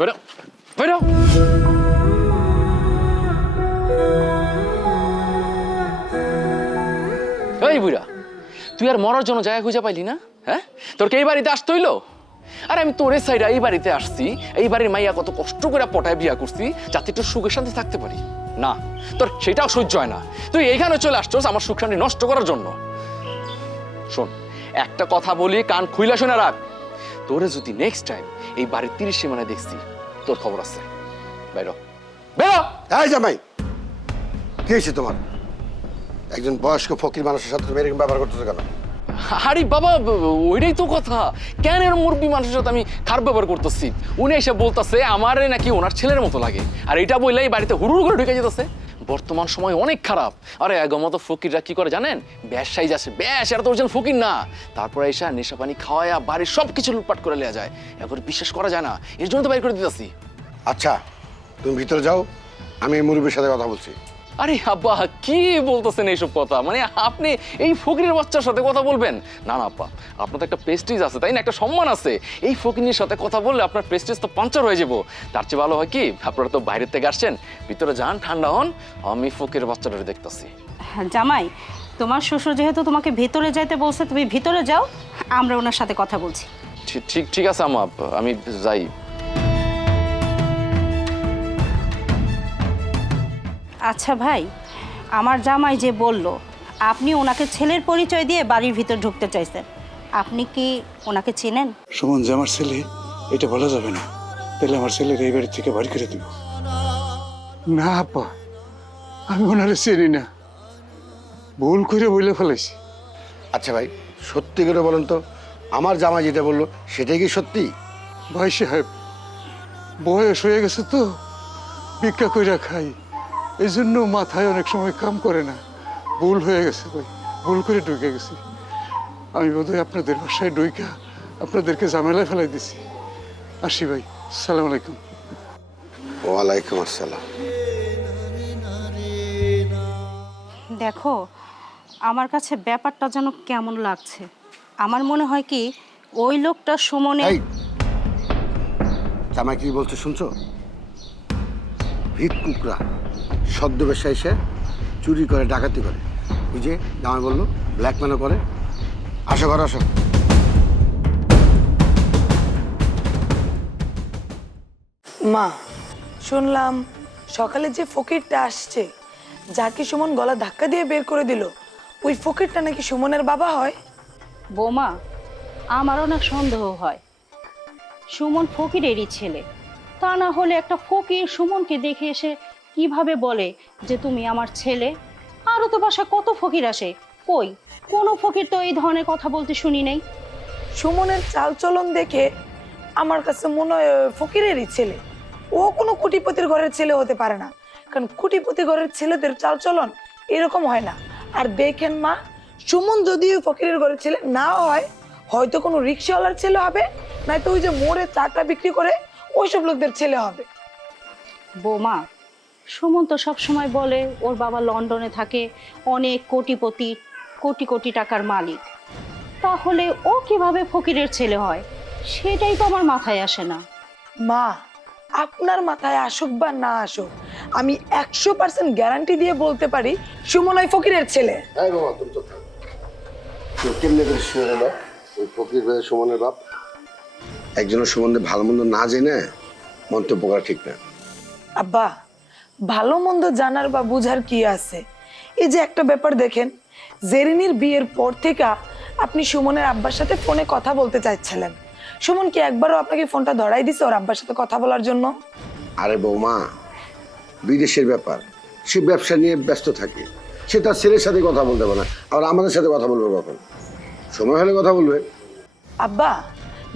বেরো বেরো। এই বুড়া, তুই আর মরার জন্য জায়গা খুঁজে পাইলি না? হ্যাঁ, তোর কি এই বাড়িতে আসতে হইলো? আরে আমি তোর সাইডে এই বাড়িতে আসছি, এই বাড়ির মাইয়া কত কষ্ট করে পটায় বিয়া করছি যাতে একটু সুখে শান্তি থাকতে পারি। না, তোর সেটাও সহ্য হয় না। তুই এইখানে চলে আসছস আমার সুখ শান্তি নষ্ট করার জন্য। শোন, একটা কথা বলি, কান খুইলা শুনে রাখ। তোরে যদি নেক্সট টাইম এই বাড়ির 30 সীমানায় দেখছি, তোর খবর আছে। বেরো বেরো। এই জামাই, কি হয়েছে তোমার? একজন বয়স্ক ফকির মানুষের সাথে তুমি এরকম ব্যবহার করতেছো কেন? আরে বাবা, ওইটাই তো কথা। কেন এর মুরব্বী মানুষের সাথে আমি খারাপ ব্যবহার করতেছি? উনি এসে বলতেছে আমারে নাকি ওনার ছেলের মতো লাগে, আর এটা বললেই বাড়িতে হুড়ুড় করে ঢুকে যেতেছে। বর্তমান সময় অনেক খারাপ। আরে মতো ফকিররা কি করে জানেন? ব্যবসায়ী যাচ্ছে, ব্যাস, এরা তো ওরজন ফকির না। তারপরে এসে নেশা পানি খাওয়ায়া বাড়ির সবকিছু লুটপাট করে নেওয়া যায়। এখন বিশ্বাস করা যায় না, এর জন্য তো বাইর করে দিতেছি। আচ্ছা, তুমি ভিতরে যাও, আমি এই মুরব্বীর সাথে কথা বলছি। আরে আব্বা, কি বলতেছেন এইসব কথা? মানে আপনি এই ফকিরের বাচ্চার সাথে কথা বলবেন? না না আব্বা, আপনার তো একটা প্রেস্টিজ আছে, তাই না? একটা সম্মান আছে। এই ফকিরের সাথে কথা বললে আপনার প্রেস্টিজ তো পাঞ্চার হয়ে যাবো। তার চেয়ে ভালো হয় কি, আপনারা তো বাইরের থেকে আসছেন, ভিতরে যান, ঠান্ডা হন, আমি ফকিরের বাচ্চাটা দেখতেছি। জামাই, তোমার শ্বশুর যেহেতু তোমাকে ভিতরে যাইতে বলছে, তুমি ভিতরে যাও, আমরা ওনার সাথে কথা বলছি। ঠিক ঠিক আছে আম্মা, আমি যাই। আচ্ছা ভাই, আমার জামাই যে বলল আপনি ওনাকে ছেলের পরিচয় দিয়ে বাড়ির ভিতর ঢুকতে চাইছেন, আপনি কি ওনাকে চেনেন? সুমন যে আমার ছেলে এটা বলা যাবে না, তাহলে আমার ছেলের এই বাড়ি থেকে বাড়ি করে দিব। না আপা, আমি ওনারে চিনি না, ভুল করে বলে ফেলেছি। আচ্ছা ভাই, সত্যি করে বলেন তো, আমার জামাই যেটা বললো সেটাই কি সত্যি? ভাই সাহেব, বয়স হয়ে গেছে তো, ভিক্ষা কইরা খাই, এই জন্য মাথায় অনেক সময় কাম করে না। ভুল হয়ে গেছে ভাই, ভুল করে ঢুকে গেছি। আমি বোধহয় আপনাদের বাসায় ঢুইকা আপনাদেরকে ঝামেলায় ফেলাই দিছি। আসি ভাই, সালাম আলাইকুম। ওয়ালাইকুম আসসালাম। দেখো, আমার কাছে ব্যাপারটা যেন কেমন লাগছে। আমার মনে হয় কি ওই লোকটা সুমনে। এই জামাই কি বলছে শুনছো? ভিক্ষুকরা ছদ্মবেশে এসে চুরি করে, ডাকাতি করে। ওই যে জামাই বললো ব্ল্যাকমেলও করে। আসো ঘরে আসো। মা, শুনলাম সকালে যে ফকিরটা আসছে, যাকে সুমন গলা ধাক্কা দিয়ে বের করে দিল, ওই ফকিরটা নাকি সুমনের বাবা হয়। বৌমা, আমারও না সন্দেহ হয় সুমন ফকিরেরই ছেলে। তা না হলে একটা ফকির সুমনকে দেখে এসে কিভাবে বলে যে তুমি আমার ছেলে? আরও তো বাসা কত ফকির আসে, কই কোনো ফকির তো এই ধরনের কথা বলতে শুনি নেই। সুমনের চালচলন দেখে আমার কাছে মনে হয় ফকিরেরই ছেলে। ও কোনো কোটিপতির ঘরের ছেলে হতে পারে না, কারণ কোটিপতি ঘরের ছেলেদের চালচলন এরকম হয় না। আর দেখেন মা, সুমন যদিও ফকিরের ঘরের ছেলে না হয়, হয়তো কোনো রিক্সাওয়ালার ছেলে হবে, নয়তো ওই যে মোড়ে চাটা বিক্রি করে ওইসব লোকদের ছেলে হবে। বৌমা, সুমন তো সবসময় বলে ওর বাবা লন্ডনে থাকে, অনেক কোটিপতি, কোটি কোটি টাকার মালিক। তাহলে ও কিভাবে ফকিরের ছেলে হয় সেটাই তো আমার মাথায় আসে না। মা, আপনার মাথায় আসুক বা না আসুক, আমি 100% গ্যারান্টি দিয়ে বলতে পারি সুমন ওই ফকিরের ছেলে। এই বাবা, তুমি তো থাকো। কেউ কেমনে করে শুনে গেল ওই ফকির ভাই সুমনের বাপ? একজনের সম্বন্ধে ভালো মন্দ না জেনে মন্তব্য করা ঠিক না। আব্বা, ভালো মন্দ জানার বা বুঝার কি আছে? এই যে একটা ব্যাপার দেখেন, জেরিনির বিয়ের পর থেকে আপনি সুমনের আব্বার সাথে ফোনে কথা বলতে চাইছিলেন। সুমন কি একবারও আপনাকে ফোনটা ধরাই দিছে ওর আব্বার সাথে কথা বলার জন্য? আরে বৌমা, বিদেশের ব্যাপার, সে ব্যবসা নিয়ে ব্যস্ত থাকে, সে তার ছেলের সাথে কথা বলতে পারে না, আর আমাদের সাথে কথা বলবে কখন? সময় হলে কথা বলবে। আব্বা,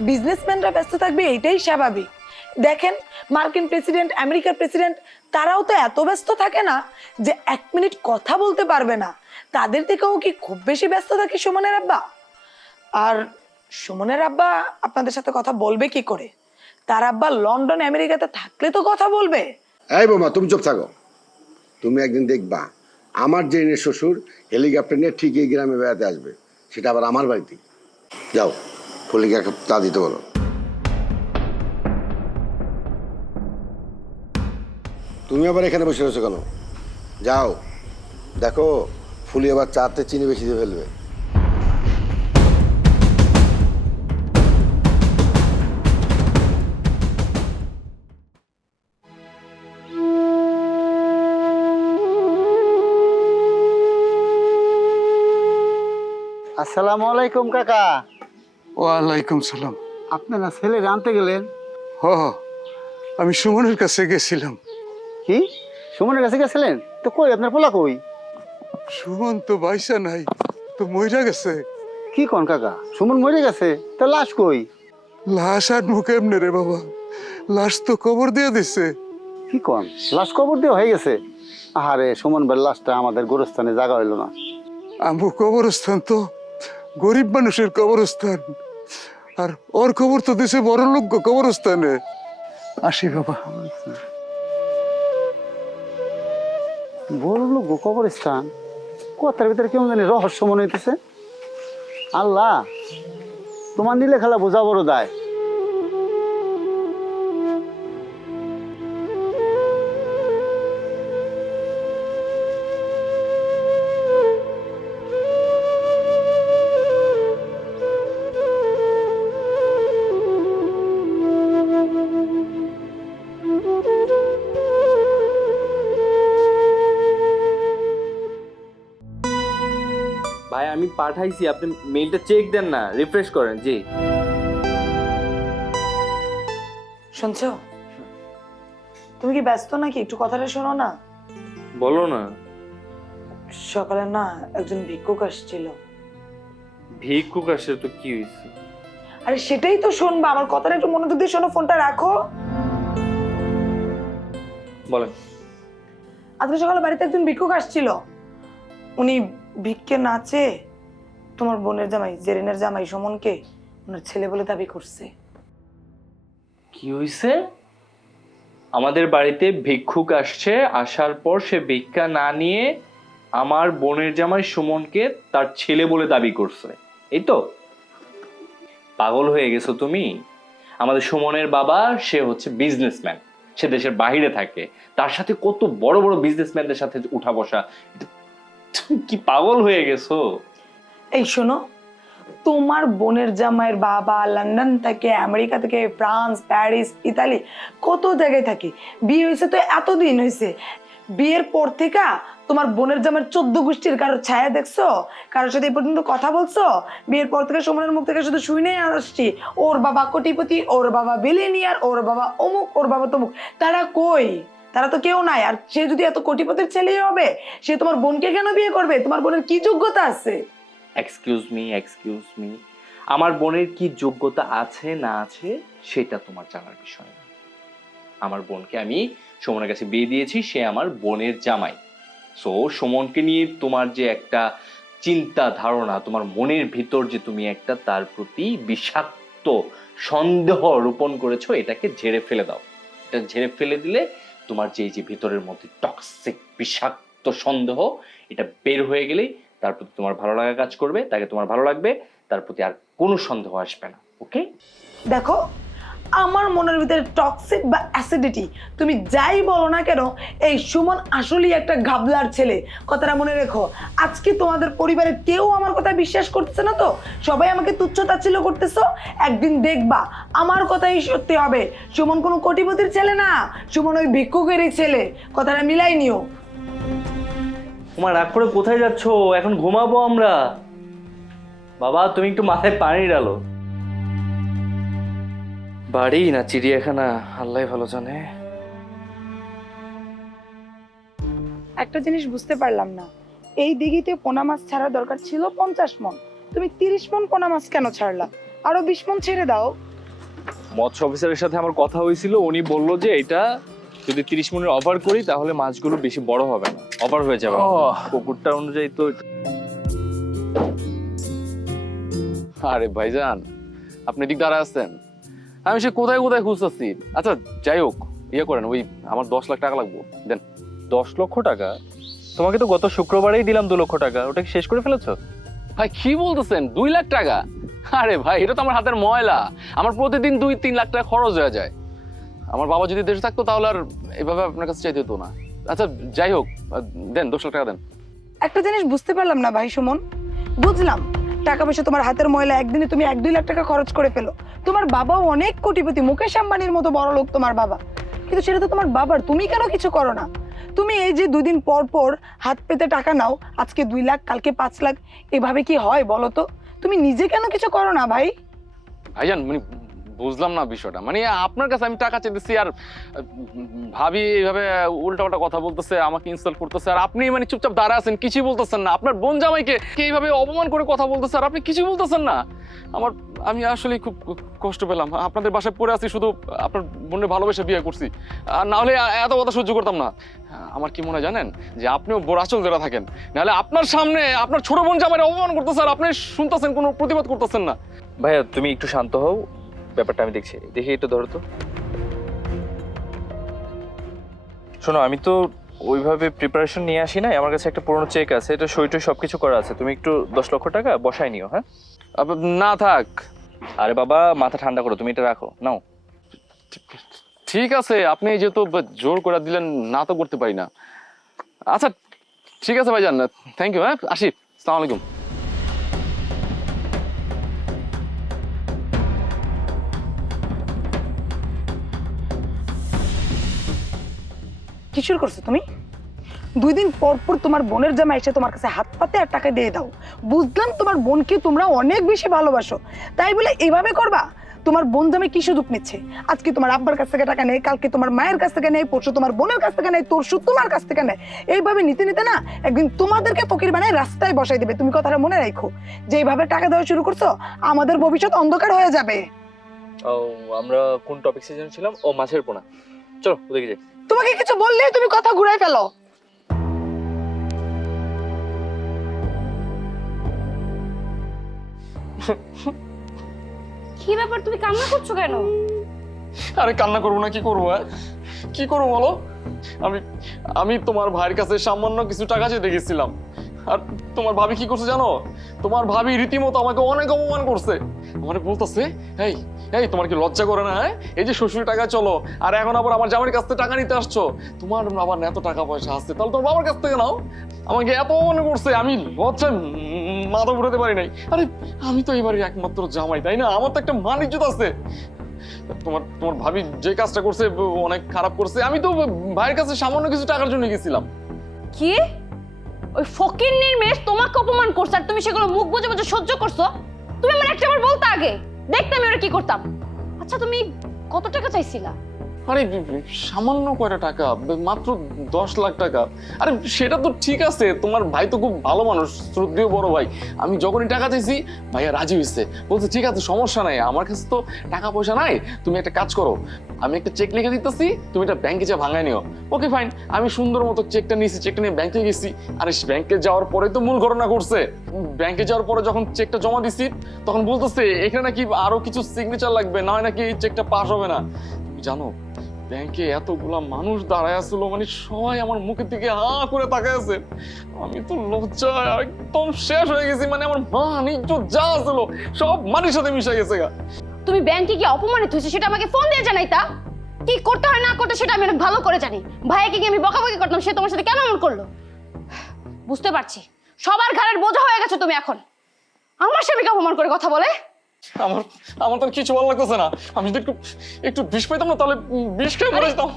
বিজনেসম্যানরা ব্যস্ত থাকবে এটাই স্বাভাবিক। দেখেন, মার্কিন প্রেসিডেন্ট, আমেরিকার প্রেসিডেন্ট, তারাও তো এত ব্যস্ত থাকে না যে 1 মিনিট কথা বলতে পারবে না। তাদের থেকেও কি খুব বেশি ব্যস্ত থাকে সুমনের আব্বা? আর সুমনের আব্বা আপনাদের সাথে কথা বলবে কি করে? তার আব্বা লন্ডন, আমেরিকাতে থাকলে তো কথা বলবে। এই বৌমা, তুমি চুপ থাকো। তুমি একদিন দেখবা আমার জেনের শ্বশুর হেলিকপ্টার নিয়ে ঠিক এই গ্রামে বেড়াতে আসবে, সেটা আবার আমার বাড়িতে। যাও, ফলিকে এক চা দিতে বলো। তুমি আবার এখানে বসে রয়েছো কেন? যাও, দেখো ফুলি আবার চাতে চিনি বেশি দিয়ে ফেলবে। আসসালামু আলাইকুম কাকা। ওয়ালাইকুম সালাম। আপনারা ছেলে আনতে গেলেন? হ হ, আমি সুমনের কাছে গেছিলাম। কি সুমনের কাছে গেছিলেন? তো কই আপনার পোলা কই? সুমন তো বাইসা নাই, তো মইরা গেছে। কি কোন কাকা, সুমন মরে গেছে? তা লাশ কই? লাশ আর মুখে এমনি রে বাবা, লাশ তো কবর দিয়ে দিছে। কি কোন, লাশ কবর দেওয়া হয়ে গেছে? আহারে, সুমন ভাইয়ের লাশটা আমাদের গোরস্থানে জায়গা হইল না। আমু কবরস্থান তো গরিব মানুষের কবরস্থান, আর ওর কবর তো দিছে বড় লোক কবরস্থানে। আসি বাবা। বড় লোক কবরস্থান, কথার ভিতরে কেমন জানি রহস্য মনে হইতেছে। আল্লাহ, তোমার নিলে খেলা বোঝা বড় দায়। ভাই আমি পাঠাইছি, আপনি মেইলটা চেক দেন না, রিফ্রেশ করেন। জি শুনছো? তুমি কি ব্যস্ত নাকি? একটু কথাটা শোনো না। বলো না। সকালে না একজন ভিক্ষুক আসছিল। ভিক্ষুক আসে তো কি হয়েছে? আরে সেটাই তো শুনবা, আমার কথাটা একটু মনোযোগ দিয়ে শোনো, ফোনটা রাখো। বলেন। আজকে সকালে বাড়িতে একজন ভিক্ষুক আসছিল। উনি ভিক্ষে নাচে তোমার বোনের জামাই, জেরিনের জামাই সুমনকে ওনার ছেলে বলে দাবি করছে। কি হয়েছে? আমাদের বাড়িতে ভিক্ষুক আসছে, আসার পর সে ভিক্ষা না নিয়ে আমার বোনের জামাই সুমনকে তার ছেলে বলে দাবি করছে, এই তো? পাগল হয়ে গেছো তুমি? আমাদের সুমনের বাবা সে হচ্ছে বিজনেসম্যান, সে দেশের বাইরে থাকে, তার সাথে কত বড় বড় বিজনেসম্যানদের সাথে উঠা বসা। তুমি কি পাগল হয়ে গেছো? এই শোনো, তোমার বোনের জামাইয়ের বাবা লন্ডন থেকে, আমেরিকা থেকে, ফ্রান্স, প্যারিস, ইতালি, কত জায়গায় থাকে। বিয়ে হয়েছে তো এতদিন হয়েছে, বিয়ের পর থেকে তোমার বোনের জামাইয়ের 14 গোষ্ঠীর কারোর ছায়া দেখছো? কারোর সাথে এই পর্যন্ত কথা বলছো? বিয়ের পর থেকে সুমনের মুখ থেকে শুধু শুনে আসছি ওর বাবা কোটিপতি, ওর বাবা বিলিয়নিয়ার, ওর বাবা অমুক, ওর বাবা তমুক। তারা কই? তারা তো কেউ নাই। আর সে যদি এত কোটিপতির ছেলেই হবে, সে তোমার বোনকে কেন বিয়ে করবে? তোমার বোনের কি যোগ্যতা আছে? এক্সকিউজ মি, আমার বোনের কি যোগ্যতা আছে না আছে সেটা তোমার জানার বিষয় না। আমার বোনকে আমি সুমনের কাছে বিয়ে দিয়েছি, সে আমার বোনের জামাই। সো সুমনকে নিয়ে তোমার যে একটা চিন্তা ধারণা, তোমার মনের ভিতর যে তুমি একটা তার প্রতি বিষাক্ত সন্দেহ রোপণ করেছো, এটাকে ঝেড়ে ফেলে দাও। এটা ঝেড়ে ফেলে দিলে তোমার যে ভিতরের মধ্যে টক্সিক বিষাক্ত সন্দেহ, এটা বের হয়ে গেলেই তার প্রতি তোমার ভালো লাগা কাজ করবে, তাকে তোমার ভালো লাগবে, তার প্রতি আর কোনো সন্দেহ আসবে না। ওকে? দেখো, আমার মনের ভিতরে টক্সিক বা অ্যাসিডিটি, তুমি যাই বলো না কেন, এই সুমন আসলেই একটা ঘাবলার ছেলে। কথাটা মনে রেখো। আজকে তোমাদের পরিবারের কেউ আমার কথা বিশ্বাস করতেছে না তো? সবাই আমাকে তুচ্ছ তাচ্ছিল্য করতেছো। একদিন দেখবা আমার কথাই সত্যি হবে। সুমন কোনো কোটিপতির ছেলে না, সুমন ওই ভিক্ষুকেরই ছেলে। কথাটা মিলাই নিও। তোমার রাগ করে কোথায় যাচ্ছো? এখন ঘুমাবো আমরা। বাবা তুমি একটু মাথায় পানি ডালো। বাড়ি না চিড়িয়াখানা, আল্লাহ ভালো জানে। একটা জিনিস বুঝতে পারলাম না, এই দিঘিতে পোনা মাছ ছাড়া দরকার ছিল 50 মণ, তুমি 30 মণ পোনা মাছ কেন ছাড়লা? আরো 20 মণ ছেড়ে দাও। মৎস্য অফিসারের সাথে আমার কথা হয়েছিল, উনি বলল যে এটা যদি 30 মণের ওভার করি তাহলে মাছগুলো বেশি বড় হবে না, ওভার হয়ে যাবে। পুকুরটা অনুযায়ী তো। আরে ভাইজান, আপনি দিক দাঁড়া আসছেন, আমি সে কোথায় কোথায় খুঁজতেছি। আচ্ছা যাই হোক, ইয়ে করেন, ওই আমার 10 লাখ টাকা লাগবো, দেন। 10 লক্ষ টাকা? তোমাকে তো গত শুক্রবারেই দিলাম 2 লক্ষ টাকা, ওটা কি শেষ করে ফেলেছো? ভাই কি বলতেছেন, 2 লাখ টাকা? আরে ভাই, এটা তো আমার হাতের ময়লা, আমার প্রতিদিন 2-3 লাখ টাকা খরচ হয়ে যায়। আমার বাবা যদি দেশে থাকতো তাহলে আর এভাবে আপনার কাছে চাইতে হতো না। আচ্ছা যাই হোক, দেন 10 লাখ টাকা দেন। একটা জিনিস বুঝতে পারলাম না ভাই সুমন। বুঝলাম টাকা পয়সা তোমার হাতের ময়লা, একদিনে তুমি 1-2 লাখ টাকা খরচ করে ফেলো। তোমার বাবাও অনেক কোটিপতি, মুকেশ আম্বানির মতো বড় লোক তোমার বাবা, কিন্তু সেটা তো তোমার বাবার, তুমি কেন কিছু করো না? তুমি এই যে 2 দিন পর পর হাত পেতে টাকা নাও, আজকে 2 লাখ কালকে 5 লাখ, এভাবে কি হয় বলো তো? তুমি নিজে কেন কিছু করো না ভাই? ভাইজান মানে বুঝলাম না বিষয়টা, মানে আপনার কাছে আমি টাকা চাইতেছি আর ভাবি এইভাবে উল্টাপাল্টা কথা বলতেছে, আমাকে ইনসাল্ট করতেছে, আর আপনি মানে চুপচাপ দাঁড়া আছেন, কিছুই বলতেছেন না। আপনার বোন জামাইকে এইভাবে অপমান করে কথা বলতেছে আর আপনি কিছুই বলতেছেন না। আমি আসলে খুব কষ্ট পেলাম। আপনাদের বাসায় পড়ে আছি শুধু আপনার বোনের ভালোবেসে বিয়ে করছি, আর না হলে এত কথা সহ্য করতাম না। আমার কি মনে হয় জানেন, যে আপনিও বড় আচল ধরে থাকেন, নাহলে আপনার সামনে আপনার ছোট বোন জামাইয়ের অপমান করতেছে আর আপনি শুনতেছেন, কোনো প্রতিবাদ করতেছেন না। ভাইয়া তুমি একটু শান্ত হও, ব্যাপারটা আমি দেখছি। দেখি একটু ধরো তো। শোনো, আমি তো ওইভাবে প্রিপারেশন নিয়ে আসি নাই, আমার কাছে একটা পুরনো চেক আছে, এটা সইটই সবকিছু করা আছে। তুমি একটু 10 লক্ষ টাকা বসায় নিও। হ্যাঁ না থাক। আরে বাবা, মাথা ঠান্ডা করো, তুমি এটা রাখো, নাও। ঠিক আছে, আপনি যেহেতু জোর করে দিলেন, না তো করতে পারি না। আচ্ছা ঠিক আছে ভাইজান, থ্যাংক ইউ। হ্যাঁ আসি, আসসালামু আলাইকুম। কি শুরু করছো তুমি? 2 দিন পর পর তোমার বোনের জামাই এসে তোমার কাছে হাত পাতে আর টাকা দিয়ে দাও। বুঝলাম তোমার বোনকে তোমরা অনেক বেশি ভালোবাসো, তাই বলে এইভাবে করবা? তোমার বোন জামাই কি সুযোগ নিচ্ছে? আজকে তোমার আব্বার কাছ থেকে টাকা নেই, কালকে তোমার মায়ের কাছ থেকে নেই, পরশু তোমার বোনের কাছ থেকে নেই, তরশু তোমার কাছ থেকে নেই। এইভাবে নিতে নিতে না একদিন তোমাদেরকে ফকির বানায় রাস্তায় বসাই দেবে। তুমি কথাটা মনে রাখো, যে এইভাবে টাকা দেওয়া শুরু করছো, আমাদের ভবিষ্যৎ অন্ধকার হয়ে যাবে। ও, আমরা কোন টপিক সেশন ছিলাম? ও, মাছের পোনা। চলো ওদিকে যাই। তোমাকে কিছু বললেই তুমি কথা ঘুরাই ফেলো। কি ব্যাপার, তুমি কান্না করছো কেন? আরে কান্না করবো না, কি করবো? কি করবো বলো? আমি তোমার ভাইয়ের কাছে সামান্য কিছু টাকা চেয়ে গেছিলাম, আর তোমার ভাবি কি করছে জানো? তোমার ভাবি রীতিমতো আমাকে অনেক অপমান করছে। আমার বলতেছে, এই এই তোমার কি লজ্জা করে না? এই যে শ্বশুরের টাকা চলো, আর এখন আবার আমার জামাইয়ের কাছ থেকে টাকা নিতে আসছো। তোমার আবার এত টাকা পয়সা আছে, তাহলে তোমার বাবার কাছ থেকে নাও। আমাকে এত অপমান করছে, আমি লজ্জায় মাথা ঘুরাতে পারি নাই। আরে আমি তো এবারে একমাত্র জামাই, তাই না? আমার তো একটা মান ইজ্জত আছে। তোমার ভাবি যে কাজটা করছে অনেক খারাপ করছে। আমি তো ভাইয়ের কাছে সামান্য কিছু টাকার জন্য গেছিলাম। কি? ওই ফকিন্নির মেয়ে তোমাকে অপমান করছে আর তুমি সেগুলো মুখ বুজে বুজে সহ্য করছো? তুমি আমার একটাবার বলতে আগে, দেখতে আমি ওরা কি করতাম। আচ্ছা তুমি কত টাকা চাইছিলা? আরে সামান্য কয়টা টাকা, মাত্র 10 লাখ টাকা। আরে সেটা তো ঠিক আছে, তোমার ভাই তো খুব ভালো মানুষ, শ্রদ্ধেয় বড় ভাই। আমি যখনই টাকা চাইছি ভাইয়া রাজি হয়েছে, বলছে ঠিক আছে সমস্যা নাই, আমার কাছে তো টাকা পয়সা নাই, তুমি একটা কাজ করো, আমি একটা চেক লিখে দিতেছি, তুমি এটা ব্যাংকে যা ভাঙায় নিও। Okay fine. আমি সুন্দর মতো চেকটা নিয়েছি, চেকটা নিয়ে ব্যাংকে গেছি। আরে ব্যাংকে যাওয়ার পরে তো মূল ঘটনা করছে। ব্যাংকে যাওয়ার পরে যখন চেকটা জমা দিছি, তখন বলতেছে এখানে নাকি আরো কিছু সিগনেচার লাগবে, না হয় নাকি এই চেকটা পাস হবে না। তুমি জানো ব্যাংকে এতগুলা মানুষ দাঁড়ায় আসছিল, মানে সবাই আমার মুখের দিকে হা করে তাকায় আছে। আমি তো লজ্জায় একদম শেষ হয়ে গেছি, মানে আমার মান ইজ্জত যা ছিল সব মাটির সাথে মিশে গেছে গা। তুমি ব্যাংকে কি অপমানিত হয়েছে সেটা আমাকে ফোন দিয়ে জানাইতা। কি করতে হয় না করতে সেটা আমি অনেক ভালো করে জানি। ভাইকে কি আমি বকাবকি করতাম, সে তোমার সাথে কেন এমন করলো? বুঝতে পারছি সবার ঘাড়ের বোঝা হয়ে গেছো তুমি এখন। আমার স্বামীকে অপমান করে কথা বলে। আমার তো কিছু ভালো লাগতেছে না। আমি যদি একটু বিষ পাইতাম না, তাহলে বিষ খেয়ে মরে যেতাম।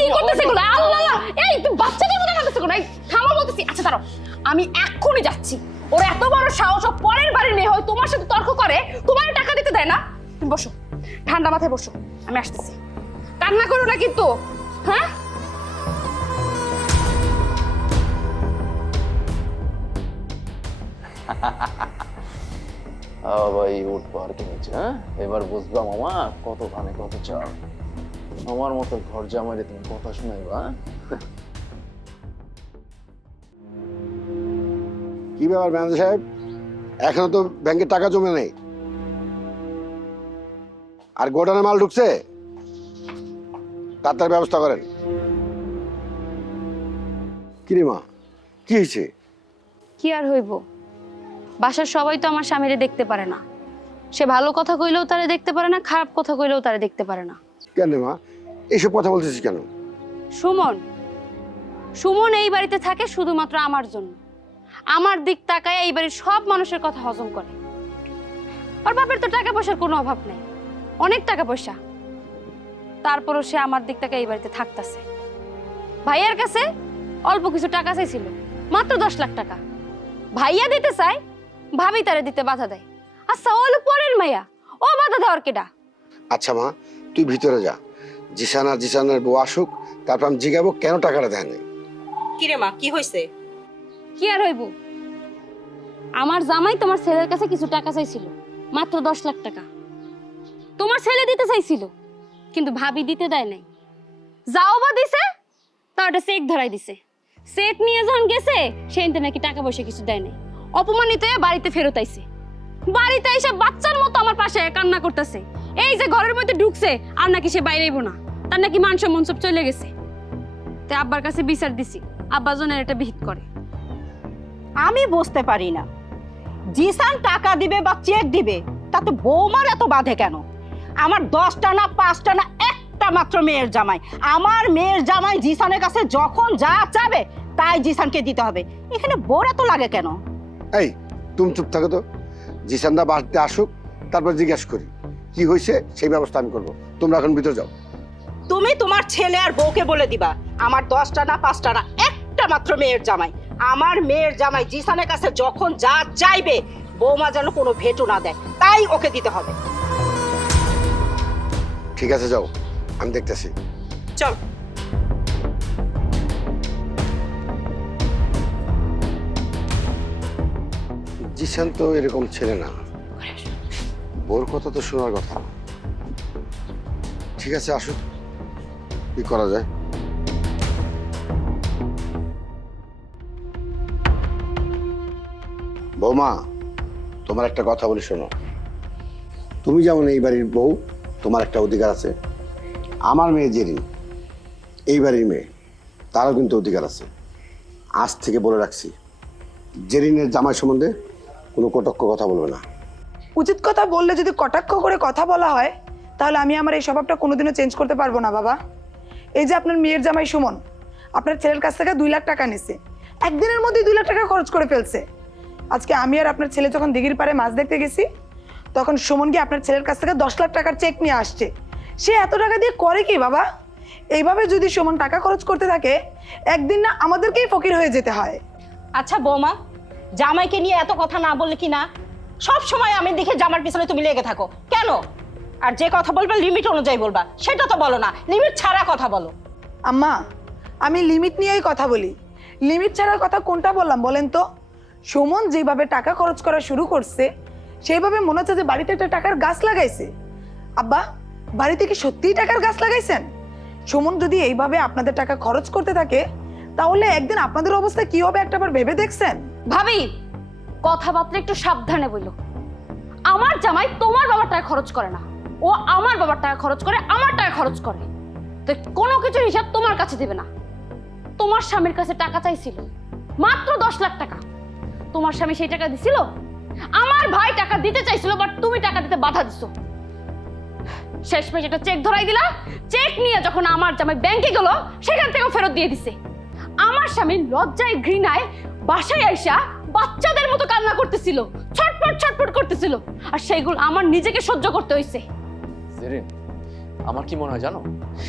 কি করতেছে এগুলো? আল্লাহ, এই তুই বাচ্চাদের মতো কাঁদতেছ কেন? এই থামো বলতেছি। আচ্ছা দাঁড়াও, আমি এক্ষুনি যাচ্ছি। ওর এত বড় সাহস, ও পরের বাড়ির মেয়ে হয় তোমার সাথে তর্ক করে, তোমার টাকা দিতে দেয় না। তুমি বসো, ঠান্ডা মাথায় বসো, আমি আসতেছি। কান্না করো না কিন্তু, হ্যাঁ? ভাই উঠবো আর কি নিচে। হ্যাঁ এবার বুঝলাম মামা কত ধানে কত চাল। আমার মতো ঘর জামাইরে তুমি কথা শুনাইবা? কি ব্যাপার ম্যানেজার সাহেব, এখনো তো ব্যাংকে টাকা জমে নেই, আর গোডাউনে মাল ঢুকছে, তার ব্যবস্থা করেন। কিরে মা, কি হয়েছে? কি আর হইব, বাসার সবাই তো আমার স্বামীরে দেখতে পারে না। সে ভালো কথা কইলেও তারে দেখতে পারে না, খারাপ কথা কইলেও তারে দেখতে পারে না। কেন মা, এইসব কথা বলতেছিস কেন? সুমন সুমন এই বাড়িতে থাকে শুধুমাত্র আমার জন্য। আমার দিক তাকায় এই বাড়ির সব মানুষের কথা হজম করে। ওর বাপের তো টাকা পয়সার কোনো অভাব নেই, অনেক টাকা পয়সা, তারপরও সে আমার দিক তাকায় এই বাড়িতে থাকতেছে। ভাইয়ার কাছে অল্প কিছু টাকা চাইছিল, মাত্র 10 লাখ টাকা। ভাইয়া দিতে চায়, ভাবি তারে দিতে বাধা দেয়। আচ্ছা ও হলো পরের মাইয়া, ও বাধা দেওয়ার কেডা? আচ্ছা মা, তুই ভিতরে যা, জিসান আর জিসানের বউ আসুক, তারপর আমি জিজ্ঞাবো কেন টাকাটা দেয় নাই। কিরে মা, কি হয়েছে? কি আর হইব, আমার জামাই তোমার ছেলের কাছে কিছু টাকা চাইছিল, মাত্র 10 লাখ টাকা। তোমার ছেলে দিতে চাইছিল, কিন্তু ভাবি দিতে দেয় নাই। যাও বা দিছে, তা ওটা চেক ধরাই দিছে। চেক নিয়ে যখন গেছে, সেখানে নাকি টাকা পয়সা কিছু দেয় নাই। অপমানিত হয়ে বাড়িতে ফেরত আইছে। বাড়িতে এসে বাচ্চার মতো আমার পাশে কান্না করতেছে। এই যে ঘরের মধ্যে ঢুকছে, আর নাকি সে বাইরেইব না, তার নাকি মান সম্মান সব চলে গেছে। তাই আব্বার কাছে বিচার দিছি, আব্বা জনের এটা বিহিত করে। আমি বুঝতে পারি না, জিসান টাকা দিবে বা চেক দিবে, তাতে বৌমার এত বাধে কেন? আমার 10টা না 5টা না একটা মাত্র মেয়ের জামাই। আমার মেয়ের জামাই জিসানের কাছে যখন যা চাবে তাই জিসানকে দিতে হবে। এখানে বোর এত লাগে কেন? এই তুমি চুপ থাকো তো, জিসানদা বাড়িতে আসুক, তারপর জিজ্ঞাসা করি কি হয়েছে, সেই ব্যবস্থা আমি করবো। তোমরা এখন ভিতরে যাও। তুমি তোমার ছেলে আর বউকে বলে দিবা, আমার 10টা না 5টা না একটা মাত্র মেয়ের জামাই। আমার মেয়ের জামাই জিসানের কাছে যখন যা চাইবে, বৌমা যেন কোনো ভেটো না দেয়, তাই ওকে দিতে হবে। ঠিক আছে যাও, আমি দেখতেছি। চল। জিসান তো এরকম ছেলে না, বোর কথা তো শোনার কথা না। ঠিক আছে আসুক, কি করা যায়। বৌমা, তোমার একটা কথা বলি শোনো। তুমি যেমন এই বাড়ির বউ, তোমার একটা অধিকার আছে। আমার মেয়ে জেরিন এই বাড়ির মেয়ে, তারও কিন্তু অধিকার আছে। আজ থেকে বলে রাখছি, জেরিনের জামাই সম্বন্ধে কোনো কটক্ষ কথা বলবে না। উচিত কথা বললে যদি কটাক্ষ করে কথা বলা হয়, তাহলে আমি আমার এই স্বভাবটা কোনোদিনও চেঞ্জ করতে পারবো না বাবা। এই যে আপনার মেয়ের জামাই সুমন আপনার ছেলের কাছ থেকে 2 লাখ টাকা নিছে, একদিনের মধ্যেই 2 লাখ টাকা খরচ করে ফেলছে। আজকে আমি আর আপনার ছেলে যখন দিঘির পাড়ে মাছ দেখতে গেছি, তখন সুমন গিয়ে আপনার ছেলের কাছ থেকে 10 লাখ টাকার চেক নিয়ে আসছে। সে এত টাকা দিয়ে করে কি বাবা? এইভাবে যদি সুমন টাকা খরচ করতে থাকে, একদিন না আমাদেরকেই ফকির হয়ে যেতে হয়। আচ্ছা বৌমা, জামাইকে নিয়ে এত কথা না বললে কি না? সব সময় আমি দেখে জামার পিছনে তুমি লেগে থাকো কেন? আর যে কথা বলবে লিমিট অনুযায়ী বলবা, সেটা তো বলো না, লিমিট ছাড়া কথা বলো। আম্মা, আমি লিমিট নিয়েই কথা বলি। লিমিট ছাড়ার কথা কোনটা বললাম বলেন তো? সুমন যেভাবে টাকা খরচ করা শুরু করছে, সেইভাবে মনে হচ্ছে যে বাড়িতে একটা টাকার গাছ লাগাইছে। আব্বা, বাড়িতে কি সত্যিই টাকার গাছ লাগাইছেন? সুমন যদি এইভাবে আপনাদের টাকা খরচ করতে থাকে, তাহলে একদিন আপনাদের অবস্থা কি হবে একটাবার ভেবে দেখছেন? ভাবি, কথাবার্তা একটু সাবধানে বললো। আমার জামাই তোমার বাবার টাকা খরচ করে না, ও আমার বাবার টাকা খরচ করে, আমার টাকা খরচ করে। তো কোনো কিছুর হিসাব তোমার কাছে দেবে না। তোমার স্বামীর কাছে টাকা চাইছিল, মাত্র 10 লাখ টাকা। তোমার স্বামী সেই টাকা দিছিল? আমার ভাই টাকা দিতে চাইছিল, বাট তুমি টাকা দিতে বাধা দিছো। শেষমেশ একটা চেক ধরাই দিলা। চেক নিয়ে যখন আমার জামাই ব্যাংকে গেল, সেখান থেকেও ফেরত দিয়ে দিছে। আমার স্বামী লজ্জায় ঘৃণায় বাসায় আইসা বাচ্চাদের মতো কান্না করতেছিল, ছটফট ছটফট করতেছিল, আর সেইগুলো আমার নিজেকে সহ্য করতে হইছে। জেরিন, আমার কি মনে হয় জানো,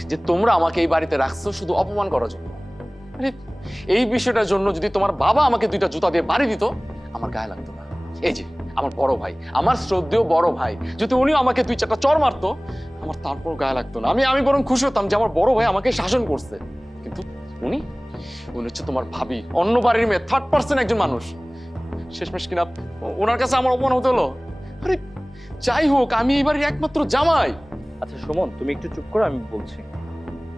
যে তোমরা আমাকে এই বাড়িতে রাখছো শুধু অপমান করার জন্য। আরে এই বিষয়টার জন্য যদি তোমার বাবা আমাকে 2টা জুতা দিয়ে বাড়ি দিত, আমার গায়ে লাগতো না। এই যে আমার বড় ভাই, আমার শ্রদ্ধেয় বড় ভাই, যদি উনিও আমাকে 2-4টা চড় মারতো, আমার তারপর গায়ে লাগতো না। আমি বরং খুশি হতাম যে আমার বড় ভাই আমাকে শাসন করছে। কিন্তু উনি হচ্ছে তোমার ভাবি, অন্য বাড়ির মেয়ে, 3rd পার্সন একজন মানুষ। শেষমেশ কিনা ওনার কাছে আমার অপমান হতে হলো। আরে যাই হোক, আমি এই বাড়ির একমাত্র জামাই। আচ্ছা সুমন, তুমি একটু চুপ করো, আমি বলছি।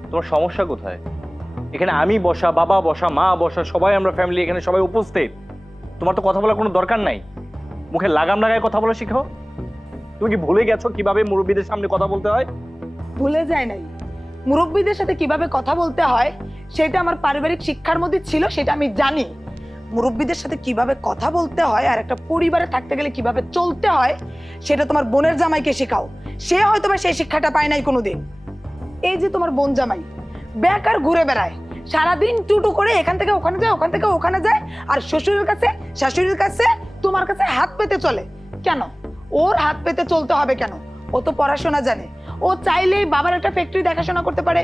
তোমার সমস্যা কোথায়? এখানে আমি বসা, বাবা বসা, মা বসা, সবাই আমরা ফ্যামিলি, এখানে সবাই উপস্থিত। তোমার তো কথা বলার কোনো দরকার নাই। মুখে লাগাম লাগায় কথা বলা শিখো। তুমি কি ভুলে গেছো কিভাবে মুরব্বীদের সামনে কথা বলতে হয়? ভুলে যায় নাই। মুরব্বীদের সাথে কিভাবে কথা বলতে হয় সেটা আমার পারিবারিক শিক্ষার মধ্যে ছিল, সেটা আমি জানি। মুরব্বীদের সাথে কিভাবে কথা বলতে হয় আর একটা পরিবারে থাকতে গেলে কিভাবে চলতে হয়, সেটা তোমার বোনের জামাইকে শেখাও। সে হয়তো বা সেই শিক্ষাটা পায় নাই কোনোদিন। এই যে তোমার বোন জামাই বেকার ঘুরে বেড়ায়, সারাদিন টুটু করে এখান থেকে ওখানে যায়, ওখান থেকে ওখানে যায়, আর শ্বশুরের কাছে শাশুড়ির কাছে তোমার কাছে হাত পেতে চলে কেন? ওর হাত পেতে চলতে হবে কেন? ও তো পড়াশোনা জানে, ও চাইলেই বাবার একটা ফ্যাক্টরি দেখাশোনা করতে পারে।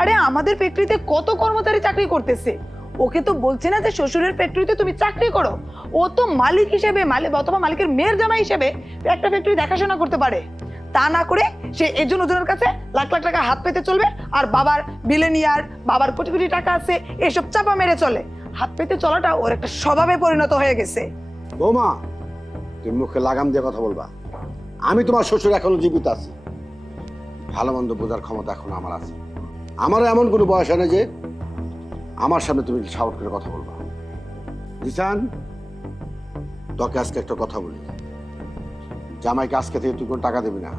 আরে আমাদের ফ্যাক্টরিতে কত কর্মচারী চাকরি করতেছে, ওকে তো বলছি না যে শ্বশুরের ফ্যাক্টরিতে তুমি চাকরি করো, ও তো মালিক হিসেবে অথবা মালিকের মেয়ের জামাই হিসেবে একটা ফ্যাক্টরি দেখাশোনা করতে পারে। তা না করে সে একজন ওজনের কাছে লাখ লাখ টাকা হাত পেতে চলবে, আর বাবার বিলিয়নিয়ার, বাবার কোটি কোটি টাকা আছে, এসব চাপা মেরে চলে। হাত পেতে চলাটা ওর একটা স্বভাবে পরিণত হয়ে গেছে। বৌমা, তুমি মুখে লাগাম দিয়ে কথা বলবা। আমি তোমার শ্বশুর এখনো জীবিত আছি, ভালো মন্দ বোঝার ক্ষমতা এখন আমার আছে। আমারও এমন কোনো বয়স হয় না যে আমার সামনে তুমি সাহস করে কথা বলবা। জিসান, তোকে আজকে একটা কথা বলি, জামাইকে আজকে থেকে তুই কোনো টাকা দিবি না,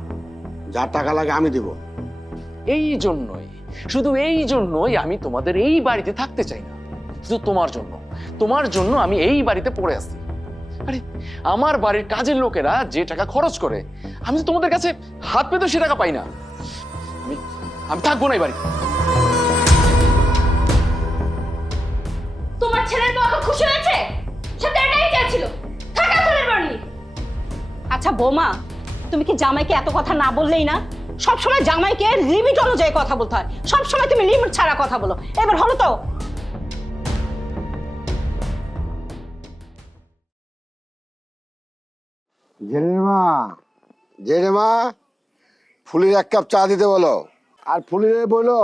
যা টাকা লাগে আমি দিব। এই জন্যই, শুধু এই জন্যই আমি তোমাদের এই বাড়িতে থাকতে চাই না। শুধু তোমার জন্য আমি এই বাড়িতে পড়ে আছি। আরে আমার বাড়ির কাজের লোকেরা যে টাকা খরচ করে, আমি তো তোমাদের কাছে হাত পেতে সে টাকা পাই না। আমি থাকবো না এই বাড়িতে। তোমার ছেলের বউ এখন খুশি হয়েছে, সে তো এটাই চাইছিল, থাকা ছেলের বাড়ি। আচ্ছা বৌমা, তুমি কি জামাইকে এত কথা না বললেই না? সবসময় জামাইকে লিমিট অনুযায়ী কথা বলতে হয়, সবসময় তুমি লিমিট ছাড়া কথা বলো। এবার হলো তো? জেনেমা, ফুলির 1 কাপ চা দিতে বলো, আর ফুলির বলো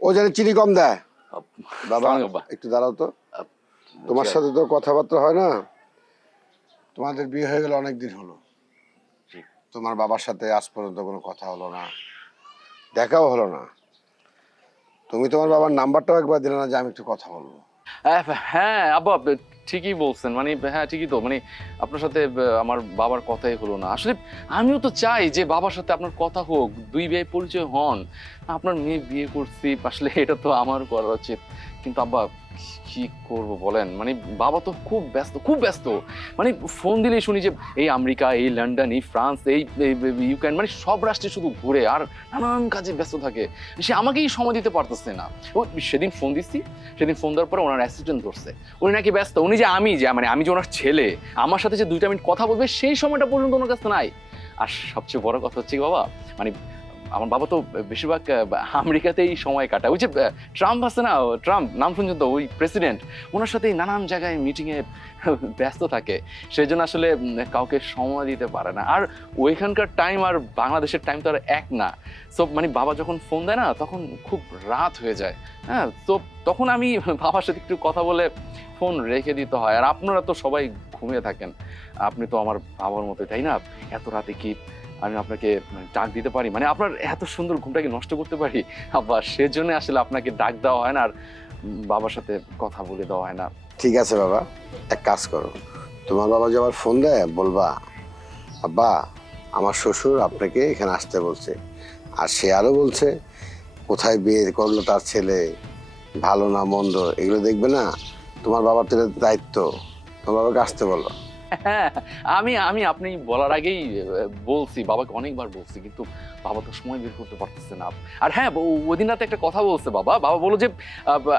ও যেন চিনি কম দেয়। বাবা একটু দাঁড়াও তো, তোমার সাথে তো কথাবার্তা হয় না। তোমাদের বিয়ে হয়ে গেল অনেক দিন হলো, তোমার বাবার সাথে আজ পর্যন্ত কোনো কথা হলো না, দেখাও হলো না। তুমি তোমার বাবার নাম্বারটাও একবার দিলে না যে আমি একটু কথা বলবো? হ্যাঁ আব্বা, ঠিকই বলছেন, মানে হ্যাঁ ঠিকই তো, মানে আপনার সাথে আমার বাবার কথাই হলো না। আসলে আমিও তো চাই যে বাবার সাথে আপনার কথা হোক, 2 ভাই পরিচয় হন। আপনার মেয়ে বিয়ে করছি, আসলে এটা তো আমার করা উচিত, কিন্তু আব্বা কি করব বলেন, মানে বাবা তো খুব ব্যস্ত। মানে ফোন দিলেই শুনি যে এই আমেরিকা, এই লন্ডন, এই ফ্রান্স, এই ইউক্রেন, মানে সব রাষ্ট্রে শুধু ঘুরে আর নানান কাজে ব্যস্ত থাকে। সে আমাকেই সময় দিতে পারতেছে না। ও সেদিন ফোন দিচ্ছি, সেদিন ফোন দেওয়ার পরে ওনার অ্যাসিস্ট্যান্ট ধরছে, উনি নাকি ব্যস্ত। উনি যে আমি যে ওনার ছেলে, আমার সাথে যে 2টা মিনিট কথা বলবে সেই সময়টা পর্যন্ত ওনার কাছে নাই। আর সবচেয়ে বড় কথা হচ্ছে কি বাবা, মানে আমার বাবা তো বেশিরভাগ আমেরিকাতেই সময় কাটায়। ওই যে ট্রাম্প আছে না, ট্রাম্প নাম শুনছেন তো, ওই প্রেসিডেন্ট, ওনার সাথে নানান জায়গায় মিটিংয়ে ব্যস্ত থাকে, সেই জন্য আসলে কাউকে সময় দিতে পারে না। আর ওইখানকার টাইম আর বাংলাদেশের টাইম তো আর এক না। সো মানে বাবা যখন ফোন দেয় না, তখন খুব রাত হয়ে যায়। হ্যাঁ, তো তখন আমি বাবার সাথে একটু কথা বলে ফোন রেখে দিতে হয়। আর আপনারা তো সবাই ঘুমিয়ে থাকেন, আপনি তো আমার বাবার মতো, তাই না? এত রাতে কি আমি আপনাকে ডাক দিতে পারি? মানে আপনার এত সুন্দর ঘুমটাকে নষ্ট করতে পারি আব্বা? সেজন্য আসলে আপনাকে ডাক দেওয়া হয় না, আর বাবার সাথে কথা বলে দেওয়া হয় না। ঠিক আছে বাবা, এক কাজ করো, তোমার বাবা যে আবার ফোন দেয় বলবা, আব্বা আমার শ্বশুর আপনাকে এখানে আসতে বলছে, আর সে আরো বলছে কোথায় বিয়ে করলো তার ছেলে, ভালো না মন্দ এগুলো দেখবে না, তোমার বাবার তো দায়িত্ব, তোমার বাবাকে আসতে বলো। হ্যাঁ, আমি আপনি বলার আগেই বলছি, বাবাকে অনেকবার বলছি, কিন্তু বাবা তো সময় বের করতে পারতেছে না। আর হ্যাঁ, ওই দিন রাতে একটা কথা বলছে বাবা বললো যে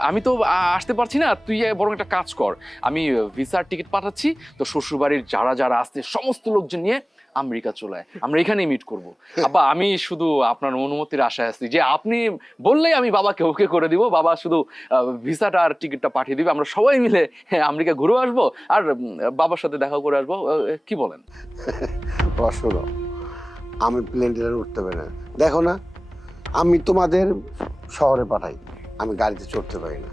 আমি তো আসতে পারছি না, তুই বরং একটা কাজ কর, আমি ভিসার টিকিট পাঠাচ্ছি, তো শ্বশুরবাড়ির যারা আসছে সমস্ত লোকজন নিয়ে আমেরিকা চলে আয়, আমরা এখানেই মিট করবো। আব্বা আমি শুধু আপনার অনুমতির আশায় আছি, যে আপনি বললেই আমি বাবাকে ওকে করে দিব, বাবা শুধু ভিসাটা আর টিকিটটা পাঠিয়ে দিবে, আমরা সবাই মিলে আমেরিকা ঘুরে আসবো আর বাবার সাথে দেখা করে আসবো। কি বলেন? শোনো, আমি প্লেন টেনে উঠতে পারি না, দেখো না আমি তোমাদের শহরে পাঠাই, আমি গাড়িতে চড়তে পারি না,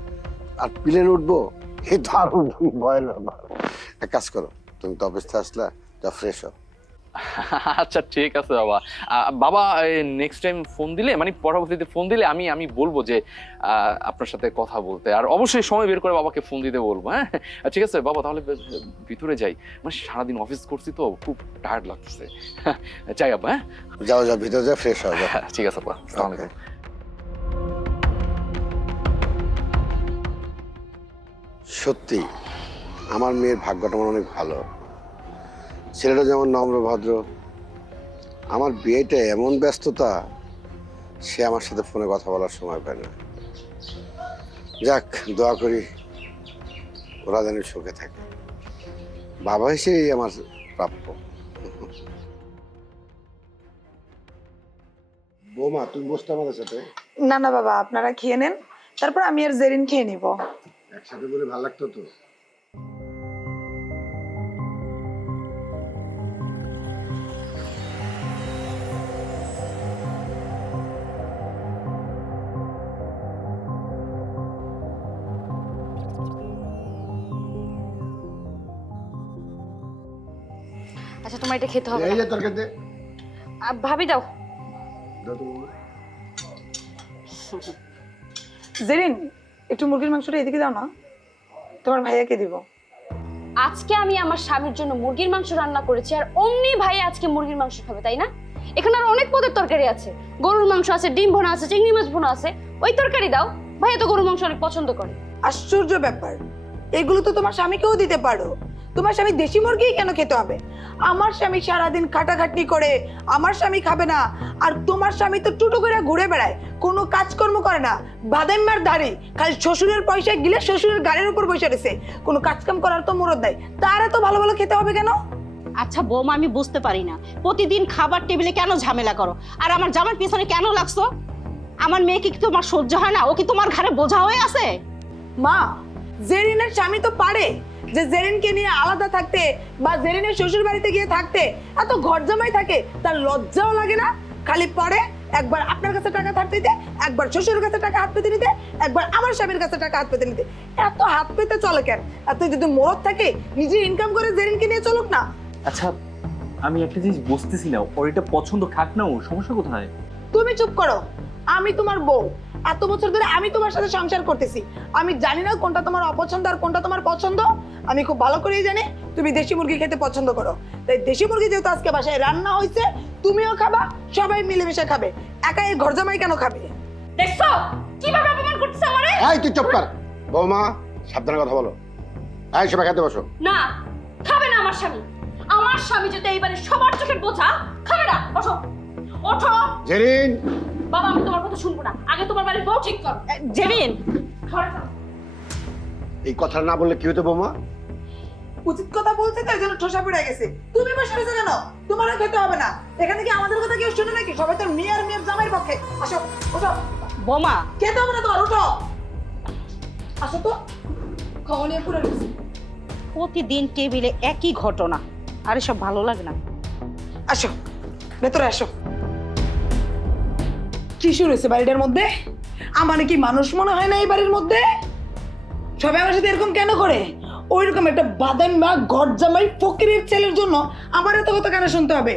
আর প্লেন উঠবো এই দারুণ ভয়ের ব্যাপার। এক কাজ করো, তুমি তো অফিসে আসলা, যা ফ্রেশ হও। আচ্ছা ঠিক আছে বাবা। বাবা নেক্সট টাইম ফোন দিলে, মানে পরবর্তীতে ফোন দিলে আমি বলবো যে আপনার সাথে কথা বলতে, আর অবশ্যই সময় বের করে বাবাকে ফোন দিতে বলবো। হ্যাঁ ঠিক আছে বাবা, তাহলে ভিতরে যাই, মানে সারাদিন অফিস করছি তো খুব টায়ার্ড লাগতেছে। যাই আব্বা। হ্যাঁ যাও ভিতরে যা ফ্রেশ হও। ঠিক আছে আব্বা, আসসালামু আলাইকুম। সত্যি আমার মেয়ের ভাগ্যটা আমার অনেক ভালো, ছেলেটা যেমন নম্র ভদ্র, আমার বিয়েটা এমন ব্যস্ততা সে আমার সাথে ফোনে কথা বলার সময় পায় না। যাক, দোয়া করি ওরা যেন সুখে থাকে। বাবা হিসেবেই আমার প্রাপ্য। বৌমা, তুমি বসতে আমাদের সাথে? না না বাবা, আপনারা খেয়ে নেন, তারপর আমি আর জেরিন খেয়ে নিব। একসাথে বলে ভালো লাগতো তো। আচ্ছা তোমার এটা খেতে হবে এই না। যে তরকারিতে ভাবি দাও। দাও তো বৌমা। জেরিন, একটু মুরগির মাংসটা এদিকে দাও না, তোমার ভাইয়াকে দিব। আজকে আমি আমার স্বামীর জন্য মুরগির মাংস রান্না করেছি, আর অমনি ভাই আজকে মুরগির মাংস খাবে, তাই না? এখানে আর অনেক পদের তরকারি আছে, গরুর মাংস আছে, ডিম ভুনা আছে, চিংড়ি মাছ ভুনা আছে, ওই তরকারি দাও। ভাইয়া তো গরুর মাংস অনেক পছন্দ করে। আশ্চর্য ব্যাপার, এগুলো তো তোমার স্বামীকেও দিতে পারো। তোমার স্বামী দেশি মুরগি কেন খেতে হবে? আমার স্বামী সারাদিন খাটাখাটনি করে, আমার স্বামী খাবে না। আর তোমার স্বামী তো টুটু করে ঘুরে বেড়ায়, কোনো কাজকর্ম করে না, বাদাইমার ধারে, খালি শ্বশুরের পয়সায় গিলে শ্বশুরের গাড়ির উপর বসে রয়েছে, কোনো কাজকাম করার তো মুরত দেয়। তার এত ভালো ভালো খেতে হবে কেন? আচ্ছা বৌমা, আমি বুঝতে পারি না প্রতিদিন খাবার টেবিলে কেন ঝামেলা করো, আর আমার জামার পিছনে কেন লাগছো? আমার মেয়েকে কি তোমার সহ্য হয় না? ও কি তোমার ঘরে বোঝা হয়ে আছে? মা, জেরিনের স্বামী তো পারে যে জেরিনকে নিয়ে আলাদা থাকতে বা জেরিনের শ্বশুর বাড়িতে গিয়ে থাকতে। এত ঘর জামাই থাকে, তার লজ্জাও লাগে না? খালি পরে একবার আপনার কাছে টাকা হাত পেতে, একবার শ্বশুরের কাছে টাকা হাত পেতে নিতে, একবার আমার স্বামীর কাছে টাকা হাত পেতে নিতে। এত হাত পেতে চলে কেন? এত যদি মরদ থাকে নিজে ইনকাম করে জেরিনকে নিয়ে চলুক না। আচ্ছা আমি একটা জিনিস বুঝতেছি না, ওর এটা পছন্দ খাক না, ওর সমস্যা কোথায়? তুমি চুপ করো, আমি তোমার বউ, এত বছর ধরে আমি তোমার সাথে সংসার করতেছি। আমি জানি না কোনটা তোমার অপছন্দ আর কোনটা তোমার পছন্দ। আমি খুব ভালো করেই জানি তুমি দেশি মুরগি খেতে পছন্দ করো, তাই দেশি মুরগি যেহেতু আজকে বাসায় রান্না হয়েছে, তুমিও খাবা, সবাই মিলেমিশে খাবে। একা এই ঘর জামাই কেন খাবে? দেখছো কিভাবে অপমান করতেছে আমারে? এই তুই চুপ কর। বৌমা, সাবধানে কথা বলো। এই সবাই খেতে বসো। না, খাবে না আমার স্বামী। আমার স্বামী যদি এইবারে সবার চোখের বোঝা, খাবে না। ওঠো ওঠো। জেরিন, বাবা, আমি তোমার কথা শুনবো না, আগে তোমার বাড়ির বউ ঠিক করো। জেরিন, ঘরে যাও। এই কথা না বললে কি হতো বৌমা? উচিত কথা বলছে তাই জন্য ঠোসা পড়ে গেছে। তুমি বসে রয়েছো কেন? তোমারও খেতে হবে না। এখানে কি আমাদের কথা কেউ শুনে নাকি? সবাই তো মেয়ের জামাইয়ের পক্ষে। আসো, ওঠো। বৌমা, খেতে হবে না তোমার, ওঠো। আসো তো, খাওয়া নিয়ে পুরো গেছে। প্রতিদিন টেবিলে একই ঘটনা, আর এসব ভালো লাগে না। আসো, ভেতরে আসো। কি শুরু হয়েছে বাড়িটার মধ্যে? আমার কি মানুষ মনে হয় না এই বাড়ির মধ্যে? সবাই আমার সাথে এরকম কেন করে? ওইরকম একটা বাদাম বা ঘর জামাই ফকিরের ছেলের জন্য আমার এত কথা কেন শুনতে হবে?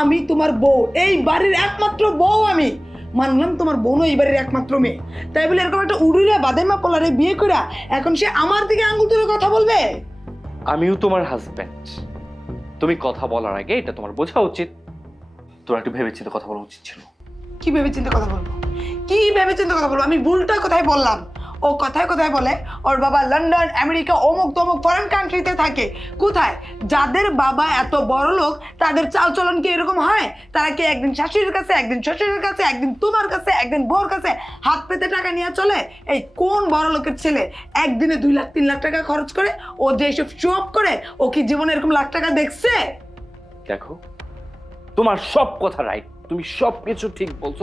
আমি তোমার বউ, এই বাড়ির একমাত্র বউ। আমি মানলাম তোমার বোন এই বাড়ির একমাত্র মেয়ে, তাই বলে এরকম একটা উড়ুরা বাদামা পোলারে বিয়ে করা এখন সে আমার দিকে আঙুল তুলে কথা বলবে? আমিও তোমার হাজব্যান্ড, তুমি কথা বলার আগে এটা তোমার বোঝা উচিত। তোর একটু ভেবেচিন্তে কথা বলা উচিত ছিল। কি ভেবে চিন্তা কথা বলবো? কি ভেবে চিন্তা কথা বলবো? আমি ভুলটা কোথায় বললাম? ও কথায় কোথায় বলে ওর বাবা লন্ডন, আমেরিকা, অমুক তমুক ফরেন কান্ট্রিতে থাকে। কোথায়? যাদের বাবা এত বড় লোক তাদের চালচলন কি এরকম হয়? তারা কি একদিন শাশুড়ির কাছে, একদিন শ্বশুরের কাছে, একদিন তোমার কাছে, একদিন বউর কাছে হাত পেতে টাকা নিয়ে চলে? এই কোন বড় লোকের ছেলে একদিনে 2 লাখ 3 লাখ টাকা খরচ করে? ও যে সব শো অফ করে, ও কি জীবনে এরকম লাখ টাকা দেখছে? দেখো, তোমার সব কথা রাইট, তুমি সব কিছু ঠিক বলছো,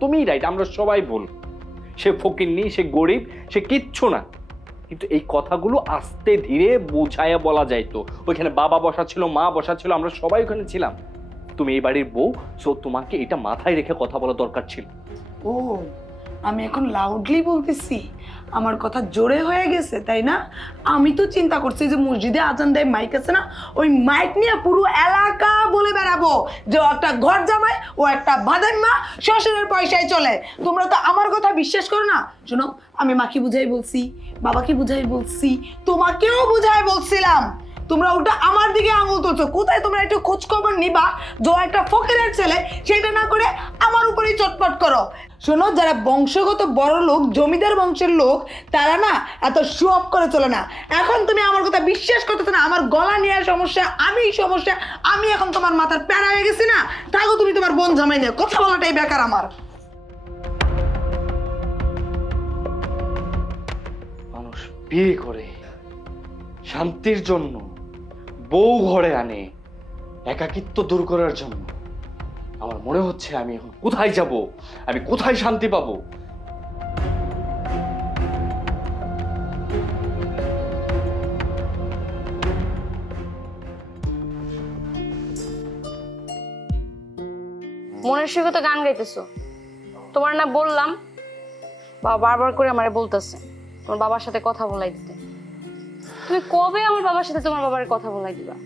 তুমিই রাইট, আমরা সবাই ভুল। সে ফকিন্নি, সে গরিব, সে কিচ্ছু না, কিন্তু এই কথাগুলো আস্তে ধীরে বুঝাইয়া বলা যাইতো। ওইখানে বাবা বসা ছিল, মা বসা ছিল, আমরা সবাই ওখানে ছিলাম। তুমি এই বাড়ির বউ, সো তোমাকে এটা মাথায় রেখে কথা বলা দরকার ছিল। ও, আমি এখন লাউডলি বলতেছি, আমার কথা জোরে হয়ে গেছে তাই না? আমি তো চিন্তা করছি যে মসজিদে আজান দেয় মাইক আছে না, ওই মাইক নিয়ে পুরো এলাকা বলে বেড়াবো যে ও একটা ঘর জামাই, ও একটা বাদাম্মা, শ্বশুরের পয়সায় চলে। তোমরা তো আমার কথা বিশ্বাস করো না। শোনো, আমি মাকে বুঝাই বলছি, বাবাকে বুঝাই বলছি, তোমাকেও বুঝাই বলছিলাম, তোমরা ওটা আমার দিকে আঙুল তুলছো। কোথায় তোমরা একটু খোঁজ খবর নিবা যে ও একটা ফকিরের ছেলে, সেটা না করে আমার উপরেই চটপট করো। শোনো, যারা বংশগত বড় লোক, জমিদার বংশের লোক, তারা না এত শো অফ করে চলে না। এখন তুমি আমার কথা বিশ্বাস করতেছো না, আমার গলা নেওয়ার সমস্যা, আমি সমস্যা, আমি এখন তোমার মাথার প্যারা হয়ে গেছি না? তাও তুমি তোমার বোন জামাই নিয়ে কথা বলাটাই বেকার আমার। বিয়ে করে শান্তির জন্য, বউ ঘরে আনে একাকিত্ব দূর করার জন্য, আমার মনে হচ্ছে আমি এখন কোথায় যাব, আমি কোথায় শান্তি পাবো? মনের সুখে তো গান গাইতেছো। তোমার না বললাম, বাবা বারবার করে আমারে বলতেছে তোমার বাবার সাথে কথা বলাই দিতে। তুমি কবে আমার বাবার সাথে তোমার বাবার কথা বলাই দিবা?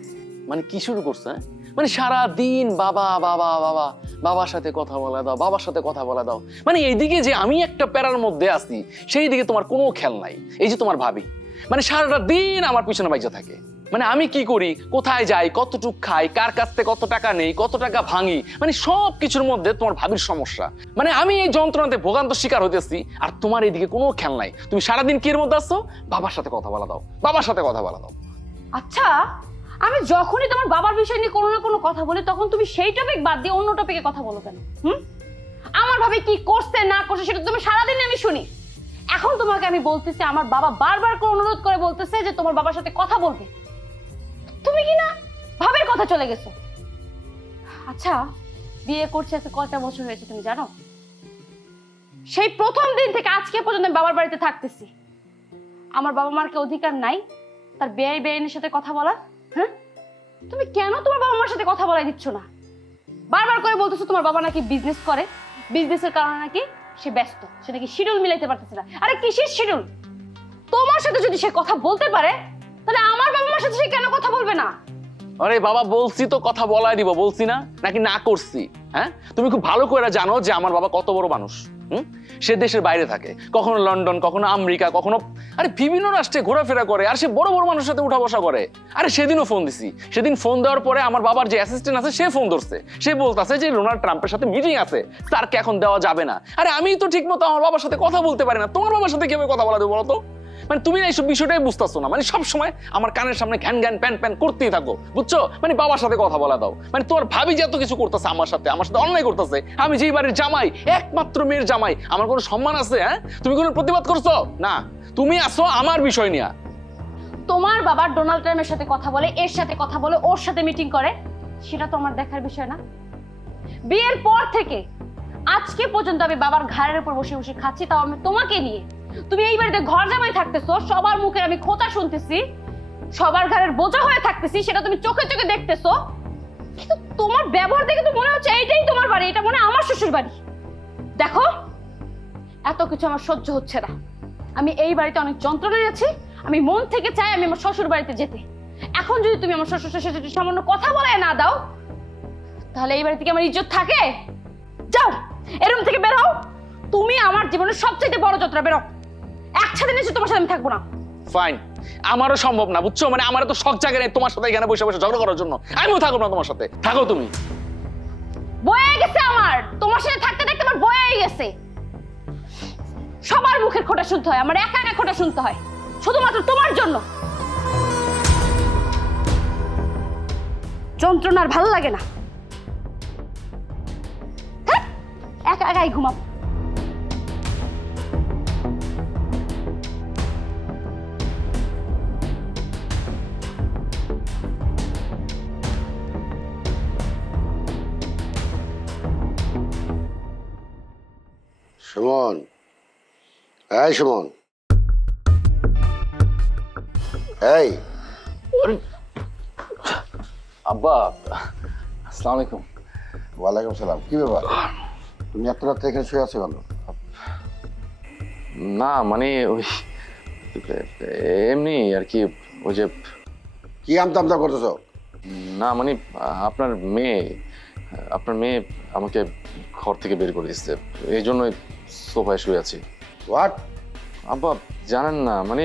মানে কি শুরু করছে, হ্যাঁ? মানে সারা দিন বাবা বাবা বাবা, বাবার সাথে কথা বলা দাও, বাবার সাথে কথা বলা দাও। মানে এইদিকে যে আমি একটা প্যারার মধ্যে আছি, সেই দিকে তোমার কোনো খেয়াল নাই। এই যে তোমার ভাবি, মানে সারাটা দিন আমার পিছনে বাইজা থাকে। মানে আমি কি করি, কোথায় যাই, কতটুক খাই, কার কাছ থেকে কত টাকা নেই, কত টাকা ভাঙি, মানে সব কিছুর মধ্যে তোমার ভাবির সমস্যা। মানে আমি এই যন্ত্রণাতে ভোগান্ত শিকার হইতেছি, আর তোমার এইদিকে কোনো খেয়াল নাই। তুমি সারাদিন কি এর মধ্যে আসছো, বাবার সাথে কথা বলা দাও, বাবার সাথে কথা বলা দাও। আচ্ছা, আমি যখনই তোমার বাবার বিষয় নিয়ে কোনো না কোনো কথা বলি, তখন তুমি সেই টপিক বাদ দিয়ে অন্য টপিকে কথা বলো কেন? আমার ভাবে কি করছে না করছে সেটা তুমি সারাদিন আমি শুনি। এখন তোমাকে আমি বলতেছি, আমার বাবা বারবার করে অনুরোধ করে বলতেছে যে তোমার বাবার সাথে কথা বলবে, তুমি কি না ভাবের কথা চলে গেছো। আচ্ছা, বিয়ে করছে আজকে কয়টা বছর হয়েছে তুমি জানো? সেই প্রথম দিন থেকে আজকে পর্যন্ত আমি বাবার বাড়িতে থাকতেছি। আমার বাবা মার কি অধিকার নাই তার বেআই বেআইনের সাথে কথা বলার? হ্যাঁ, তুমি কেন তোমার বাবা মার সাথে কথা বলাই দিচ্ছ না? বারবার করে বলতেছো তোমার বাবা নাকি বিজনেস করে, বিজনেসের কারণে নাকি সে ব্যস্ত, সে নাকি শিডিউল মিলাইতে পারতেছে না। আরে কিসের শিডিউল? তোমার সাথে যদি সে কথা বলতে পারে, তাহলে আমার বাবা মার সাথে সে কেন কথা বলবে না? আরে বাবা, বলছি তো কথা বলাই দিব, বলছি না নাকি না করছি? হ্যাঁ, তুমি খুব ভালো করে জানো যে আমার বাবা কত বড় মানুষ। সে দেশের বাইরে থাকে, কখনো লন্ডন, কখনো আমেরিকা, কখনো আরে বিভিন্ন রাষ্ট্রে ঘোরাফেরা করে, আর সে বড় বড় মানুষের সাথে উঠা বসা করে। আরে সেদিনও ফোন দিছি, সেদিন ফোন দেওয়ার পরে আমার বাবার যে অ্যাসিস্ট্যান্ট আছে সে ফোন ধরছে, সে বলতেছে যে ডোনাল্ড ট্রাম্পের সাথে মিটিং আছে, তারকে এখন দেওয়া যাবে না। আরে আমি তো ঠিক মতো আমার বাবার সাথে কথা বলতে পারি না, তোমার বাবার সাথে কিভাবে কথা বলা দেবো বলো তো? মানে তুমি না এইসব বিষয়টাই বুঝতেছো না, মানে সবসময় আমার কানের সামনে ঘ্যান ঘ্যান প্যান প্যান করতেই থাকো, বুঝছো? মানে বাবার সাথে কথা বলা দাও। মানে তোমার ভাবি যে এত কিছু করতেছে আমার সাথে অন্যায় করতেছে, আমি যেই বাড়ির জামাই, একমাত্র মেয়ের জামাই, আমার কোনো সম্মান আছে? হ্যাঁ, তুমি কোনো প্রতিবাদ করছো না, তুমি আসো আমার বিষয় নিয়ে। তোমার বাবা ডোনাল্ড ট্রাম্পের সাথে কথা বলে, এর সাথে কথা বলে, ওর সাথে মিটিং করে, সেটা তো আমার দেখার বিষয় না? বিয়ের পর থেকে আজকে পর্যন্ত আমি বাবার ঘাড়ের উপর বসে বসে খাচ্ছি, তাও আমি তোমাকে নিয়ে। তুমি এই বাড়িতে ঘর জামাই থাকতেছো, সবার মুখে আমি খোঁচা শুনতেছি, সবার ঘরের বোঝা হয়ে থাকতেছি, সেটা তুমি চোখে চোখে দেখতেছো। কিন্তু তোমার ব্যবহার দেখে তো মনে হচ্ছে এইটাই তোমার বাড়ি, এটা মনে হয় আমার শ্বশুর বাড়ি। দেখো, এত কিছু আমার সহ্য হচ্ছে না। আমি এই বাড়িতে অনেক যন্ত্রণায় আছি, আমি মন থেকে চাই আমি আমার শ্বশুর বাড়িতে যেতে। এখন যদি তুমি আমার শ্বশুর শাশুড়ির সাথে সামান্য কথা বলায় না দাও, তাহলে এই বাড়ি থেকে আমার ইজ্জত থাকে? যাও, এরুম থেকে বের হও। তুমি আমার জীবনের সবচেয়ে বড় যন্ত্রণা, বেরো। একসাথে নিচে তোমার সাথে আমি থাকবো না। ফাইন, আমারও সম্ভব না, বুঝছো? মানে আমার তো শখ জায়গা নেই তোমার সাথে এখানে বসে বসে ঝগড়া করার জন্য। আমিও থাকবো না তোমার সাথে, থাকো তুমি। বয়ে গেছে আমার, তোমার সাথে থাকতে থাকতে আমার বয়ে গেছে। সবার মুখের খোঁটা শুনতে হয়, আমার একা একা খোঁটা শুনতে হয়, শুধুমাত্র তোমার জন্য। যন্ত্রণা আর ভালো লাগে না, একা একাই ঘুমাবো। সুমন, এই সুমন, এই আব্বা, আসসালামু আলাইকুম। ওয়ালাইকুম সালাম। কি ব্যাপার, তুমি এত রাত্রে এখানে শুয়ে আছো কেন? না মানে ওই এমনি আর কি, ওই যে কি আমতা আমতা করতেছো? না মানে আপনার মেয়ে আমাকে ঘর থেকে বের করে দিচ্ছে, এই জন্যই সোফায় শুয়ে আছি। হোয়াট? আব্বা জানেন না, মানে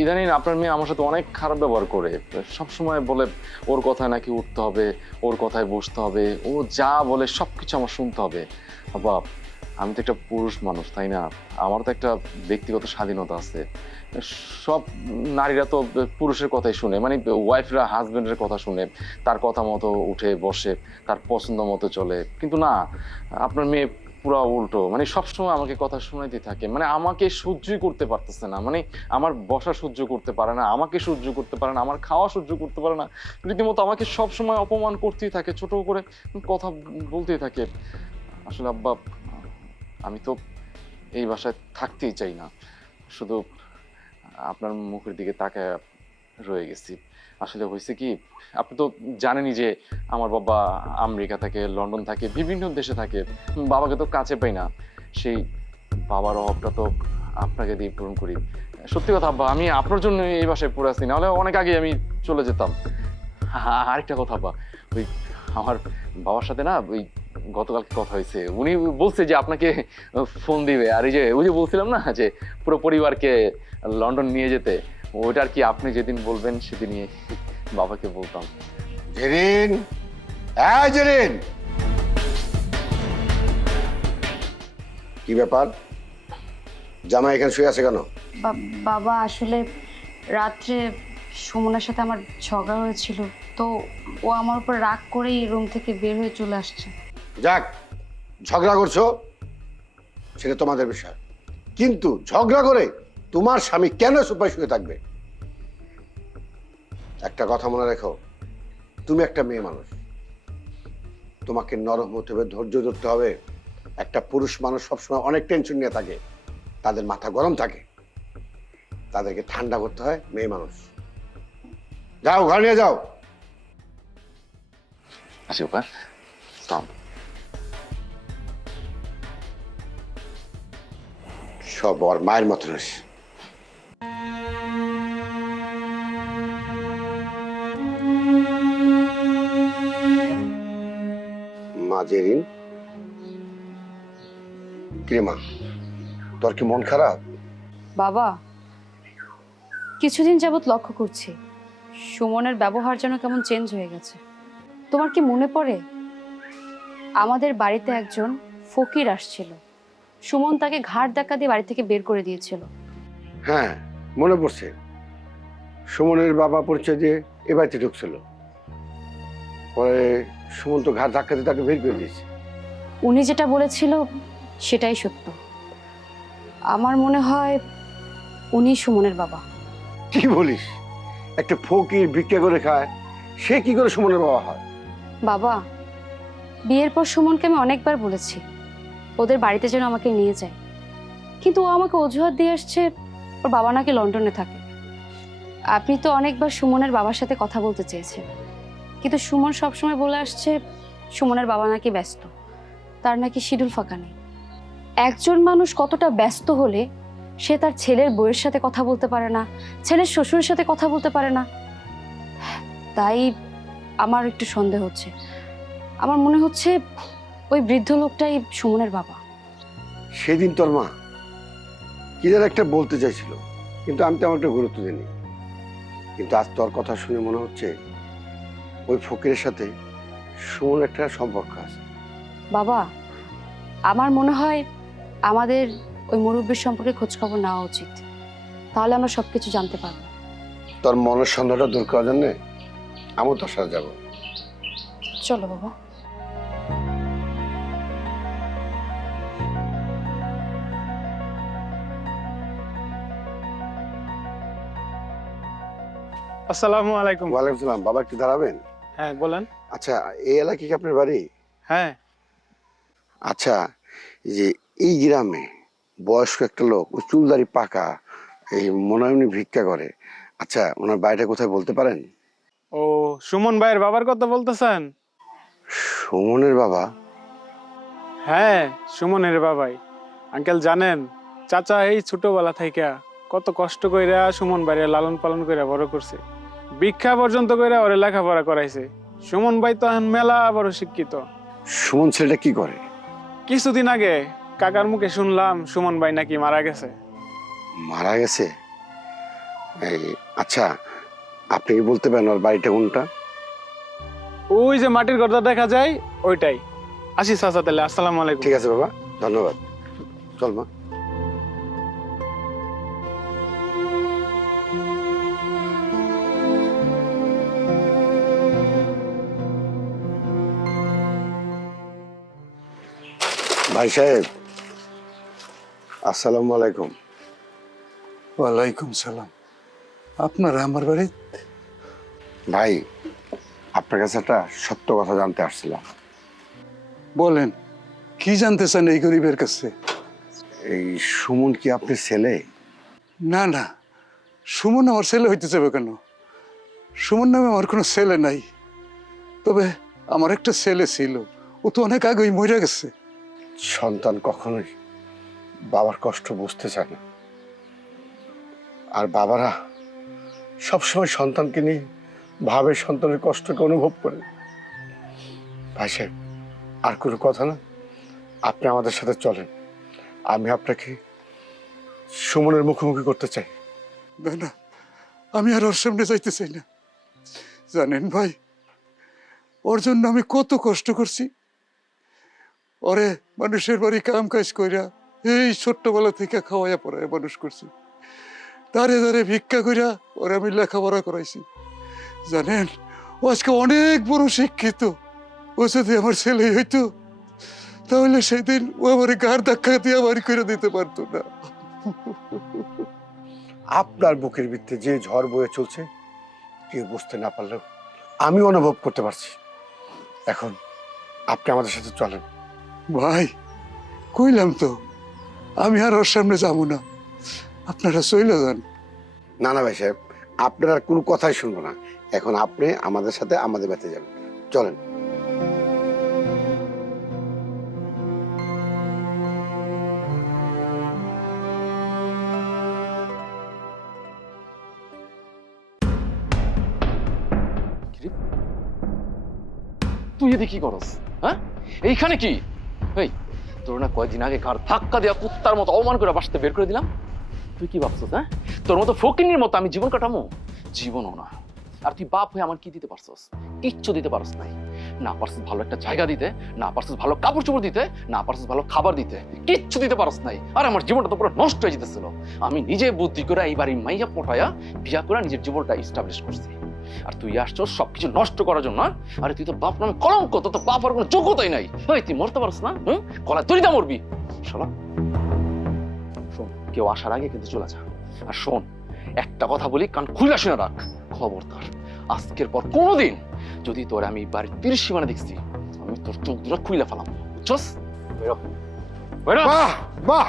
ইদানিং আপনার মেয়ে আমার সাথে অনেক খারাপ ব্যবহার করে, সবসময় বলে ওর কথায় নাকি উঠতে হবে, ওর কথায় বসতে হবে, ও যা বলে সব কিছু আমার শুনতে হবে। আব্বা, আমি তো একটা পুরুষ মানুষ, তাই না? আমার তো একটা ব্যক্তিগত স্বাধীনতা আছে। সব নারীরা তো পুরুষের কথাই শুনে, মানে ওয়াইফরা হাজবেন্ডের কথা শুনে, তার কথা মতো উঠে বসে, তার পছন্দ মতো চলে। কিন্তু না, আপনার মেয়ে পুরো উল্টো, মানে সবসময় আমাকে কথা শোনাইতে থাকে, মানে আমাকে সহ্যই করতে পারতেছে না, মানে আমার বসা সহ্য করতে পারে না, আমাকে সহ্য করতে পারে না, আমার খাওয়া সহ্য করতে পারে না, রীতিমতো আমাকে সবসময় অপমান করতেই থাকে, ছোট করে কথা বলতেই থাকে। আসলে আব্বা, আমি তো এই বাসায় থাকতেই চাই না, শুধু আপনার মুখের দিকে তাকায় রয়ে গেছি। আসলে হয়েছে কি, আপনি তো জানেনই যে আমার বাবা আমেরিকা থাকে, লন্ডন থাকে, বিভিন্ন দেশে থাকে, বাবাকে তো কাছে পাই না। সেই বাবার অভাবটা তো আপনাকে দিয়ে পূরণ করি। সত্যি কথা আব্বা, আমি আপনার জন্য এই বাসায় পড়ে আছি, নাহলে অনেক আগে আমি চলে যেতাম। আরেকটা কথা আব্বা, ওই আমার বাবার সাথে না ওই গতকালকে কথা হয়েছে, উনি বলছে যে আপনাকে ফোন দিবে, আর এই যে ওই যে বলছিলাম না যে পুরো পরিবারকে লন্ডন নিয়ে যেতে, ওইটা আর কি আপনি যেদিন বলবেন সেদিনই বাবাকে বলতাম। জেরিন, হ্যাঁ জেরিন, কি ব্যাপার? জামাই এখানে শুয়ে আছে কেন? বাবা আসলে রাত্রে সুমনের সাথে আমার ঝগড়া হয়েছিল, তো ও আমার উপর রাগ করেই রুম থেকে বের হয়ে চলে আসছে। যাক, ঝগড়া করছো সেটা তোমাদের বিষয়, কিন্তু ঝগড়া করে তোমার স্বামী কেন সোফায় শুয়ে থাকবে? একটা কথা মনে রেখো, তুমি একটা মেয়ে মানুষ, তোমাকে নরম হতে হবে, ধৈর্য ধরতে হবে। একটা পুরুষ মানুষ সবসময় অনেক টেনশন নিয়ে থাকে, তাদের মাথা গরম থাকে, তাদেরকে ঠান্ডা করতে হয় মেয়ে মানুষ। যাও, ঘর নিয়ে যাও। আসি বাবা, সালাম। সব ওর মায়ের মতন হয়েছে। মা জেরিন, কি মা, তোর কি মন খারাপ? বাবা, কিছুদিন যাবৎ লক্ষ্য করছি সুমনের ব্যবহার যেন কেমন চেঞ্জ হয়ে গেছে। তোমার কি মনে পড়ে আমাদের বাড়িতে একজন ফকির আসছিল, সুমন তাকে ঘাড় ধাক্কা দিয়ে বাড়ি থেকে বের করে দিয়েছিল? হ্যাঁ, মনে পড়ছে। সুমনের বাবা পরিচয় দিয়ে এ বাড়িতে ঢুকছিল, পরে সুমন তো ঘাট ধাক্কা দিয়ে তাকে বের করে দিয়েছে। উনি যেটা বলেছিল সেটাই সত্য। আমার মনে হয় উনি সুমনের বাবা। কি বলিস? একটা ফকির ভিক্ষা করে খায়, সে কি করে সুমনের বাবা হয়? বাবা, বিয়ের পর সুমনকে আমি অনেকবার বলেছি ওদের বাড়িতে যেন আমাকে নিয়ে যায়, কিন্তু ও আমাকে অজুহাত দিয়ে আসছে ওর বাবা নাকি লন্ডনে থাকে। আপনি তো অনেকবার সুমনের বাবার সাথে কথা বলতে চেয়েছেন, কিন্তু সুমন সবসময় বলে আসছে সুমনের বাবা নাকি ব্যস্ত, তার নাকি শিডিউল ফাঁকা নেই। একজন মানুষ কতটা ব্যস্ত হলে সে তার ছেলের বউয়ের সাথে কথা বলতে পারে না, ছেলের শ্বশুরের সাথে কথা বলতে পারে না? তাই আমার একটু সন্দেহ হচ্ছে। আমার মনে হচ্ছে ওই বৃদ্ধ লোকটাই সুমনের বাবা। সেদিন তোর মা কি যেন একটা বলতে চাইছিল, কিন্তু আমি তেমন একটা গুরুত্ব দিইনি। কিন্তু আজ তোর কথা শুনে মনে হচ্ছে ওই ফকিরের সাথে সুমনের একটা সম্পর্ক আছে। বাবা, আমার মনে হয় আমাদের ওই মুরব্বীর সম্পর্কে খোঁজখবর নেওয়া উচিত, তাহলে আমরা সবকিছু জানতে পারবো। তোর মনের সন্দেহটা দূর করার জন্য আমিও তোর সাথে যাবো। চলো বাবা। আসসালামু আলাইকুম। ওয়ালাইকুম সালাম। বাবা একটু দাঁড়াবেন? হ্যাঁ বলেন। আচ্ছা, এই এলাকায় কি আপনার বাড়ি? হ্যাঁ। আচ্ছা, এই যে এই গ্রামে বয়স্ক একটা লোক, ওই চুলদারি পাকা, এই মনে হয় উনি ভিক্ষা করে, আচ্ছা ওনার বাড়িটা কোথায় বলতে পারেন? ও, সুমন ভাইয়ের বাবার কথা বলতেছেন? সুমনের বাবা? হ্যাঁ, সুমনের বাবাই। আঙ্কেল জানেন, চাচা এই ছোটবেলা থেকে কত কষ্ট কইরা সুমন ভাইয়ের লালন পালন কইরা বড় করছে, ভিক্ষা পর্যন্ত কইরা ওরে লেখাপড়া করাইছে। সুমন ভাই তো এখন মেলা বড় শিক্ষিত। সুমন ছেলেটা কি করে? কিছুদিন আগে কাকার মুখে শুনলাম সুমন ভাই নাকি মারা গেছে। মারা গেছে? এই আচ্ছা, আপনি কি বলতে পারেন ওর বাড়িটা কোনটা? ওই যে মাটির ঘরটা দেখা যায় ওইটাই। আসি চাচা তাহলে, আসসালামু আলাইকুম। ঠিক আছে বাবা, ধন্যবাদ। চল মা। ভাই ভাই সাহেব, আসসালামু আলাইকুম। ওয়ালাইকুম সালাম। আপনারা আমার বাড়ি? ভাই, আপনার কাছে একটা সত্য কথা জানতে আসছিলাম। বলেন, কি জানতে চান এই গরিবের কাছে? এই সুমন কি আপনার ছেলে? না না, সুমন আমার ছেলে হইতে যাবে কেন? সুমন নামে আমার কোনো ছেলে নাই। তবে আমার একটা ছেলে ছিল, ও তো অনেক আগেই মরে গেছে। সন্তান কখনোই বাবার কষ্ট বুঝতে চায় না, আর বাবারা সবসময় সন্তানকে নিয়ে ভাবে, সন্তানের কষ্টকে অনুভব করে। ভাই সাহেব, আর কোনো কথা না, আপনি আমাদের সাথে চলেন, আমি আপনাকে সুমনের মুখোমুখি করতে চাই। না না, আমি আর ওর সামনে যাইতে চাই না। জানেন ভাই, ওর জন্য আমি কত কষ্ট করছি। ওরে মানুষের বাড়ি কাম কাজ কইরা এই ছোট্টবেলা থেকে খাওয়াইয়া পড়াইয়া মানুষ করছি। দাঁড়ে দাঁড়ে ভিক্ষা কইরা ওরে আমি লেখাপড়া করাইছি। জানেন, ও আজকে অনেক বড় শিক্ষিত। ও যদি আমার ছেলে হইতো, তাহলে সেদিন ও আমার গার ধাক্কা দিয়ে বাড়ি করে দিতে পারতো না। আপনার বুকের ভিতরে যে ঝড় বয়ে চলছে, কেউ বুঝতে না পারলেও আমি অনুভব করতে পারছি। এখন আপনি আমাদের সাথে চলেন। ভাই, কইলাম তো আমি আর ওর সামনে যাবো না, আপনারা চলে যান। না না ভাই সাহেব, আপনার আর কোনো কথাই শুনবো না। এখন আপনি আমাদের সাথে আমাদের বাড়িতে যাবেন, চলেন। তুই এদিকে কি করস? হ্যাঁ, এইখানে কি? এই, তোর না কয়েকদিন আগে ঘর ধাক্কা দেওয়া কুত্তার মতো অপমান করে বাসাতে বের করে দিলাম। তুই কি ভাবছিস? হ্যাঁ, তোর মতো ফকিনীর মতো আমি জীবন কাটামো? জীবনও না। আর তুই বাপ হয়ে আমার কি দিতে পারছস? কিচ্ছু দিতে পারস নাই। না পারছিস ভালো একটা জায়গা দিতে, না পারছিস ভালো কাপড় চোপড় দিতে, না পারছিস ভালো খাবার দিতে, কিচ্ছু দিতে পারস নাই। আর আমার জীবনটা তো পুরো নষ্ট হয়ে যেতেছিল। আমি নিজে বুদ্ধি করে এই বাড়ির মাইয়া পটায়া বিয়া করে নিজের জীবনটা এস্টাবলিশ করছি। আর তুই আসছস সবকিছু নষ্ট করার জন্য। আরে তুই তো বাপ নামে কলঙ্ক, তোর তো বাপ আর কোনো যোগ্যতাই নাই। ওই তুই মরতে পারস না? কলায় তুই দা মরবি শালা। শোন, কেউ আসার আগে কিন্তু চলে যা। আর শোন, একটা কথা বলি, কান খুলে শুনে রাখ, খবরদার আজকের পর কোনোদিন যদি তোর আমি বাড়ির 30 সীমানা দেখছি, আমি তোর চোখ দুটো খুইলে ফেলাম, বুঝছস? বেরো বেরো। বাহ বাহ,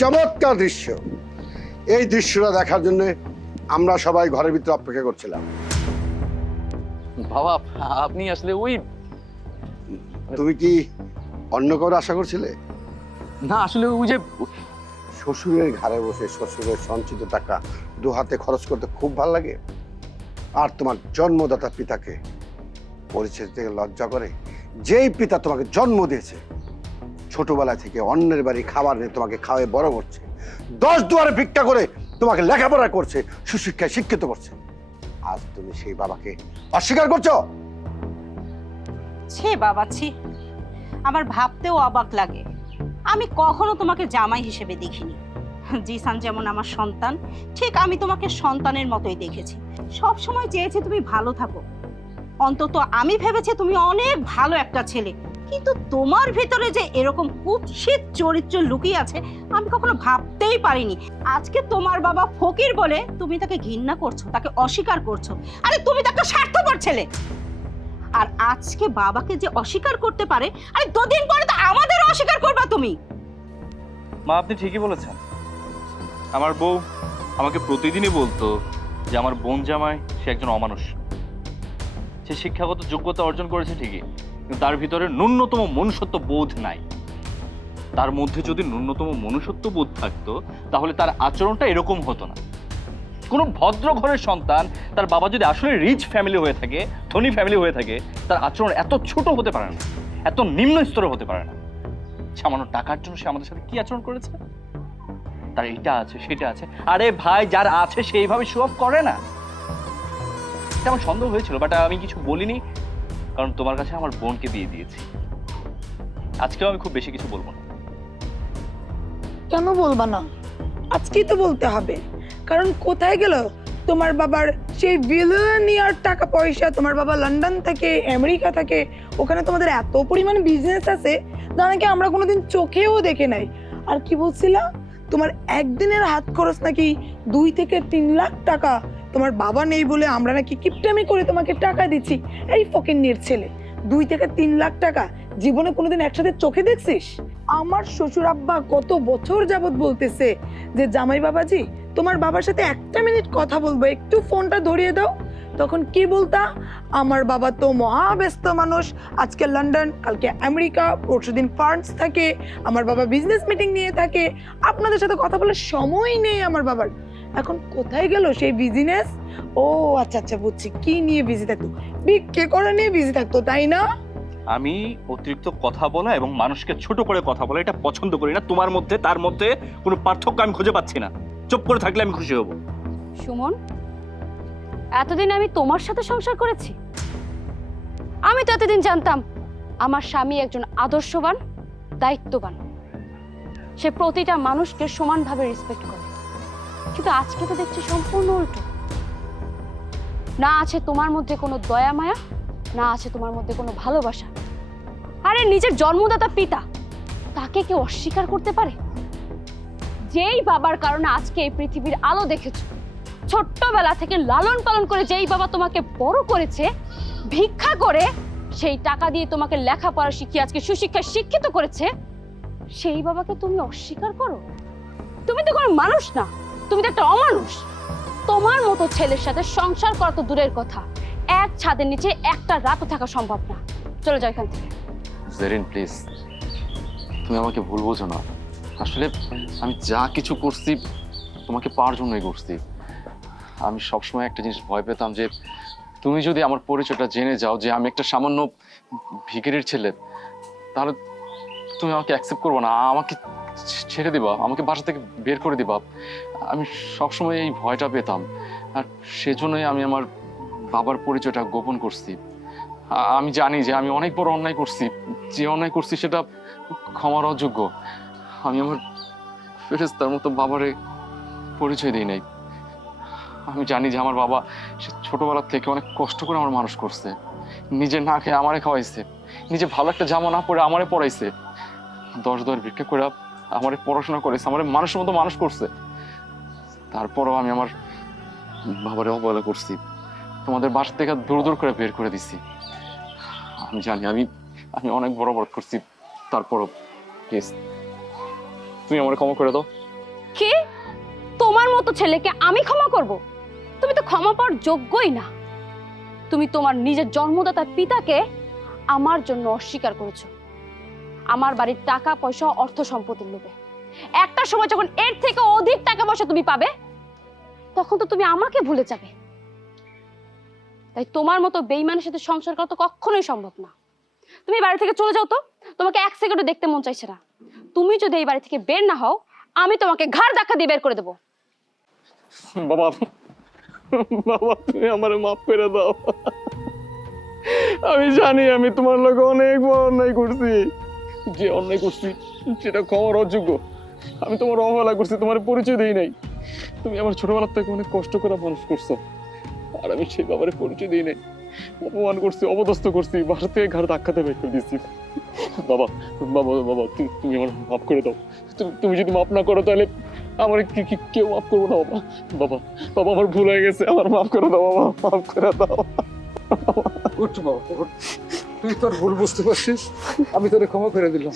চমৎকার দৃশ্য। এই দৃশ্যটা দেখার জন্য আমরা সবাই ঘরের ভিতরে অপেক্ষা করছিলাম। বাবা, আপনি আসলে ওই, তুমি কি অন্য কারো আশা করছিলে? না আসলে ওই যে শ্বশুরের ঘরে বসে শ্বশুরের সঞ্চিত টাকা দু হাতে খরচ করতে খুব ভালো লাগে, আর তোমার জন্মদাতা পিতাকে পরিচয় থেকে লজ্জা করে। যেই পিতা তোমাকে জন্ম দিয়েছে, ছোটবেলা থেকে অন্যের বাড়ি খাবার নিয়ে তোমাকে খাওয়াই বড় করছে, 10 দুয়ারে ভিক্ষা করে তোমাকে লেখাপড়া করছে, সুশিক্ষায় শিক্ষিত করছে, আজ তুমি সেই বাবাকে অস্বীকার করছো? ছি বাবা, ছি। আমার ভাবতেও অবাক লাগে। আমি কখনো তোমাকে জামাই হিসেবে দেখিনি। জিসান যেমন আমার সন্তান, ঠিক আমি তোমাকে সন্তানের মতোই দেখেছি। সব সময় চেয়েছি তুমি ভালো থাকো। অন্তত আমি ভেবেছি তুমি অনেক ভালো একটা ছেলে, কিন্তু তোমার ভিতরে যে এরকম কুৎসিত চরিত্র লুকিয়ে আছে আমি কখনো ভাবতেই পারিনি। আজকে তোমার বাবা ফকির বলে তুমি তাকে ঘৃণা করছো, তাকে অস্বীকার করছো। আরে তুমি তো একটা স্বার্থপর ছেলে। আর আজকে বাবাকে যে অস্বীকার করতে পারে, আরে 2 দিন পরে তো আমাদেরও অস্বীকার করবা তুমি। মা, আপনি ঠিকই বলেছেন। আমার বউ আমাকে প্রতিদিনই বলতো যে আমার বোন জামাই সে একজন অমানুষ। সে শিক্ষাগত যোগ্যতা অর্জন করেছে ঠিকই, কিন্তু তার ভিতরে ন্যূনতম মনুষ্যত্ব বোধ নাই। তার মধ্যে যদি ন্যূনতম মনুষ্যত্ব বোধ থাকতো, তাহলে তার আচরণটা এরকম হতো না। কোনো ভদ্র ঘরের সন্তান, তার বাবা যদি আসলে রিচ ফ্যামিলি হয়ে থাকে, ধনী ফ্যামিলি হয়ে থাকে, তার আচরণ এত ছোট হতে পারে না, এত নিম্ন স্তরে হতে পারে না। সামান্য টাকার জন্য সে আমাদের সাথে কি আচরণ করেছে? তার এটা আছে, সেটা আছে। আরে ভাই, যার আছে সেইভাবে শো অফ করে না। এটা আমার সন্দেহ হয়েছিল, বাট আমি কিছু বলিনি, কারণ তোমার কাছে আমার বোনকে দিয়ে দিয়েছি। আজকেও আমি খুব বেশি কিছু বলবো না। কেন বলবা না? আজকেই তো বলতে হবে, কারণ কোথায় গেল তোমার বাবার সেই বিলিয়নিয়ার টাকা পয়সা? তোমার বাবা লন্ডন থেকে, আমেরিকা থেকে, ওখানে তোমাদের এত পরিমাণ বিজনেস আছে, যা নাকি আমরা কোনোদিন চোখেও দেখে নাই। আর কি বলছিলা, তোমার একদিনের হাত খরচ নাকি 2 থেকে 3 লাখ টাকা। তোমার বাবা নেই বলে আমরা নাকি কিপটামি করে তোমাকে টাকা দিচ্ছি। এই ফকিন্নির ছেলে, 2 থেকে 3 লাখ টাকা জীবনে কোনোদিন একসাথে চোখে দেখছিস? আমার শ্বশুর আব্বা কত বছর যাবত বলতেছে যে জামাই বাবাজি তোমার বাবার সাথে 1 মিনিট কথা বলবো, একটু ফোনটা ধরিয়ে দাও। তখন কি বলতা, আমার বাবা তো মহাব্যস্ত মানুষ, আজকে লন্ডন, কালকে আমেরিকা, পরশুদিন ফ্রান্স থাকে, আমার বাবা বিজনেস মিটিং নিয়ে থাকে, আপনাদের সাথে কথা বলার সময় নেই আমার বাবার। এখন কোথায় গেল সেই বিজনেস? ও আচ্ছা আচ্ছা বুঝছি, কি নিয়ে বিজি থাকতো, বিক্রি করা নিয়ে বিজি থাকতো, তাই না? আমি অতিরিক্ত কথা বলা এবং মানুষকে ছোট করে কথা বলা এটা পছন্দ করি না। তোমার মধ্যে তার মধ্যে কোনো পার্থক্য আমি খুঁজে পাচ্ছি না। চুপ করে থাকলে আমি খুশি হব। সুমন, এতদিন আমি তোমার সাথে সংসার করেছি? আমি তো এতদিন জানতাম আমার স্বামী একজন আদর্শবান, দায়িত্ববান, সে প্রতিটা মানুষকে সমানভাবে রেসপেক্ট করে। কিন্তু আজকে তো দেখছি সম্পূর্ণ উল্টো। না আছে তোমার মধ্যে কোনো দয়া মায়া, না আছে তোমার মধ্যে কোনো ভালোবাসা। আরে নিজের জন্মদাতা পিতা, তাকে কেউ অস্বীকার করতে পারে? যেই বাবার কারণে আজকে এই পৃথিবীর আলো দেখেছো, ছোট্টবেলা থেকে লালন পালন করে যেই বাবা তোমাকে বড় করেছে, ভিক্ষা করে সেই টাকা দিয়ে তোমাকে লেখাপড়া শিখিয়ে আজকে সুশিক্ষায় শিক্ষিত করেছে, সেই বাবাকে তুমি অস্বীকার করো? তুমি তো কোনো মানুষ না, তুমি তো একটা অমানুষ। তোমার মতো ছেলের সাথে সংসার করা তো দূরের কথা, এক ছাদের নিচে একটা রাতও থাকা সম্ভব না। চলে যাও এখান থেকে। জেরিন প্লিজ, তুমি আমাকে ভুল বোঝো না। আসলে আমি যা কিছু করছি তোমাকে পাওয়ার জন্যই করছি। আমি সবসময় একটা জিনিস ভয় পেতাম যে তুমি যদি আমার পরিচয়টা জেনে যাও যে আমি একটা সামান্য ভিখারির ছেলে, তাহলে তুমি আমাকে অ্যাকসেপ্ট করবো না, আমাকে ছেড়ে দিবা, আমাকে বাসা থেকে বের করে দিবা। আমি সবসময় এই ভয়টা পেতাম, আর সেজন্যই আমি আমার বাবার পরিচয়টা গোপন করছি। আমি জানি যে আমি অনেক বড় অন্যায় করছি, যে অন্যায় করছি সেটা ক্ষমার অযোগ্য। আমি আমার ফেরেশতার মতো বাবারে পরিচয় দিই নাই। আমি জানি যে আমার বাবা সে ছোটবেলা থেকে অনেক কষ্ট করে আমার মানুষ করছে, নিজে না খেয়ে আমারে খাওয়াইছে, নিজে ভালো একটা জামা না পরে আমারে পড়াইছে, 10 ভিক্ষা করে আমারে পড়াশোনা করেছে, আমারে মানুষের মতো মানুষ করছে। তারপরও আমি আমার বাবারে অবহেলা করছি, তোমাদের বাসা থেকে দূর দূর করে বের করে দিছি। আমি জানি আমি আমি অনেক বড় অপরাধ করছি, তারপরও প্লিজ তুমি আমারে ক্ষমা করে দাও। কি? তোমার মতো ছেলেকে আমি ক্ষমা করব? তুমি তো ক্ষমা পাওয়ার যোগ্যই না। তুমি তোমার নিজের জন্মদাতা পিতাকে আমার জন্য অস্বীকার করেছো, আমার বাড়ির টাকা পয়সা অর্থ সম্পত্তির লোভে। একটা সময় যখন এর থেকে অধিক টাকা পয়সা তুমি পাবে, তখন তো তুমি আমাকে ভুলে যাবে। তাই তোমার মতো বেঈমানের সাথে সংসার করা তো কখনোই সম্ভব না। তুমি বাড়ি থেকে চলে যাও তো, তোমাকে 1 সেকেন্ডও দেখতে মন চাইছে না। তুমি যদি এই বাড়ি থেকে বের না হও, আমি তোমাকে ঘাড় ধাক্কা দিয়ে বের করে দেবো। বাবা, বাবা তুমি আমারে মাফ করে দাও। আমি জানি আমি তোমার লোকে অনেক বড় অন্যায় করছি, যে অন্যায় করছি সেটা ক্ষমার অযোগ্য। আমি তোমার অবহেলা করছি, তোমার পরিচয় দিই নাই। তুমি আমার ছোটবেলা থেকে অনেক কষ্ট করে মানুষ করছো, আর আমি সেই বাবার পরিচয় দিই নাই, অপমান করছি, অপদস্থ করছি, বাসা থেকে ঘাড় ধাক্কাতে বের করে দিচ্ছি। বাবা বাবা বাবা তুমি আমার মাফ করে দাও। তুমি যদি মাফ না করো তাহলে আমার কেউ মাফ করবো না। বাবা বাবা বাবা আমার ভুল হয়ে গেছে, আমার মাফ করে দাও বাবা, মাফ করে দাও। উঠ বাবা উঠ, তুই তোর ভুল বুঝতে পারছিস, আমি তোরে ক্ষমা করে দিলাম।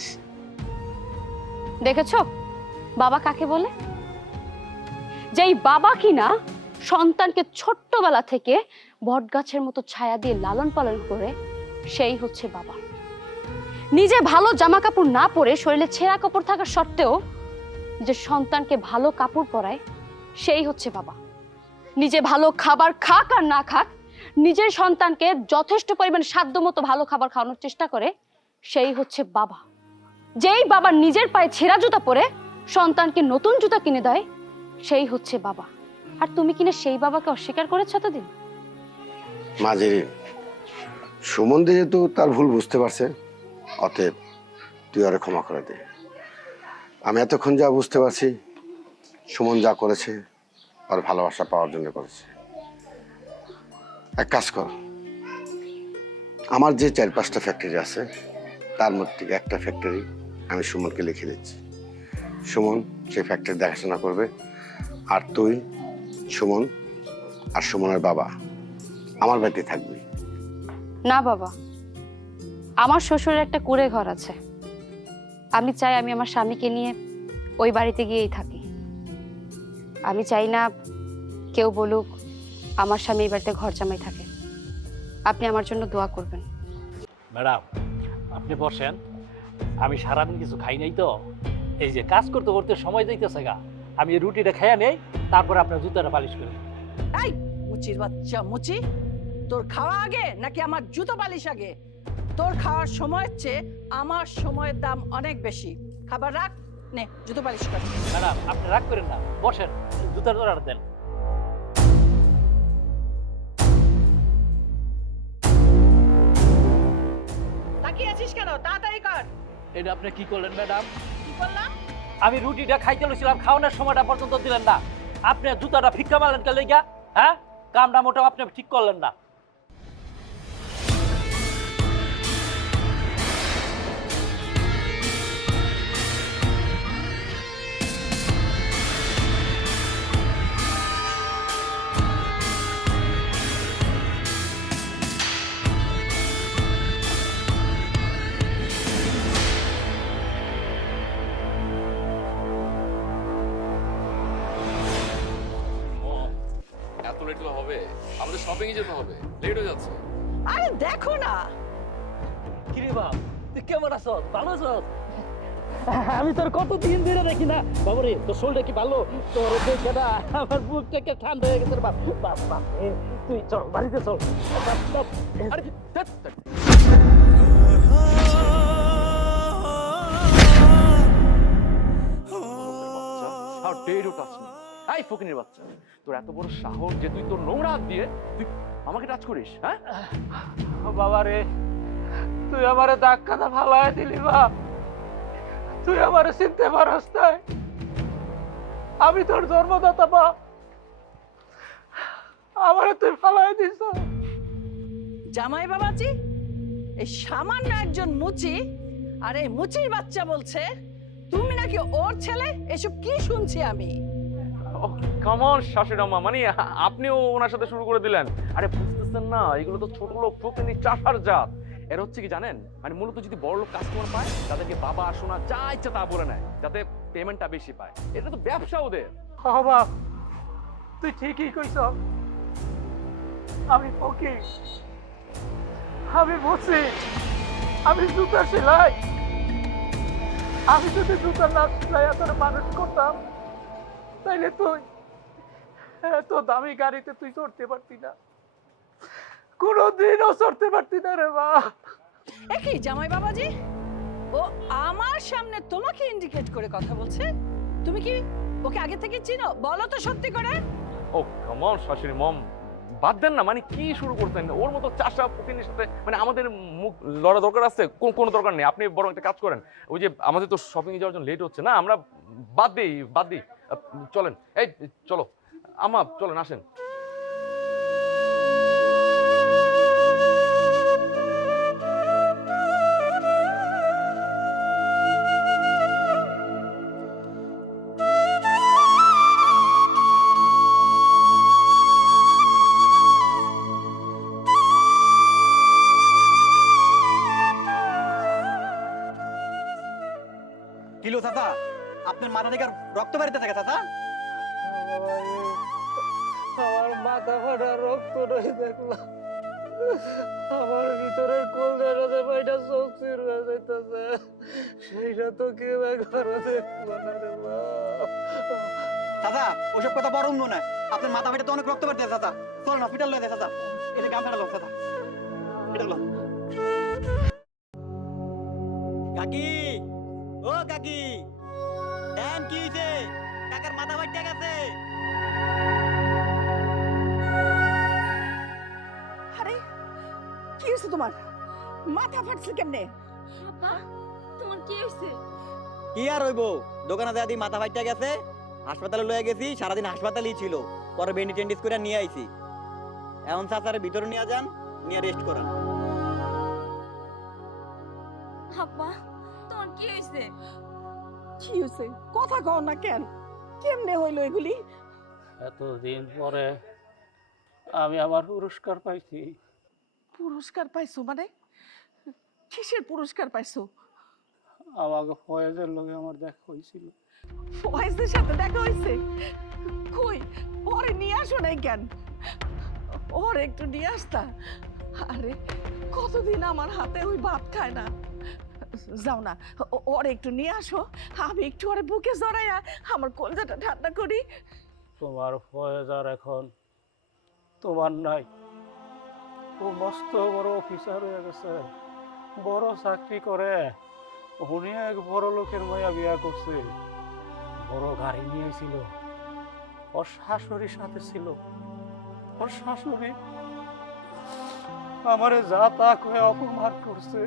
দেখেছো বাবা কাকে বলে? যেই বাবা কিনা সন্তানকে ছোট্টবেলা থেকে বটগাছের মতো ছায়া দিয়ে লালন পালন করে, সেই হচ্ছে বাবা। নিজে ভালো জামা কাপড় না পরে শরীরে ছেঁড়া কাপড় থাকা সত্ত্বেও যে সন্তানকে ভালো কাপড় পরায়, সেই হচ্ছে বাবা। নিজে ভালো খাবার খাক আর না খাক, নিজের সন্তানকে যথেষ্ট পরিমাণ সাধ্যমতো ভালো খাবার খাওয়ানোর চেষ্টা করে, সেই হচ্ছে বাবা। যেই বাবা নিজের পায়ে ছেঁড়া জুতা পরে সন্তানকে নতুন জুতা কিনে দেয়, সেই হচ্ছে বাবা। আর তুমি কিনা সেই বাবাকে অস্বীকার করেছো এতদিন। মাঝেরি সুমন যেহেতু তার ভুল বুঝতে পারছে, অতএব তুই আরে ক্ষমা করে দে। আমি এতক্ষণ যা বুঝতে পারছি, সুমন যা করেছে আর ভালোবাসা পাওয়ার জন্য করেছে। এক কাজ কর, আমার যে 4-5টা ফ্যাক্টরি আছে তার মধ্যে থেকে একটা ফ্যাক্টরি আমি সুমনকে লিখে দিচ্ছি। সুমন সেই ফ্যাক্টরি দেখাশোনা করবে, আর তুই, সুমন আর সুমনের বাবা আমার বাড়িতে থাকবি। না বাবা, আমার শ্বশুরের একটা কুঁড়ে ঘর আছে। আমি চাই আমি আমার স্বামীকে নিয়ে ওই বাড়িতে গিয়েই থাকি। আমি চাই না কেউ বলুক আমার স্বামী এই বাড়িতে ঘর জামাই থাকে। আপনি আমার জন্য দোয়া করবেন। ম্যাডাম আপনি বসেন, আমি সারাদিন কিছু খাই নাই তো, এই যে কাজ করতে করতে সময় যাইতেছে গা, আমি এই রুটিটা খেয়ে নেই, তারপরে আপনার জুতাটা পালিশ করে দিই। এই মুচির বাচ্চা মুচি, তোর খাওয়া আগে নাকি আমার জুতো পালিশ আগে? তোর খাওয়ার সময়ের চেয়ে আমার সময়ের দাম অনেক বেশি। খাবার রাখ, নে জুতো পালিশ কর। ম্যাডাম আপনি রাগ করেন না, বসেন, জুতার জোড়াটা দেন। তাকিয়ে আছিস কেন? তাড়াতাড়ি কর। এটা আপনি কি করলেন ম্যাডাম? কি করলাম? আমি রুটিটা খাইতে লইছিলাম, খাওয়ানোর সময়টা পর্যন্ত দিলেন না। আপনি জুতাটা ফিক্কা মারলেন কে লেগা? হ্যাঁ, কামটা মোটেও আপনি ঠিক করলেন না। এত লেট হবে? আমাদের শপিং এ যেতে হবে, লেট হয়ে যাচ্ছে। আরে দেখো না। কিরে বাপ, তুই কেমন আছো? ভালো আছো? আমি তোর কতদিন ধরে দেখি না বাবরে, তোর শরীরটা কি ভালো? তোর দেখে না আমার বুকটাকে ঠান্ডা হয়ে গেছে বাপ। বাপ বাপ তুই চল বাড়িতে চল। বাপ, বাপ। আরে ধ্যাৎ, ধ্যাৎ। How dare you touch me? এই ফকিনের বাচ্চা, তোর এত বড় সাহস যে তুই তোর নোংরা হাত দিয়ে তুই আমাকে টাচ করিস? হ্যাঁ বাবারে, তুই আমারে ধাক্কাটা ফালায় দিলি বাপ। তুই আমারে চিনতে পারস নাই? আমি তোর জন্মদাতা বাপ, আমারে তুই ফালায় দিস। জামাই বাবাজি, এই সামান্য একজন মুচি আর এই মুচির বাচ্চা বলছে তুমি নাকি ওর ছেলে। এসব কি শুনছি আমি? কামন শাশুড়াম্মা, মানে আপনিও ওনার সাথে শুরু করে দিলেন? আরে বুঝতেছেন না, এগুলো তো ছোট লোক ফকিনি চাষার জাত। এর হচ্ছে কি জানেন, মানে মূলত যদি বড় লোক কাস্টমার পায় তাদেরকে বাবা সোনা যা ইচ্ছা তা বলে নেয়, যাতে পেমেন্টটা বেশি পায়। এটা তো ব্যবসা ওদের। বাপ তুই ঠিকই কইছ, আমি ফকির, আমি বসি, আমি জুতা সেলাই। আমি যদি জুতা না সেলাই তোর মানুষ করতাম, তাইলে তুই এত দামি গাড়িতে তুই চড়তে পারতি না, কোনোদিনও চড়তে পারতি না রে বাপ। একই জামাই বাবাজি, ও আমার সামনে তোমাকে ইন্ডিকেট করে কথা বলছে। তুমি কি ওকে আগে থেকে চিনো? বলো তো সত্যি করে। ও কামন শাশুড়ি মম, বাদ দেন না, মানে কি শুরু করতেন? ওর মতো চাষা ফকিনের সাথে মানে আমাদের মুখ লড়া দরকার আছে? কোনো দরকার নেই। আপনি বরং একটা কাজ করেন, ওই যে আমাদের তো শপিং এ যাওয়ার জন্য লেট হচ্ছে না, আমরা বাদ দিই। চলেন, এই চলো আমা, চলেন আসেন। কিলো চাচা, আপনার মাথা থেকে রক্ত বেরিতে থাকে চাচা। আমার মাথা ফাটা রক্ত রয়ে দেখলাম, আমার ভিতরের কলজাটা যে বাইটা সস্তির হয়ে যাইতেছে, সেইটা তো কেউ একবারও দেখলো না রে বাপ। চাচা ওসব কথা বড় না, আপনার মাথা ফেটে তো অনেক রক্ত বেরতে চাচা। চলেন হসপিটাল লয়ে যায় চাচা, এটা গামছাটা লোক চাচা, এটা লোক। কাকি, ও কাকি, দেন কি হইছে? কাকার মাথা ফাইটা গেছে। আরে কি হয়েছে তোমার? মাথা ফাটছে কেমনে? তোমার কি হয়েছে? কি আর হইব, দোকানে যা দি মাথা ফাইটা গেছে, হাসপাতালে লয়ে গেছি, সারাদিন হাসপাতালেই ছিল, পরে বেন্ডি টেন্ডিস করে নিয়ে আইছি। এখন চাচারে ভিতরে নিয়ে যান, নিয়ে রেস্ট করান। আব্বা তোমার কি হয়েছে? কি হয়েছে কথা কও না কেন? কেমনে হইলো এগুলি? এতদিন পরে আমি আমার পুরস্কার পাইছি। পুরস্কার পাইছো মানে? কিসের পুরস্কার পাইছো? আমাকে ফয়েজের লগে আমার দেখা হয়েছিল। ফয়েজের সাথে দেখা হয়েছে? কই ওরে নিয়ে আসো নাই কেন? ওর একটু নিয়ে আসতা। আরে কতদিন আমার হাতে ওই ভাত খায় না। যাও না, ওর একটু নিয়ে আসো, আমি একটু ওরে বুকে জড়াইয়া আমার কলজাটা ঠান্ডা করি। তোমার ফয়েজ আর এখন তোমার নাই। ও মস্ত বড় অফিসার হয়ে গেছে, বড় চাকরি করে। উনি এক বড় লোকের মায়া বিয়া করছে, বড় গাড়ি নিয়েছিল। ওর শাশুড়ির সাথে ছিল। ওর শাশুড়ি আমারে যা তা কয়ে অপমান করছে।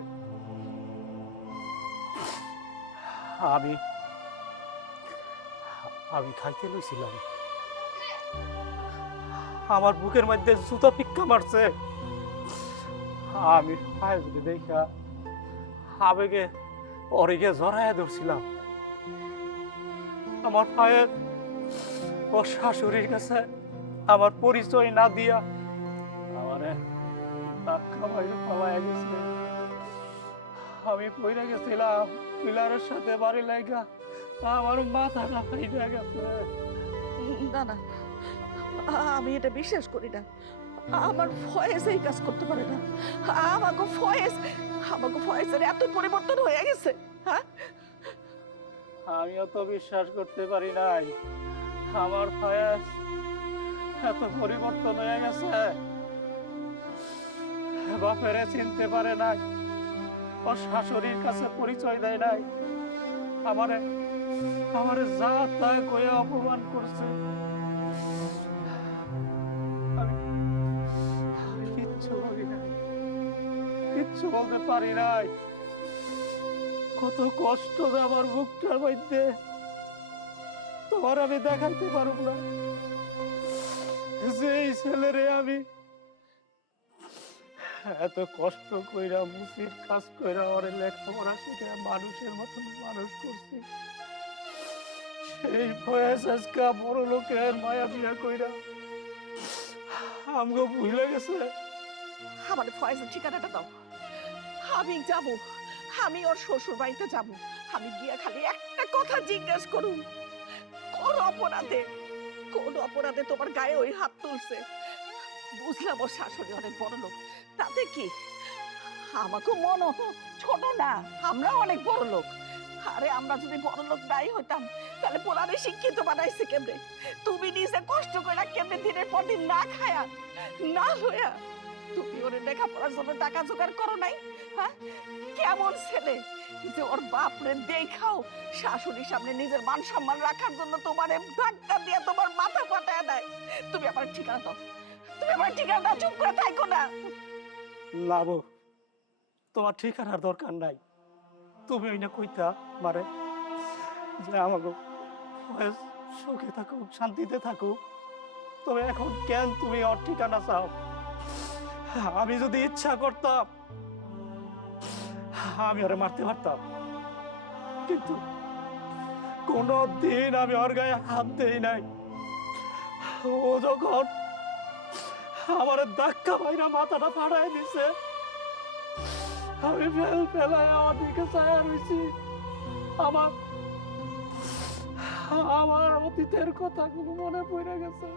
আমি আমি খাইতে লইছিলাম, আমার বুকের মধ্যে জুতা পিক্কা মারছে। আমি ফাইজকে দেখা আবেগে ওরিগে জড়াইয়া ধরছিলাম। আমার ফায়েজ ওর শাশুড়ির কাছে আমার পরিচয় না দিয়া আমারে ধাক্কা মাইরা পালাইয়া গেছে। আমি পইরা গেছিলাম পিলারের সাথে বাড়ি লাগা, আমার মাথাটা ফাইটা গেছে। না না, আমি এটা বিশ্বাস করি না। আমার ফয়েজ এই কাজ করতে পারে না। আমাকে ফয়েজের এত পরিবর্তন হয়ে গেছে। হ্যাঁ, আমিও তো বিশ্বাস করতে পারি নাই আমার ফয়েজ এত পরিবর্তন হয়ে গেছে। বাপেরে চিনতে পারে নাই, ওর শাশুড়ির কাছে পরিচয় দেয় নাই, আমারে যা তা কয়ে অপমান করছে। আমি কিচ্ছু বলি নাই, কিচ্ছু বলতে পারি নাই। কত কষ্ট যে আমার বুকটার মধ্যে, তোমার আমি দেখাইতে পারব না। যে এই ছেলেরে আমি এত কষ্ট কইরা মুসির কাজ কইরা ওরে লেখাপড়া শিখে মানুষের মতন মানুষ করছি, সেই ফয়েজ আজকে বড় লোকের মায়া বিয়া কইরা আমগো ভুলে গেছে। আমার ফয়েজের ঠিকানাটা দাও, আমি যাব। আমি ওর শ্বশুর বাড়িতে যাব। আমি গিয়ে খালি একটা কথা জিজ্ঞাসা করুন, কোন অপরাধে তোমার গায়ে ওই হাত তুলছে? বুঝলাম ওর শাশুড়ি অনেক বড় লোক, তাতে কি? আমাকে মনে ছোট না, আমরা অনেক বড় লোক। আরে আমরা যদি বড় লোক নাই হইতাম তাহলে পোলারে শিক্ষিত বানাইছে কেমনে? তুমি নিজে কষ্ট করে কেমনে দিনের পর দিন না খায়া না লইয়া তুমি ওরে লেখাপড়ার জন্য টাকা জোগাড় করো নাই? হ্যাঁ, কেমন ছেলে যে ওর বাপরে দেখাও শাশুড়ির সামনে নিজের মান সম্মান রাখার জন্য তোমারে ধাক্কা দিয়ে তোমার মাথা ফাটায় দেয়। তুমি আমার ঠিকানা দাও, তুমি আমার ঠিকানা চুপ করে থাকো না। লাভ, তোমার ঠিকানার দরকার নাই। তুমি ওই না কইতা মারে যে আমাকে সুখে থাকুক, শান্তিতে থাকুক। তবে এখন কেন তুমি ওর ঠিকানা চাও? আমি যদি ইচ্ছা করতাম আমি ওরে মারতে পারতাম, কিন্তু কোনো দিন আমি ওর গায়ে হাত দেই নাই। ও যখন আমার ধাক্কা মাইরা মাথাটা ফাড়াই দিছে, আমি ফেলায় আমার দিকে চায়া রয়েছি। আমার অতীতের কথাগুলো মনে পড়ে গেছে।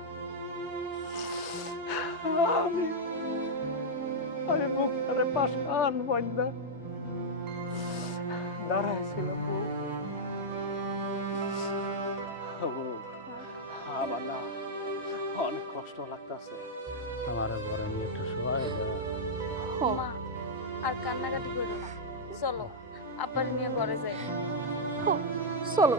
আমি মুখটারে পাশান বন্ধা দাঁড়াইছিলাম। আমার না অনেক কষ্ট লাগতেছে, তোমার ঘরে নিয়ে একটু সময় মা আর কান্নাকাটি করো না, চলো আব্বার নিয়ে ঘরে যাই। চলো।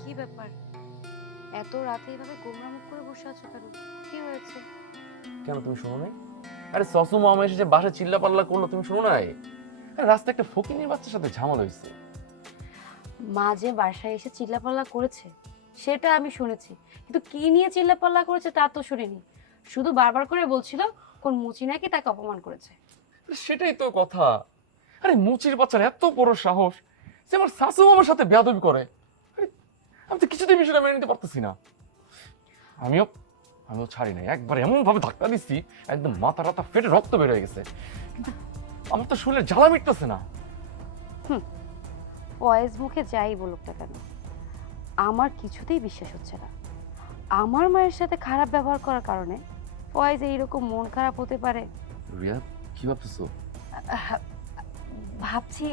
কি ব্যাপার, এত রাতে এইভাবে গোমরা মুখ করে বসে আছো কেন? কি হয়েছে? কেন তুমি শোনো নাই? আরে সসু মামা এসে যে বাসা চিল্লা পাল্লা করলো, তুমি শোনো নাই? রাস্তায় একটা ফকিনীর বাচ্চার সাথে ঝামেলা হয়েছে। মা যে বাসায় এসে চিল্লাপাল্লা করেছে সেটা আমি শুনেছি, কিন্তু কি নিয়ে চিল্লাপাল্লা করেছে তা তো শুনিনি। শুধু বারবার করে বলছিল কোন মুচি নাকি তাকে অপমান করেছে। সেটাই তো কথা। আরে মুচির বাচ্চার এত বড় সাহস যে আমার শাশু মামার সাথে বেয়াদবি করে। আরে আমি তো কিছুতেই বিষয়টা মেনে নিতে পারতেছি না। আমিও ছাড়ি নাই, একবার এমন ভাবে ধাক্কা দিচ্ছি একদম মাথা রাতা ফেটে রক্ত বের হয়ে গেছে, কিন্তু আমার তো শরীরে জ্বালা মিটতেছে না। ফয়েজ মুখে যাই বলুক না কেন, আমার কিছুতেই বিশ্বাস হচ্ছে না আমার মায়ের সাথে খারাপ ব্যবহার করার কারণে ফয়েজ এইরকম মন খারাপ হতে পারে। রিয়া, কি ভাবতেছো? ভাবছি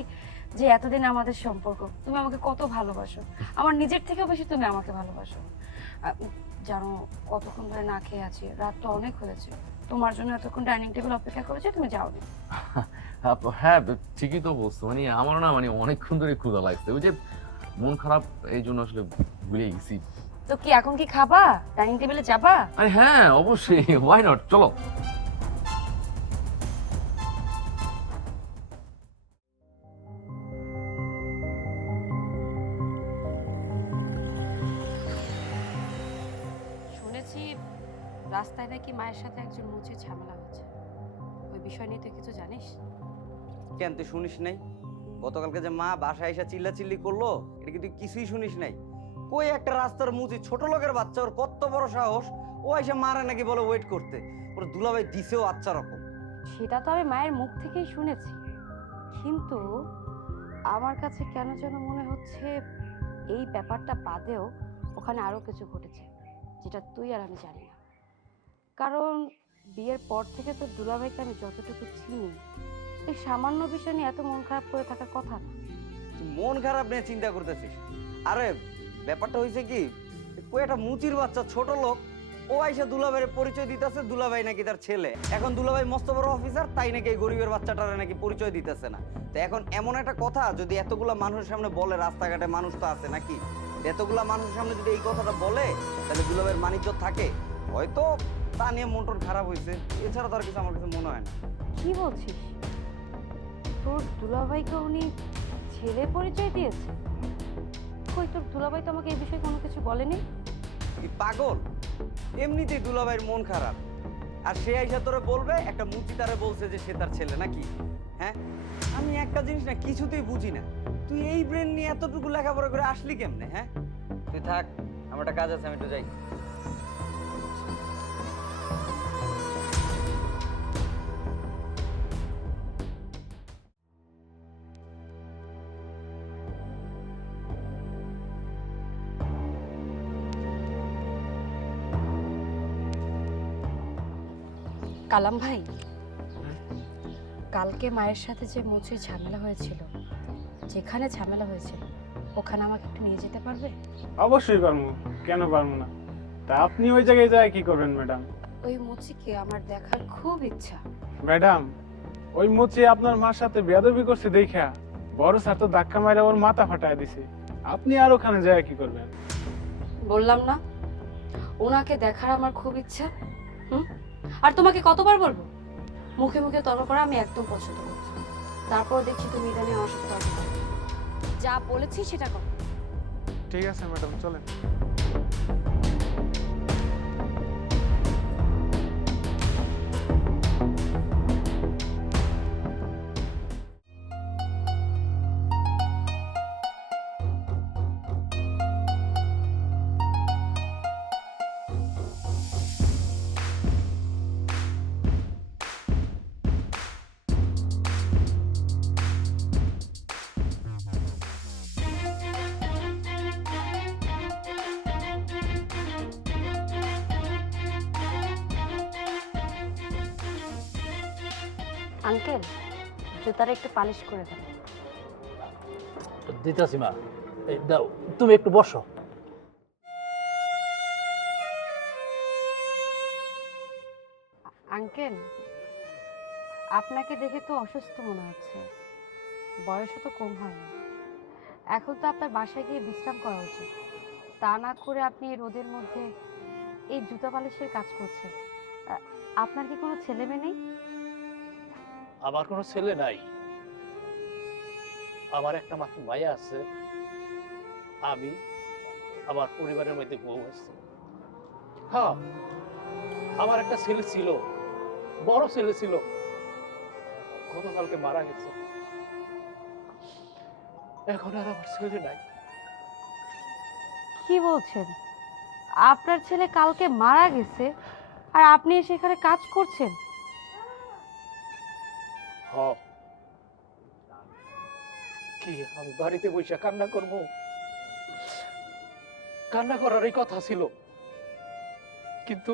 যে এতদিন আমাদের সম্পর্ক, তুমি আমাকে কত ভালোবাসো, আমার নিজের থেকেও বেশি তুমি আমাকে ভালোবাসো। জানো কতক্ষণ ধরে না খেয়ে আছি, রাত তো অনেক হয়েছে, তোমার জন্য এতক্ষণ ডাইনিং টেবিল অপেক্ষা করেছে, তুমি যাওনি। হ্যাঁ ঠিকই তো বলছো, মানে আমারও না মানে অনেকক্ষণ ধরে ক্ষুধা লাগছে, ওই যে মন খারাপ এই জন্য আসলে ভুলে গেছি। তো কি এখন কি খাবা, ডাইনিং টেবিলে যাবা? আরে হ্যাঁ অবশ্যই, ওয়াই নট, চলো। শুনেছি রাস্তায় নাকি মায়ের সাথে একজন মুচির ঝামেলা হচ্ছে, ওই বিষয় নিয়ে তুই কিছু জানিস? কেন তুই শুনিস নাই? গতকালকে যে মা বাসায় এসে চিল্লাচিল্লি করলো, এটা কি তুই কিছুই শুনিস নাই? কই একটা রাস্তার মুচি ছোট লোকের বাচ্চা, ওর কত বড় সাহস, ও এসে মারা নাকি বলে ওয়েট করতে, ওর দুলাভাই দিছেও আচ্ছা রকম। সেটা তো আমি মায়ের মুখ থেকেই শুনেছি, কিন্তু আমার কাছে কেন যেন মনে হচ্ছে এই ব্যাপারটা বাদেও ওখানে আরো কিছু ঘটেছে যেটা তুই আর আমি জানি না। কারণ বিয়ের পর থেকে তো দুলাভাইকে আমি যতটুকু চিনি, এই সামান্য বিষয় নিয়ে এত মন খারাপ করে থাকার কথা না। তুই মন খারাপ নিয়ে চিন্তা করতেছিস? আরে ব্যাপারটা হয়েছে কি, কই একটা মুচির বাচ্চা ছোট লোক, ও আইসা দুলাভাইয়ের পরিচয় দিতেছে, দুলাভাই নাকি তার ছেলে। এখন দুলাভাই মস্ত বড় অফিসার, তাই নাকি এই গরিবের বাচ্চাটারে নাকি পরিচয় দিতেছে না। তো এখন এমন একটা কথা যদি এতগুলা মানুষের সামনে বলে, রাস্তাঘাটে মানুষ তো আছে নাকি, এতগুলা মানুষের সামনে যদি এই কথাটা বলে, তাহলে দুলাভাইয়ের মানিজ্য থাকে, হয়তো তা নিয়ে মন খারাপ হয়েছে, এছাড়া তো আর কিছু আমার কাছে মনে হয় না। কি বলছিস? তোর দুলাভাইকে উনি ছেলে পরিচয় দিয়েছে? কই তোর দুলাভাই তো আমাকে এই বিষয়ে কোনো কিছু বলেনি। কি পাগল? এমনিতেই দুলাভাইয়ের মন খারাপ, আর সে আইসা তোরে বলবে একটা মুচি তারে বলছে যে সে তার ছেলে নাকি? হ্যাঁ, আমি একটা জিনিস না কিছুতেই বুঝি না, তুই এই ব্রেন নিয়ে এতটুকু লেখাপড়া করে আসলি কেমনে? হ্যাঁ তুই থাক, আমার একটা কাজ আছে, আমি একটু যাই। কালাম ভাই, কালকে মায়ের সাথে যে মুচির ঝামেলা হয়েছিল, যেখানে ঝামেলা হয়েছিল ওখানে আমাকে একটু নিয়ে যেতে পারবে? অবশ্যই পারবো, কেন পারবো না। তা আপনি ওই জায়গায় যায় কি করবেন ম্যাডাম? ওই মুচিকে আমার দেখার খুব ইচ্ছা। ম্যাডাম, ওই মুচি আপনার মার সাথে বেয়াদবি করছে দেখা বড় স্যার তো ধাক্কা মারা ওর মাথা ফাটায় দিছে, আপনি আর ওখানে যায় কি করবেন? বললাম না ওনাকে দেখার আমার খুব ইচ্ছা। আর তোমাকে কতবার বলবো, মুখে মুখে তর্ক করা আমি একদম পছন্দ করি। তারপর দেখছি তুমি ইদানিং আমার সাথে তর্ক করো। যা বলেছি সেটা করো। ঠিক আছে ম্যাডাম, চলেন। আঙ্কেল, জুতাটা একটু পালিশ করে দেন। দিতাছি মা, এই দাও, তুমি একটু বসো। আঙ্কেল, আপনাকে দেখে তো অসুস্থ মনে হচ্ছে, বয়সও তো কম হয়নি। এখন তো আপনার বাসায় গিয়ে বিশ্রাম করা উচিত, তা না করে আপনি এই রোদের মধ্যে এই জুতা পালিশের কাজ করছেন। আপনার কি কোনো ছেলে মেয়ে নেই? আমার কোনো ছেলে নাই, আমার একটা মাত্র মায়া আছে, আমি আমার পরিবারের মধ্যে বউ আছে। হ্যাঁ, আমার একটা ছেলে ছিল, বড় ছেলে ছিল, গতকালকে মারা গেছে। এখন আর আমার ছেলে নাই। কি বলছেন? আপনার ছেলে কালকে মারা গেছে আর আপনি সেখানে কাজ করছেন? হ্যাঁ, কি আমি বাড়িতে বসে কান্না করবো? কান্না করারই কথা ছিল, কিন্তু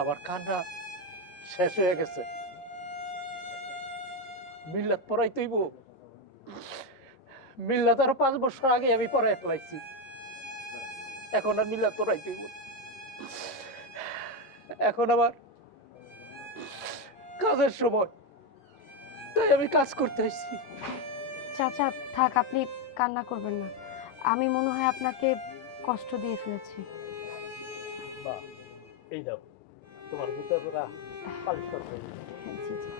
আমার কান্না শেষ হয়ে গেছে। মিল্লাত পড়াইতেইব, মিল্লাত আরো 5 বছর আগে আমি পড়াই ফেলাইছি, এখন আর মিল্লাত পড়াইতেইব। এখন আমার কাজের সময়, তাই আমি কাজ করতে আসছি। চাচা থাক, আপনি কান্না করবেন না। আমি মনে হয় আপনাকে কষ্ট দিয়ে ফেলেছি। বা এই দাও, তোমার জুতা তোরা পালিশ করতে। জি জি,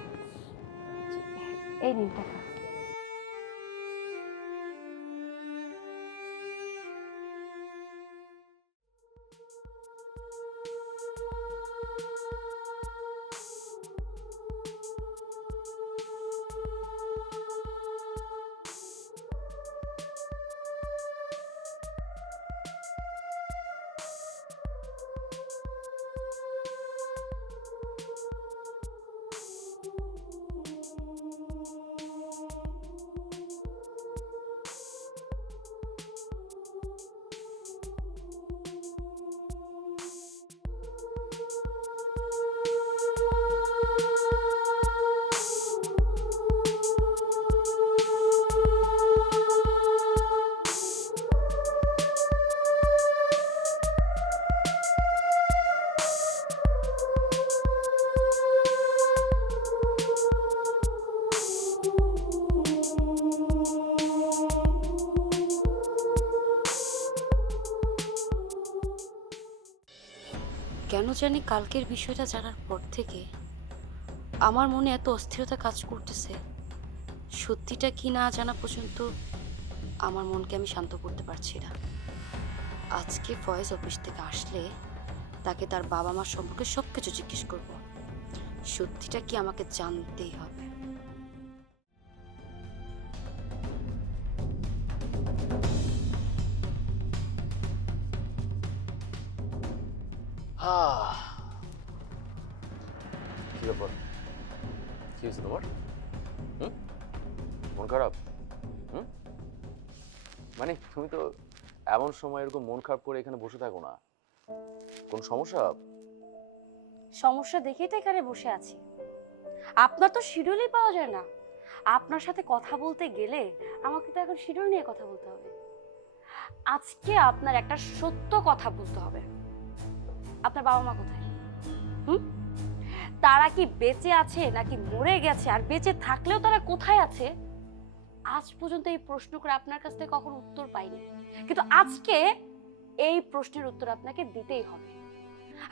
এই নিন টাকা। কেন জানি কালকের বিষয়টা জানার পর থেকে আমার মনে এত অস্থিরতা কাজ করতেছে। সত্যিটা কি না জানা পর্যন্ত আমার মনকে আমি শান্ত করতে পারছি না। আজকে ফয়েজ অফিস থেকে আসলে তাকে তার বাবা মার সম্পর্কে সব কিছু জিজ্ঞেস করব। সত্যিটা কি আমাকে জানতেই হবে। কি ব্যাপার? কি হয়েছে তোমার? মন খারাপ? মানে তুমি তো এমন সময় এরকম মন খারাপ করে এখানে বসে থাকো না, কোন সমস্যা? সমস্যা দেখেই তো এখানে বসে আছি। আপনার তো শিডিউলই পাওয়া যায় না। আপনার সাথে কথা বলতে গেলে আমাকে তো এখন শিডিউল নিয়ে কথা বলতে হবে। আজকে আপনার একটা সত্য কথা বলতে হবে। আপনার বাবা মা কোথায়? তারা কি বেঁচে আছে নাকি মরে গেছে? আর বেঁচে থাকলেও তারা কোথায় আছে? আজ পর্যন্ত এই প্রশ্ন করে আপনার কাছ থেকে কখনো উত্তর পাইনি, কিন্তু আজকে এই প্রশ্নের উত্তর আপনাকে দিতেই হবে।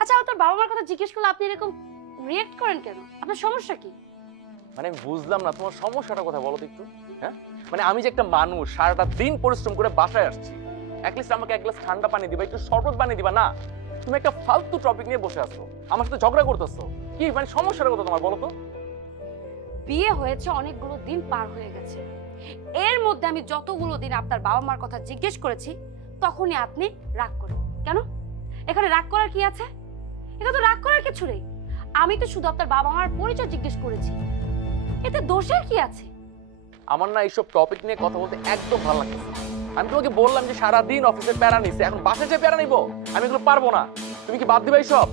আচ্ছা, আপনার বাবা মার কথা জিজ্ঞেস করলে আপনি এরকম রিয়েক্ট করেন কেন? আপনার সমস্যা কি? মানে আমি বুঝলাম না তোমার সমস্যাটা কোথায়, বলো তো একটু। হ্যাঁ, মানে আমি যে একটা মানুষ সারাটা দিন পরিশ্রম করে বাসায় আসছি, অ্যাটলিস্ট আমাকে এক গ্লাস ঠান্ডা পানি দিবা, একটু শরবত বানিয়ে দিবা না? তুমি একটা ফালতু টপিক নিয়ে বসে আছো, আমার সাথে ঝগড়া করতেছো। কি মানে সমস্যাটা কোথায় তোমার, বলো তো? বিয়ে হয়েছে অনেকগুলো দিন পার হয়ে গেছে, এর মধ্যে আমি যতগুলো দিন আপনার বাবা মার কথা জিজ্ঞেস করেছি তখনই আপনি রাগ করেন কেন? এখানে রাগ করার কি আছে? এটা তো রাগ করার কিছু নেই। আমি তো শুধু আপনার বাবা মার পরিচয় জিজ্ঞেস করেছি, এতে দোষের কি আছে? আমার না এইসব টপিক নিয়ে কথা বলতে একদম ভালো লাগছে। আমি তোমাকে বললাম যে সারাদিন অফিসে প্যারা নিছে, এখন বাসায় যে প্যারা নিবো আমি এগুলো পারবো না। তুমি কি বাদ দিবা এইসব?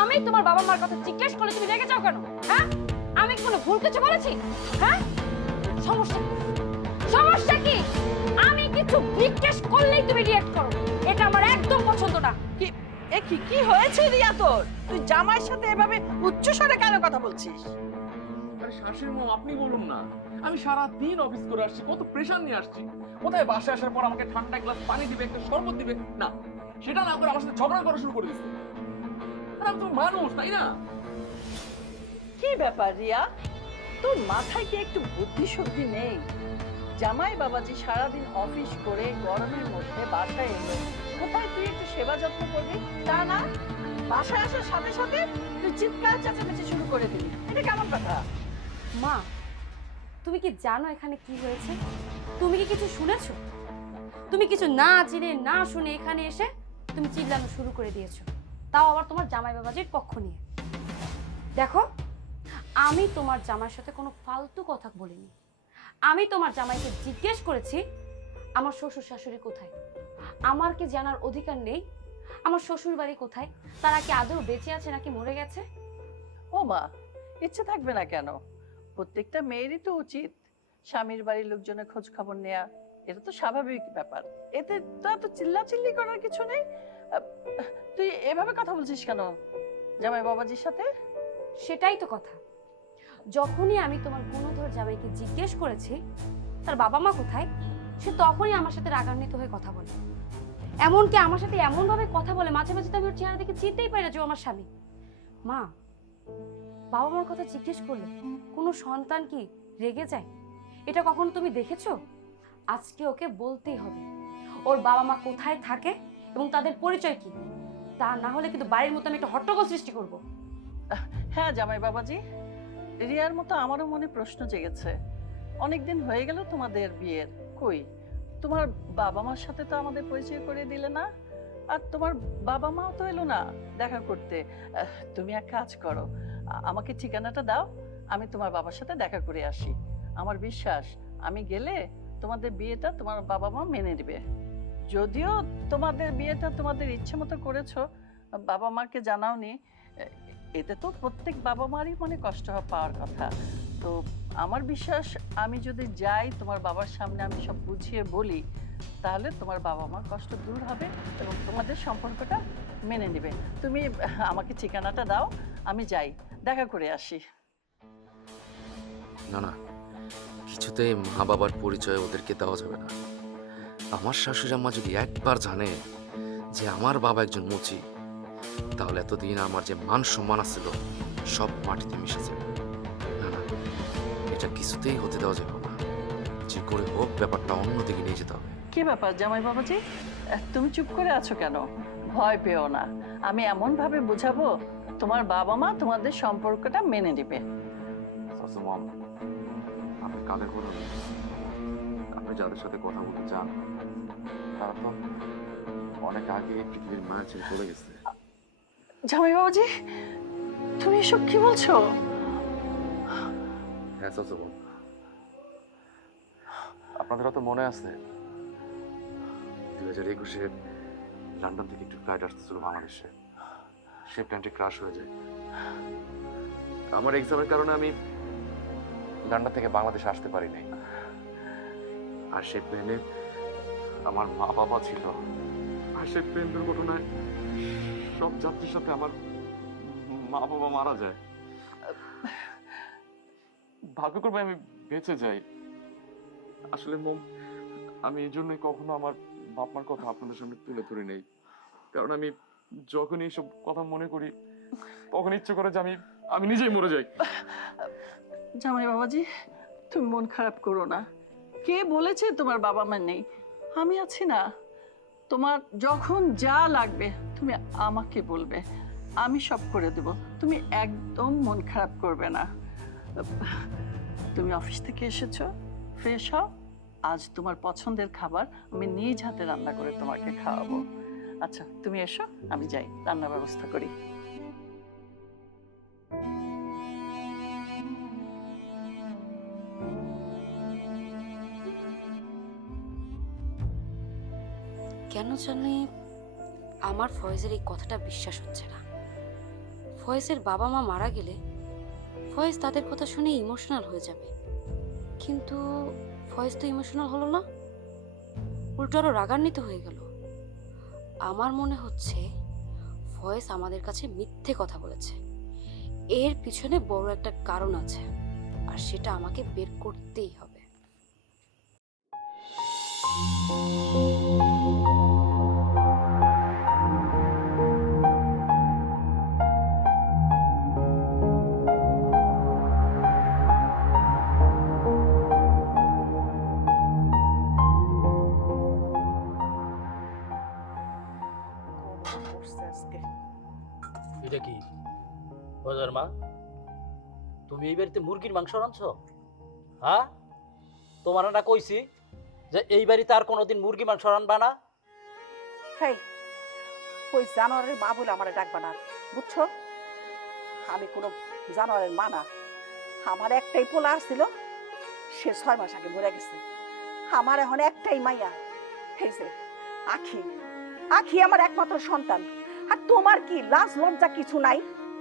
আমি তোমার বাবা মার কথা জিজ্ঞেস করলে তুমি রেগে যাও কেন? হ্যাঁ, আমি কি কোনো ভুল কিছু বলেছি? হ্যাঁ, সমস্যা কি? আমি কিছু জিজ্ঞেস করলেই তুমি রিঅ্যাক্ট করো, এটা আমার একদম পছন্দ না। কি হয়েছে রিয়া তোর? তুই জামাইয়ের সাথে এভাবে উচ্চ স্বরে কেন কথা বলছিস? আরে শাশুড়ি মা, আপনি বলুন না। আমি সারা দিন অফিস করে আসছি, কত প্রেশার নিয়ে আসছি, কোথায় বাসায় আসার পর আমাকে ঠান্ডা গ্লাস পানি দিবে, একটা শরবত দিবে না, সেটা না করে আমার সাথে ঝগড়া করা শুরু করে দিচ্ছে। আরে আমি তো মানুষ, তাই না? কি ব্যাপার রিয়া, তোর মাথায় কি একটু বুদ্ধি শুদ্ধি নেই? জামাই বাবাজি সারাদিন অফিস করে গরমের মধ্যে বাসায় এলো, কোথায় তুই একটু সেবা যত্ন করবি? তা না, বাসায় আসার সাথে সাথে তুই চিৎকার চেঁচামেচি শুরু করে দিবি। এটা কেমন কথা? মা, তুমি কি জানো এখানে কি হয়েছে? তুমি কি কিছু শুনেছো? তুমি কিছু না জেনে না শুনে এখানে এসে তুমি চিল্লানো শুরু করে দিয়েছো, তাও আবার তোমার জামাই বাবাজির পক্ষ নিয়ে। দেখো, আমি তোমার জামাইয়ের সাথে কোনো ফালতু কথা বলিনি। আমি তোমার জামাইকে জিজ্ঞেস করেছি আমার শ্বশুর শাশুড়ি কোথায়। আমার কি জানার অধিকার নেই আমার শ্বশুর বাড়ি কোথায়? তারা কি আদৌ বেঁচে আছে নাকি মরে গেছে? ও মা, ইচ্ছে থাকবে না কেন? প্রত্যেকটা মেয়েরই তো উচিত স্বামীর বাড়ির লোকজনের খোঁজ খবর নেয়া। এটা তো স্বাভাবিক ব্যাপার, এতে তো এত চিল্লাচিল্লি করার কিছু নেই। তুই এভাবে কথা বলছিস কেন জামাই বাবাজির সাথে? সেটাই তো কথা। যখনই আমি তোমার গুণধর জামাইকে জিজ্ঞেস করেছি তার বাবা মা কোথায়, সে তখনই আমার সাথে রাগান্বিত হয়ে কথা বলে। এমনকি আমার সাথে এমন ভাবে কথা বলে মাঝে মাঝে তো আমি ওর চেহারা দেখে চিনতেই পারি না যে ও আমার স্বামী। মা, বাবা মার কথা জিজ্ঞেস করলে কোনো সন্তান কি রেগে যায়? এটা কখনো তুমি দেখেছো? আজকে ওকে বলতেই হবে ওর বাবা মা কোথায় থাকে এবং তাদের পরিচয় কি। তা না হলে কিন্তু বাড়ির মতো আমি একটা হট্টগোল সৃষ্টি করব। হ্যাঁ জামাই বাবাজি, রিয়ার মতো আমারও মনে প্রশ্ন জেগেছে। অনেকদিন হয়ে গেল তোমাদের বিয়ের, কই তোমার বাবা মার সাথে তো আমাদের পরিচয় করে দিলে না, আর তোমার বাবা মাও তো এলো না দেখা করতে। তুমি এক কাজ করো, আমাকে ঠিকানাটা দাও, আমি তোমার বাবার সাথে দেখা করে আসি। আমার বিশ্বাস আমি গেলে তোমাদের বিয়েটা তোমার বাবা মা মেনে নেবে। যদিও তোমাদের বিয়েটা তোমাদের ইচ্ছে মতো করেছো, বাবা মাকে জানাওনি, এতে তো প্রত্যেক বাবা মারই মনে কষ্ট পাওয়ার কথা। তো আমার বিশ্বাস আমি যদি যাই তোমার বাবার সামনে আমি সব বুঝিয়ে বলি, তাহলে তোমার বাবা মার কষ্ট দূর হবে এবং তোমাদের সম্পর্কটা মেনে নেবে। তুমি আমাকে ঠিকানাটা দাও, আমি যাই দেখা করে আসি। না না, কিছুতেই মা বাবার পরিচয় ওদেরকে দেওয়া যাবে না। আমার শাশুড়ি আম্মা যদি একবার জানে যে আমার বাবা একজন মুচি, তাহলে এতদিন আমার যে মান সম্মান আছিল সব মাটিতে মিশে যাবে। না না, এটা কিছুতেই হতে দেওয়া যাবে না। যে করে হোক ব্যাপারটা অন্যদিকে নিয়ে যেতে হবে। কি ব্যাপার জামাই বাবাজি, তুমি চুপ করে আছো কেন? ভয় পেও না, আমি এমন ভাবে বুঝাবো তোমার বাবা মা তোমাদের সম্পর্কটা মেনে নেবে। আপনি কাদের বলুন, আপনি যাদের সাথে কথা বলতে চান তারা তো অনেক আগে পৃথিবীর মায়া ছেড়ে চলে গেছে। জামাই বাবাজি, তুমি এসব কি বলছো? হ্যাঁ চাচা, আপনাদেরও তো মনে আছে 2021-এ লন্ডন থেকে একটু ফ্লাইট আসতেছিল বাংলাদেশে, সে প্লেনটি ক্রাশ হয়ে যায়। আমার এক্সামের কারণে আমি লন্ডন থেকে বাংলাদেশে আসতে পারি নাই। আর সেই প্লেনে আমার মা বাবা ছিল, আর সেই প্লেন দুর্ঘটনায় সব যাত্রীর সাথে আমার মা বাবা মারা যায়। ভাগ্যক্রমে আমি বেঁচে যাই। আসলে মম, আমি এই জন্যই কখনো আমার বাপ মার কথা আপনাদের সামনে তুলে ধরি নেই, কারণ আমি যখনই এইসব কথা মনে করি তখন ইচ্ছে করে যে আমি নিজেই মরে যাই। জামাই বাবাজি, তুমি মন খারাপ করো না। কে বলেছে তোমার বাবা মা নেই? আমি আছি না। তোমার যখন যা লাগবে তুমি আমাকে বলবে, আমি সব করে দেব। তুমি একদম মন খারাপ করবে না। তুমি অফিস থেকে এসেছো, ফ্রেশ হও। আজ তোমার পছন্দের খাবার আমি নিজ হাতে রান্না করে তোমাকে খাওয়াবো। আচ্ছা তুমি এসো, আমি যাই রান্নার ব্যবস্থা করি। কেন জানি আমার ফয়েজের এই কথাটা বিশ্বাস হচ্ছে না। ফয়েজের বাবা মা মারা গেলে ফয়েজ তাদের কথা শুনে ইমোশনাল হয়ে যাবে, কিন্তু ফয়েজ তো ইমোশনাল হলো না, উল্টো আরো রাগান্বিত হয়ে গেল। আমার মনে হচ্ছে ফয়েজ আমাদের কাছে মিথ্যে কথা বলেছে। এর পিছনে বড় একটা কারণ আছে, আর সেটা আমাকে বের করতেই হবে। এটা কি বাজার মা? তুমি এই বাড়িতে মুরগির মাংস রাঁধছো? হ্যাঁ, তোমার না কইছি যে এই বাড়িতে আর কোনোদিন মুরগি মাংস রান্না না। হেই, ওই জানোয়ারের মা বলে আমার ডাকবা না, বুঝছো? আমি কোনো জানোয়ারের মা না। আমার একটাই পোলা আসছিল, সে 6 মাস আগে মরে গেছে। আমার এখন একটাই মাইয়া, এই যে আখি। আখি আমার একমাত্র সন্তান। আর তোমার কি লাজ লজ্জা কিছু নাই?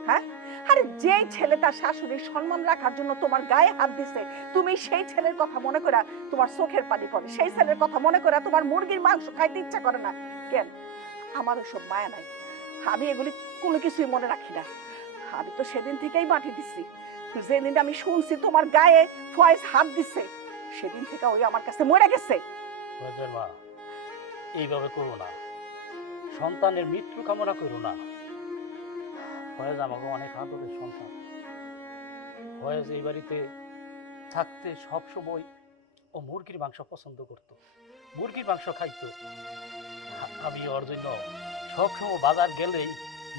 হ্যাঁ, আরে যেই ছেলে তার শাশুড়ির সম্মান রাখার জন্য তোমার গায়ে হাত দিছে, তুমি সেই ছেলের কথা মনে করে তোমার চোখের পানি পড়ে। সেই ছেলের কথা মনে করে তোমার মুরগির মাংস খাইতে ইচ্ছা করে না কেন? আমার ওসব মায়া নাই, আমি এগুলি কোনো কিছুই মনে রাখি না। আমি তো সেদিন থেকেই মাটি দিচ্ছি, যেদিন আমি শুনছি তোমার গায়ে ফয়েজ হাত দিছে, সেদিন থেকে ওই আমার কাছে মরে গেছে। বাজার মা, এইভাবে করো না, সন্তানের মৃত্যু কামনা করো না। ফয়েজ আমাকে অনেক আদরের সন্তান। ফয়েজ এই বাড়িতে থাকতে সবসময় ও মুরগির মাংস পছন্দ করত, মুরগির মাংস খাইতো। আমি ওর জন্য সবসময় বাজার গেলেই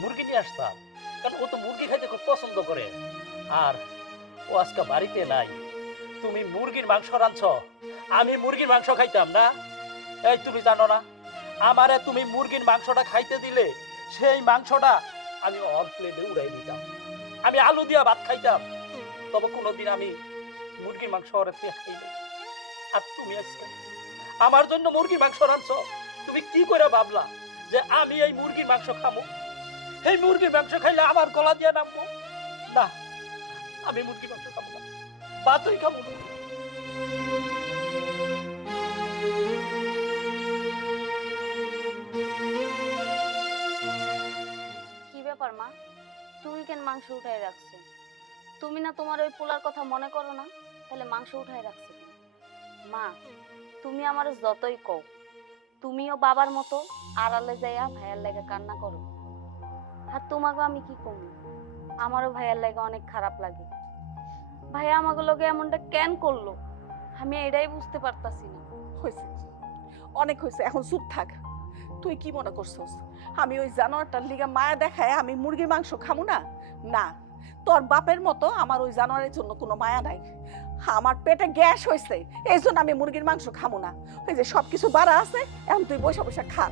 মুরগি নিয়ে আসতাম, কারণ ও তো মুরগি খাইতে খুব পছন্দ করে। আর ও আজকে বাড়িতে নাই, তুমি মুরগির মাংস রাঁধছ, আমি মুরগির মাংস খাইতাম না? এই তুমি জানো না, আমারে তুমি মুরগির মাংসটা খাইতে দিলে সেই মাংসটা আমি অল প্লেটে উড়াই দিতাম, আমি আলু দিয়া ভাত খাইতাম। তবে কোনোদিন আমি মুরগির মাংস ওরে খাই নাই। আর তুমি আজকে আমার জন্য মুরগির মাংস রাঁধছ, তুমি কি করে ভাবলা যে আমি এই মুরগির মাংস খাবো? এই মুরগির মাংস খাইলে আমার গলা দিয়ে নামবো না। আমি মুরগির মাংস খাবো না, ভাতই খাবো না। কি ব্যাপার মা, তুমি কেন মাংস উঠাই রাখছো? তুমি না তোমার ওই পোলার কথা মনে করো না? তাহলে মাংস উঠাই রাখছো কেন? মা, তুমি আমার যতই কও, তুমিও বাবার মতো আড়ালে যাইয়া ভাইয়ার লাগে কান্না করো। আর তোমাকে আমি কি কমু, আমারও ভাইয়ার লাগে অনেক খারাপ লাগে। ভাইয়া আমাকে লগে এমনটা কেন করলো, আমি এটাই বুঝতে পারতাছি না। হয়েছে, অনেক হয়েছে, এখন চুপ থাক। তুই কি মনে করছস আমি ওই জানোয়ারটার লিগা মায়া দেখায় আমি মুরগির মাংস খামু না? না, তোর বাপের মতো আমার ওই জানোয়ারের জন্য কোনো মায়া নাই। আমার পেটে গ্যাস হয়েছে, এই জন্য আমি মুরগির মাংস খামু না। ওই যে সবকিছু বাড়া আছে, এখন তুই বসে বসে খা।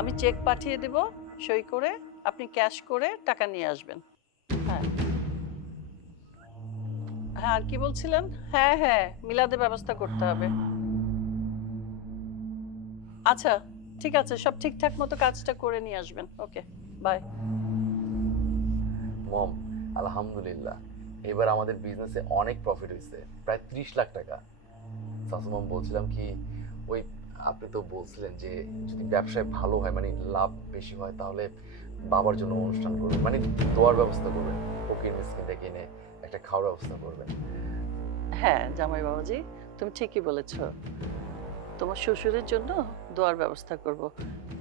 আমি চেক পাঠিয়ে দেব, সই করে আপনি ক্যাশ করে টাকা নিয়ে আসবেন। হ্যাঁ হ্যাঁ, আর কি বলছিলেন? হ্যাঁ হ্যাঁ, মিলাদের ব্যবস্থা করতে হবে। আচ্ছা ঠিক আছে, সব ঠিকঠাক মতো কাজটা করে নিয়ে আসবেন। ওকে, বাই। মম, আলহামদুলিল্লাহ এবার আমাদের বিজনেসে অনেক প্রফিট হয়েছে, প্রায় 30 লাখ টাকা। সাসু মম, বলছিলাম কি, ওই আপনি তো বলছিলেন যে যদি ব্যবসায় ভালো হয়, মানে লাভ বেশি হয়, তাহলে বাবার জন্য অনুষ্ঠান করবেন, মানে দোয়ার ব্যবস্থা করবেন, ফকির মিসকিন ডেকে এনে একটা খাওয়ার ব্যবস্থা করবেন। হ্যাঁ জামাই বাবাজি, তুমি ঠিকই বলেছ, তোমার শ্বশুরের জন্য দোয়ার ব্যবস্থা করব।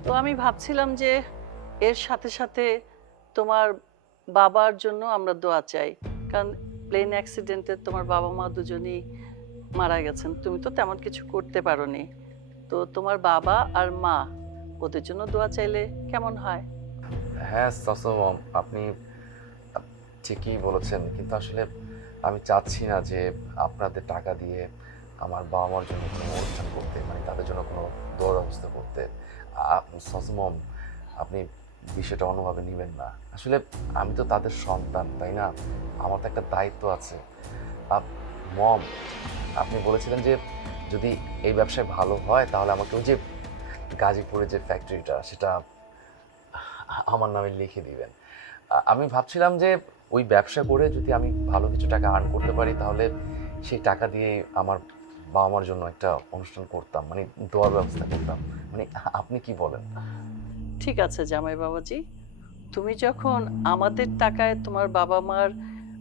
তো আমি ভাবছিলাম যে এর সাথে সাথে তোমার বাবার জন্য আমরা দোয়া চাই, কারণ প্লেন অ্যাক্সিডেন্টে তোমার বাবা মা দুজনেই মারা গেছেন, তুমি তো তেমন কিছু করতে পারোনি। তো তোমার বাবা আর মা, ওদের জন্য দোয়া চাইলে কেমন হয়? হ্যাঁ সাসু মম, আপনি ঠিকই বলেছেন, কিন্তু আসলে আমি চাচ্ছি না যে আপনাদের টাকা দিয়ে আমার বাবা মার জন্য কোনো অনুষ্ঠান করতে, মানে তাদের জন্য কোনো দোয়ার ব্যবস্থা করতে। সাসু মম, আপনি বিষয়টা অন্যভাবে নেবেন না। আসলে আমি তো তাদের সন্তান, তাই না? আমার তো একটা দায়িত্ব আছে। মম, আপনি বলেছিলেন যে যদি এই ব্যবসায় ভালো হয় তাহলে আমাকে ওই যে গাজীপুরে যে ফ্যাক্টরিটা, সেটা আমার নামে লিখে দিবেন। আমি ভাবছিলাম যে ওই ব্যবসা করে যদি আমি ভালো কিছু টাকা আর্ন করতে পারি, তাহলে সেই টাকা দিয়ে আমার বাবা মার জন্য একটা অনুষ্ঠান করতাম, মানে দোয়ার ব্যবস্থা করতাম। মানে আপনি কি বলেন? ঠিক আছে জামাই বাবাজি, তুমি যখন আমাদের টাকায় তোমার বাবা মার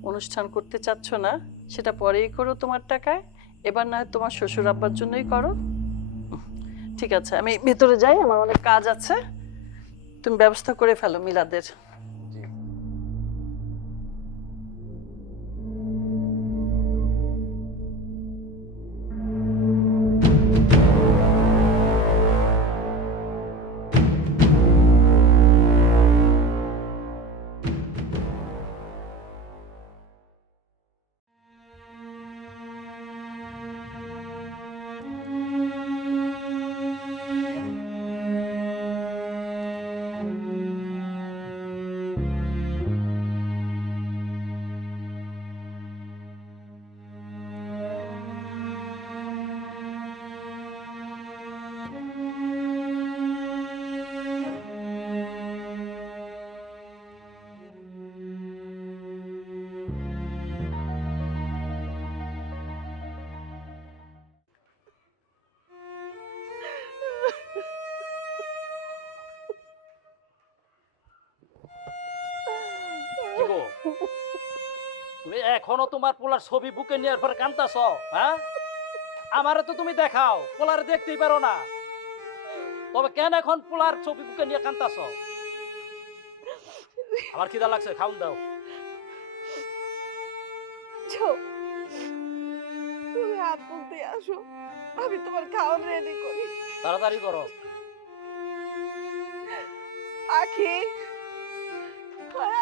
অনুষ্ঠান করতে চাচ্ছ না, সেটা পরেই করো তোমার টাকায়, এবার না হয় তোমার শ্বশুর আব্বার জন্যই করো। ঠিক আছে, আমি ভেতরে যাই, আমার অনেক কাজ আছে, তুমি ব্যবস্থা করে ফেলো মিলাদের। এখনো তোমার পোলার ছবি বুকে নেওয়ার পর কান্তাছ? হ্যাঁ, আমারে তো তুমি দেখাও, পোলারে দেখতেই পারো না, তবে কেন এখন পোলার ছবি বুকে নিয়ে কান্তাছ? আমার খিদা লাগছে, খাউন দাও। তুমি হাত মুখ দিয়ে আসো, আমি তোমার খাওয়ার রেডি করি। তাড়াতাড়ি করো। আখি,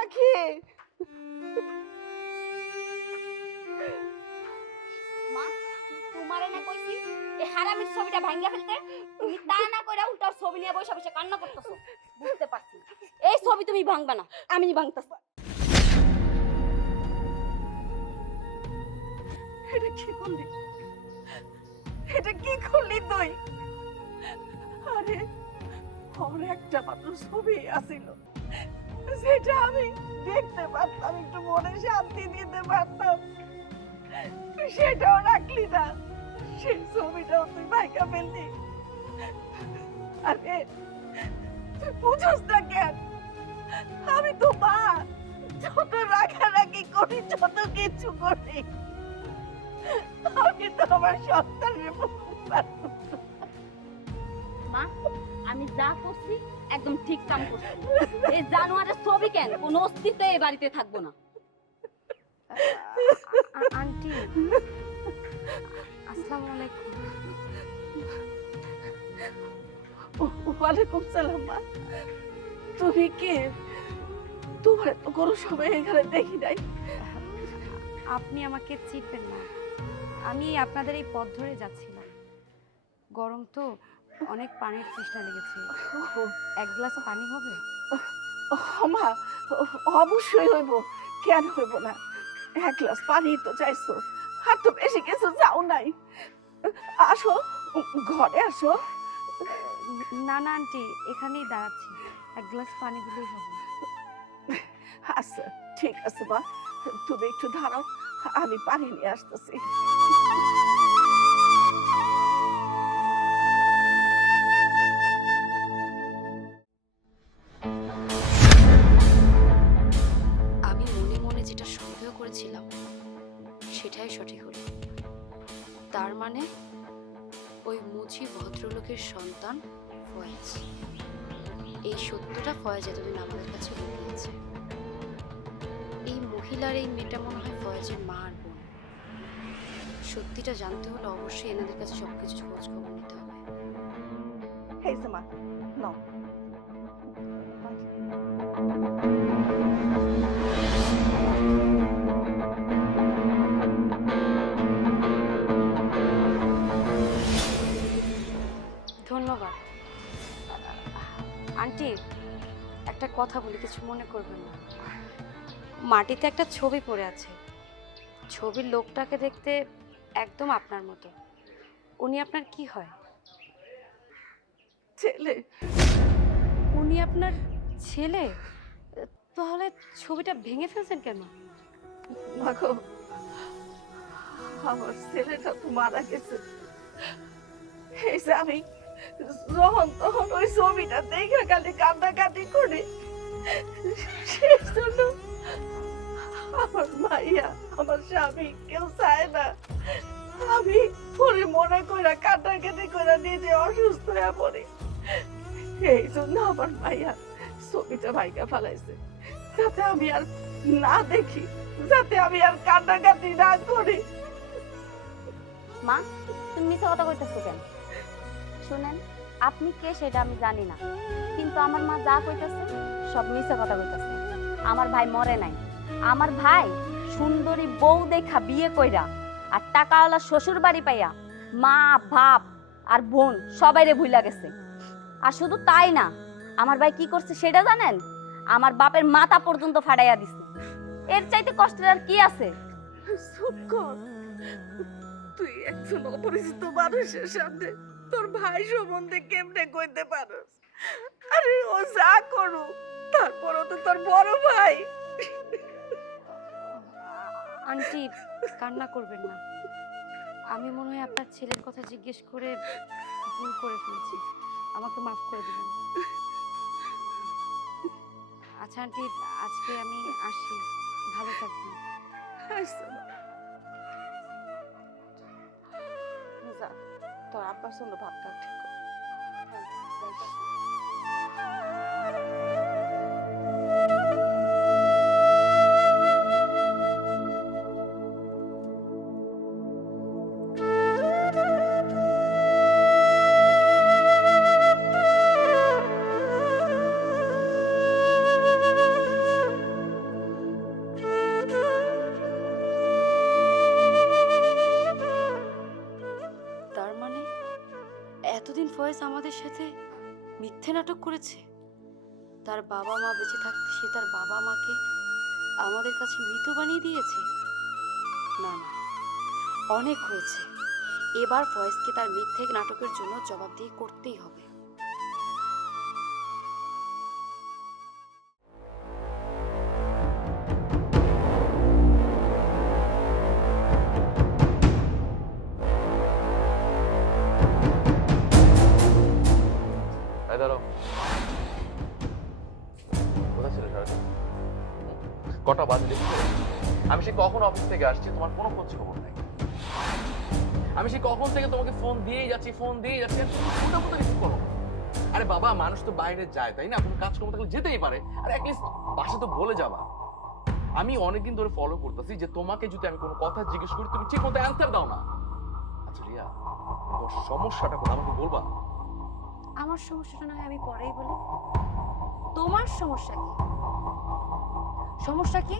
আখি, মা, তোমারে না কইছি এই হারামির ছবিটা ভাঙিয়া ফেলতে, তুমি তা না কইরা উল্টা ছবি নিয়ে বসে বসে কান্না করতেছো। বুঝতে পারছি, এই ছবি তুমি ভাঙবা না, আমি ভাঙতেছি। এটা কি করলি? এটা কি করলি তুই? আরে আমার একটা মাত্র ছবি আছিল, যেটা আমি দেখতে পারতাম, একটু মনে শান্তি দিতে পারতাম, তুই সেটাও রাখলি না। সেই ছবিটাও তুই ভাইকা ফেললি। আরে তুই বুঝোস না কেন? আমি তো মা, যত রাখারাখি করি, যত কিছু করি, আমি তো আমার সন্তানের বুঝতে পারবো না। মা, আমি যা করছি একদম ঠিক কাম করছি। এই জানোয়ারের ছবি কেন কোনো অস্তিত্ব এই বাড়িতে থাকবো না। আন্টি, আসসালামু আলাইকুম। ওয়ালাইকুম সালাম। মা, তুমি কে? তোমার তো কোনো সময় এখানে দেখি নাই। আপনি আমাকে চিনবেন না, আমি আপনাদের এই পথ ধরে যাচ্ছিলাম। গরম তো, অনেক পানির তৃষ্ণা লেগেছে, এক গ্লাস পানি হবে? মা, অবশ্যই হইব, কেন হইব না? এক গ্লাস পানি তো চাইছো, আর তো বেশি কিছু চাও নাই। আসো, ঘরে আসো। না না আন্টি, এখানেই দাঁড়াচ্ছি, এক গ্লাস পানি দিলেই হবে। আচ্ছা ঠিক আছে মা, তুমি একটু দাঁড়াও, আমি পানি নিয়ে আসতেছি। আমি মনে মনে যেটা সন্দেহ করেছিলাম সেটাই সঠিক হলো। তার মানে ওই মুচি ভদ্রলোকের সন্তান ফয়েজ। এই সত্যটা ফয়েজ এতদিন আমাদের কাছে লুকিয়েছে। এই মহিলার এই মেয়েটা মনে হয় ফয়েজের মা আর বোন। সত্যিটা জানতে হলে অবশ্যই এনাদের কাছে সবকিছু খোঁজ খবর নিতে হবে। এই যে মা, নাও। ধন্যবাদ। আন্টি, একটা কথা বলি, কিছু মনে করবেন না। মাটিতে একটা ছবি পড়ে আছে, ছবির লোকটাকে দেখতে একদম আপনার মতো। উনি আপনার কি হয়? ছেলে। উনি আপনার ছেলে? তাহলে ছবিটা ভেঙে ফেলছেন কেন? মাগো, আমার ছেলেটা তো মারা গেছে। এই যে আমি যখন তখন ওই ছবিটা দেখে খালি কান্দাকাটি করি, সেই জন্য আমার মাইয়া, আমার স্বামী কেউ চায় না আমি পরে মনে করে কাটাকাটি করে নিজে অসুস্থ হয়ে পড়ি। এই জন্য আমার মাইয়া ছবিটা ভাইকা ফেলাইছে, যাতে আমি আর না দেখি, যাতে আমি আর কাটাকাটি না করি। মা, তুমি মিথ্যা কথা কইতেছো কেন? শুনেন, আপনি কে সেটা আমি জানি না, কিন্তু আমার মা যা কইতেছে সব মিথ্যা কথা কইতেছে। আমার ভাই মরে নাই, আমার ভাই সুন্দরী বউ দেখা বিয়ে কইরা আর টাকাওয়ালা শ্বশুর বাড়ি পাইয়া মা বাপ আর বোন সবাইরে ভুইলা গেছে। আর শুধু তাই না, আমার ভাই কি করছে সেটা জানেন? আমার বাপের মাথা পর্যন্ত ফাড়াইয়া দিছে। এর চাইতে কষ্টের আর কি আছে? চুপ কর, তুই একজন অপরিচিত মানুষের সামনে তোর ভাই সম্বন্ধে কেমনে কইতে পারস? আরে ও যা করু, তারপরও তো তোর বড় ভাই। আন্টি, কান্না করবেন না। আমি মনে হয় আপনার ছেলের কথা জিজ্ঞেস করে ভুল করে ফেলেছি, আমাকে মাফ করে দেবেন। আচ্ছা আন্টি, আজকে আমি আসি, ভালো থাকবেন। যা তোর আব্বার জন্য ভাতটা ঠিক কর। তার মানে এতদিন ফয়েজ আমাদের সাথে মিথ্যে নাটক করেছে। তার বাবা মা বেঁচে থাকতে সে তার বাবা মাকে আমাদের কাছে মৃত বানিয়ে দিয়েছে। না না, অনেক হয়েছে। এবার ফয়েজকে তার মিথ্যে নাটকের জন্য জবাবদিহি করতেই হবে। দাঁড়াও, কোথায় ছিল সারাদিন? কটা বাজে দেখছো? আমি সে কখন অফিস থেকে আসছি, তোমার কোনো খোঁজ খবর নাই। আমি সে কখন থেকে তোমাকে ফোন দিয়েই যাচ্ছি, ফোনটা রিসিভ করো। আরে বাবা, মানুষ তো বাইরে যায়, তাই না? কোনো কাজকর্ম থাকলে যেতেই পারে। আর অ্যাটলিস্ট বাসা তো বলে যাবা। আমি অনেকদিন ধরে ফলো করতেছি যে তোমাকে যদি আমি কোনো কথা জিজ্ঞেস করি তুমি ঠিক মতো অ্যান্সার দাও না। আচ্ছা রিয়া, তোমার সমস্যাটা কোথায় আমাকে বলবা? আমার সমস্যাটা না হয় আমি পরেই বলি। তোমার সমস্যা কি? সমস্যা কি?